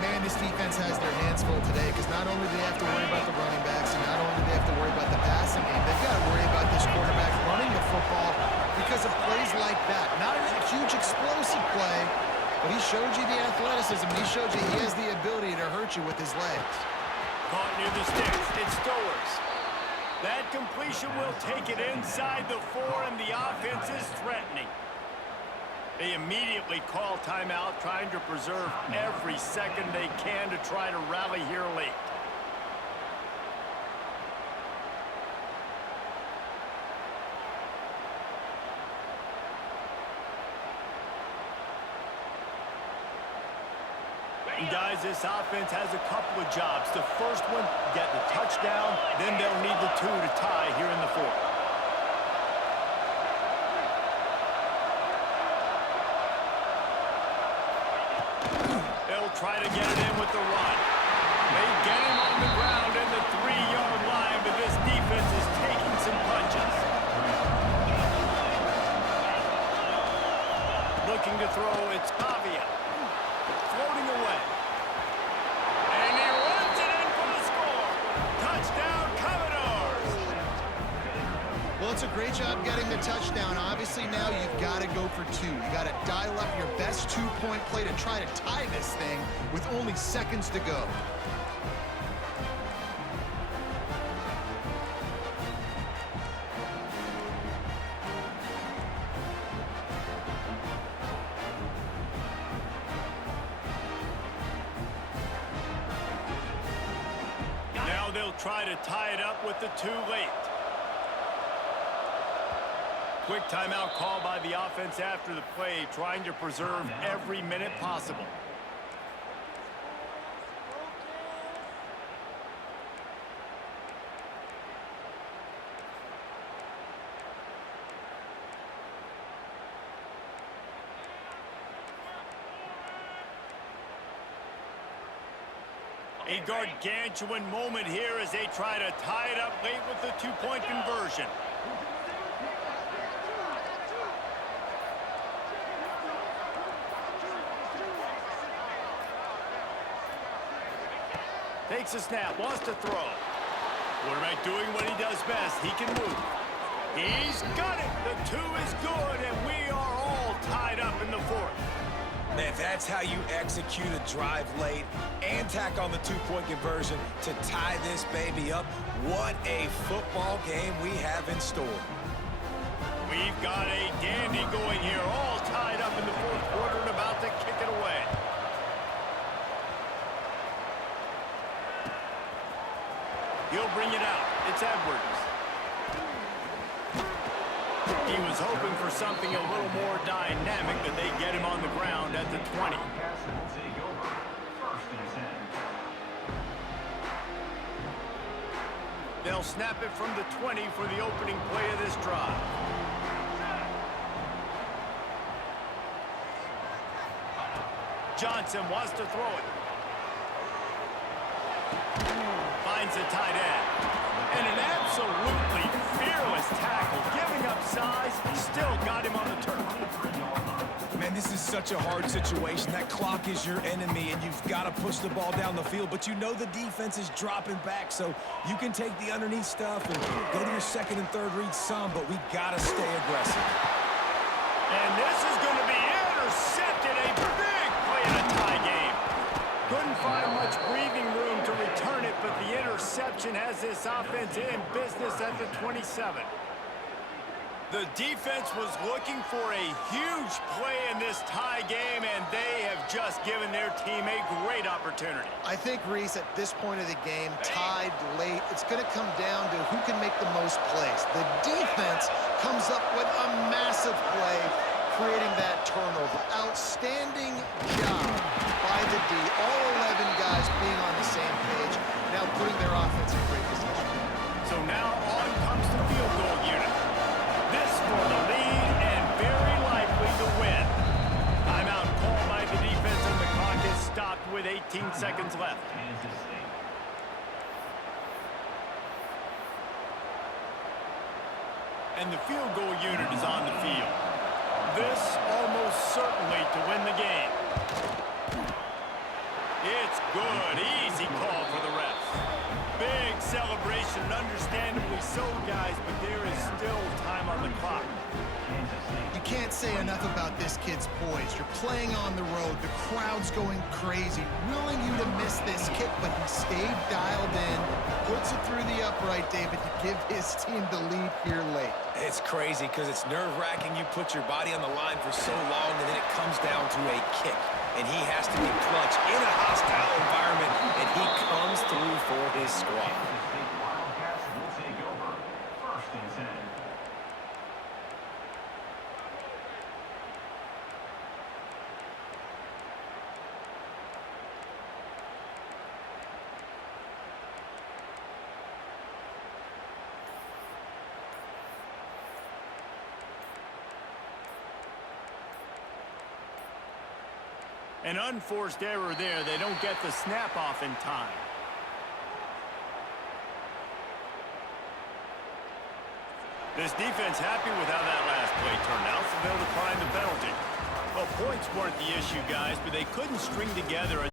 Man, this defense has their hands full today because not only do they have to worry about the running backs, and not only do they have to worry about the passing game, they've got to worry about this quarterback running the football because of plays like that. Not a huge explosive play, but he showed you the athleticism. He showed you he has the ability to hurt you with his legs. Caught near the sticks. It's Stowers. That completion will take it inside the 4, and the offense is threatening. They immediately call timeout, trying to preserve every second they can to try to rally here late. And guys, this offense has a couple of jobs. The first one, get the touchdown, then they'll need the 2 to tie here in the 4th. They'll try to get it in with the run. They get him on the ground in the 3-yard line, but this defense is taking some punches. Looking to throw, it's Pavia. Floating away. And he runs it in for the score. Touchdown, Commodores. Well, it's a great job getting the touchdown. Obviously, now you've got to go for 2. You got to dial up your best 2-point play to try to tie this thing with only seconds to go. Now they'll try to tie it up with the 2 late. Quick timeout call by the offense after the play, trying to preserve every minute possible. A gargantuan moment here as they try to tie it up late with the 2-point conversion. Takes a snap, wants to throw. Quarterback doing what he does best. He can move. He's got it. The 2 is good, and we are all tied up in the 4th. Man, that's how you execute a drive late and tack on the 2-point conversion to tie this baby up. What a football game we have in store. We've got a dandy going here, all tied up in the 4th quarter and about to kick it away. He'll bring it out. It's Edwards. He was hoping for something a little more dynamic, but they get him on the ground at the 20. They'll snap it from the 20 for the opening play of this drive. Johnson wants to throw it. Finds the tight end. And an absolutely fearless tackle. Giving up size, still got him on the turf. Man, this is such a hard situation. That clock is your enemy, and you've got to push the ball down the field. But you know the defense is dropping back, so you can take the underneath stuff and go to your second and third read some, but we got to stay aggressive. And this is going to be intercepted. A big play in a tie game. Couldn't find much breathing room to return it, but the interception has this offense in business at the 27. The defense was looking for a huge play in this tie game, and they have just given their team a great opportunity. I think, Reese, at this point of the game, tied late, it's going to come down to who can make the most plays. The defense comes up with a massive play, creating that turnover. Outstanding job by the D. All 11 guys being on the same page, now putting their offense in great position. So now on comes the field goal unit. This for the lead and very likely the win. Timeout called by the defense, and the clock is stopped with 18 seconds left. And the field goal unit is on the field. This almost certainly to win the game. It's good. Easy call for the ref. understandably so, guys, but there is still time on the clock. You can't say enough about this kid's poise. You're playing on the road. The crowd's going crazy, willing you to miss this kick, but he stayed dialed in, puts it through the upright, David, to give his team the lead here late. It's crazy because it's nerve-wracking. You put your body on the line for so long, and then it comes down to a kick. And he has to be clutch in a hostile environment, and he comes through for his squad. Wildcats will take over. 1st and 10. An unforced error there. They don't get the snap off in time. This defense happy with how that last play turned out, so they'll decline the penalty. Well, points weren't the issue, guys, but they couldn't string together a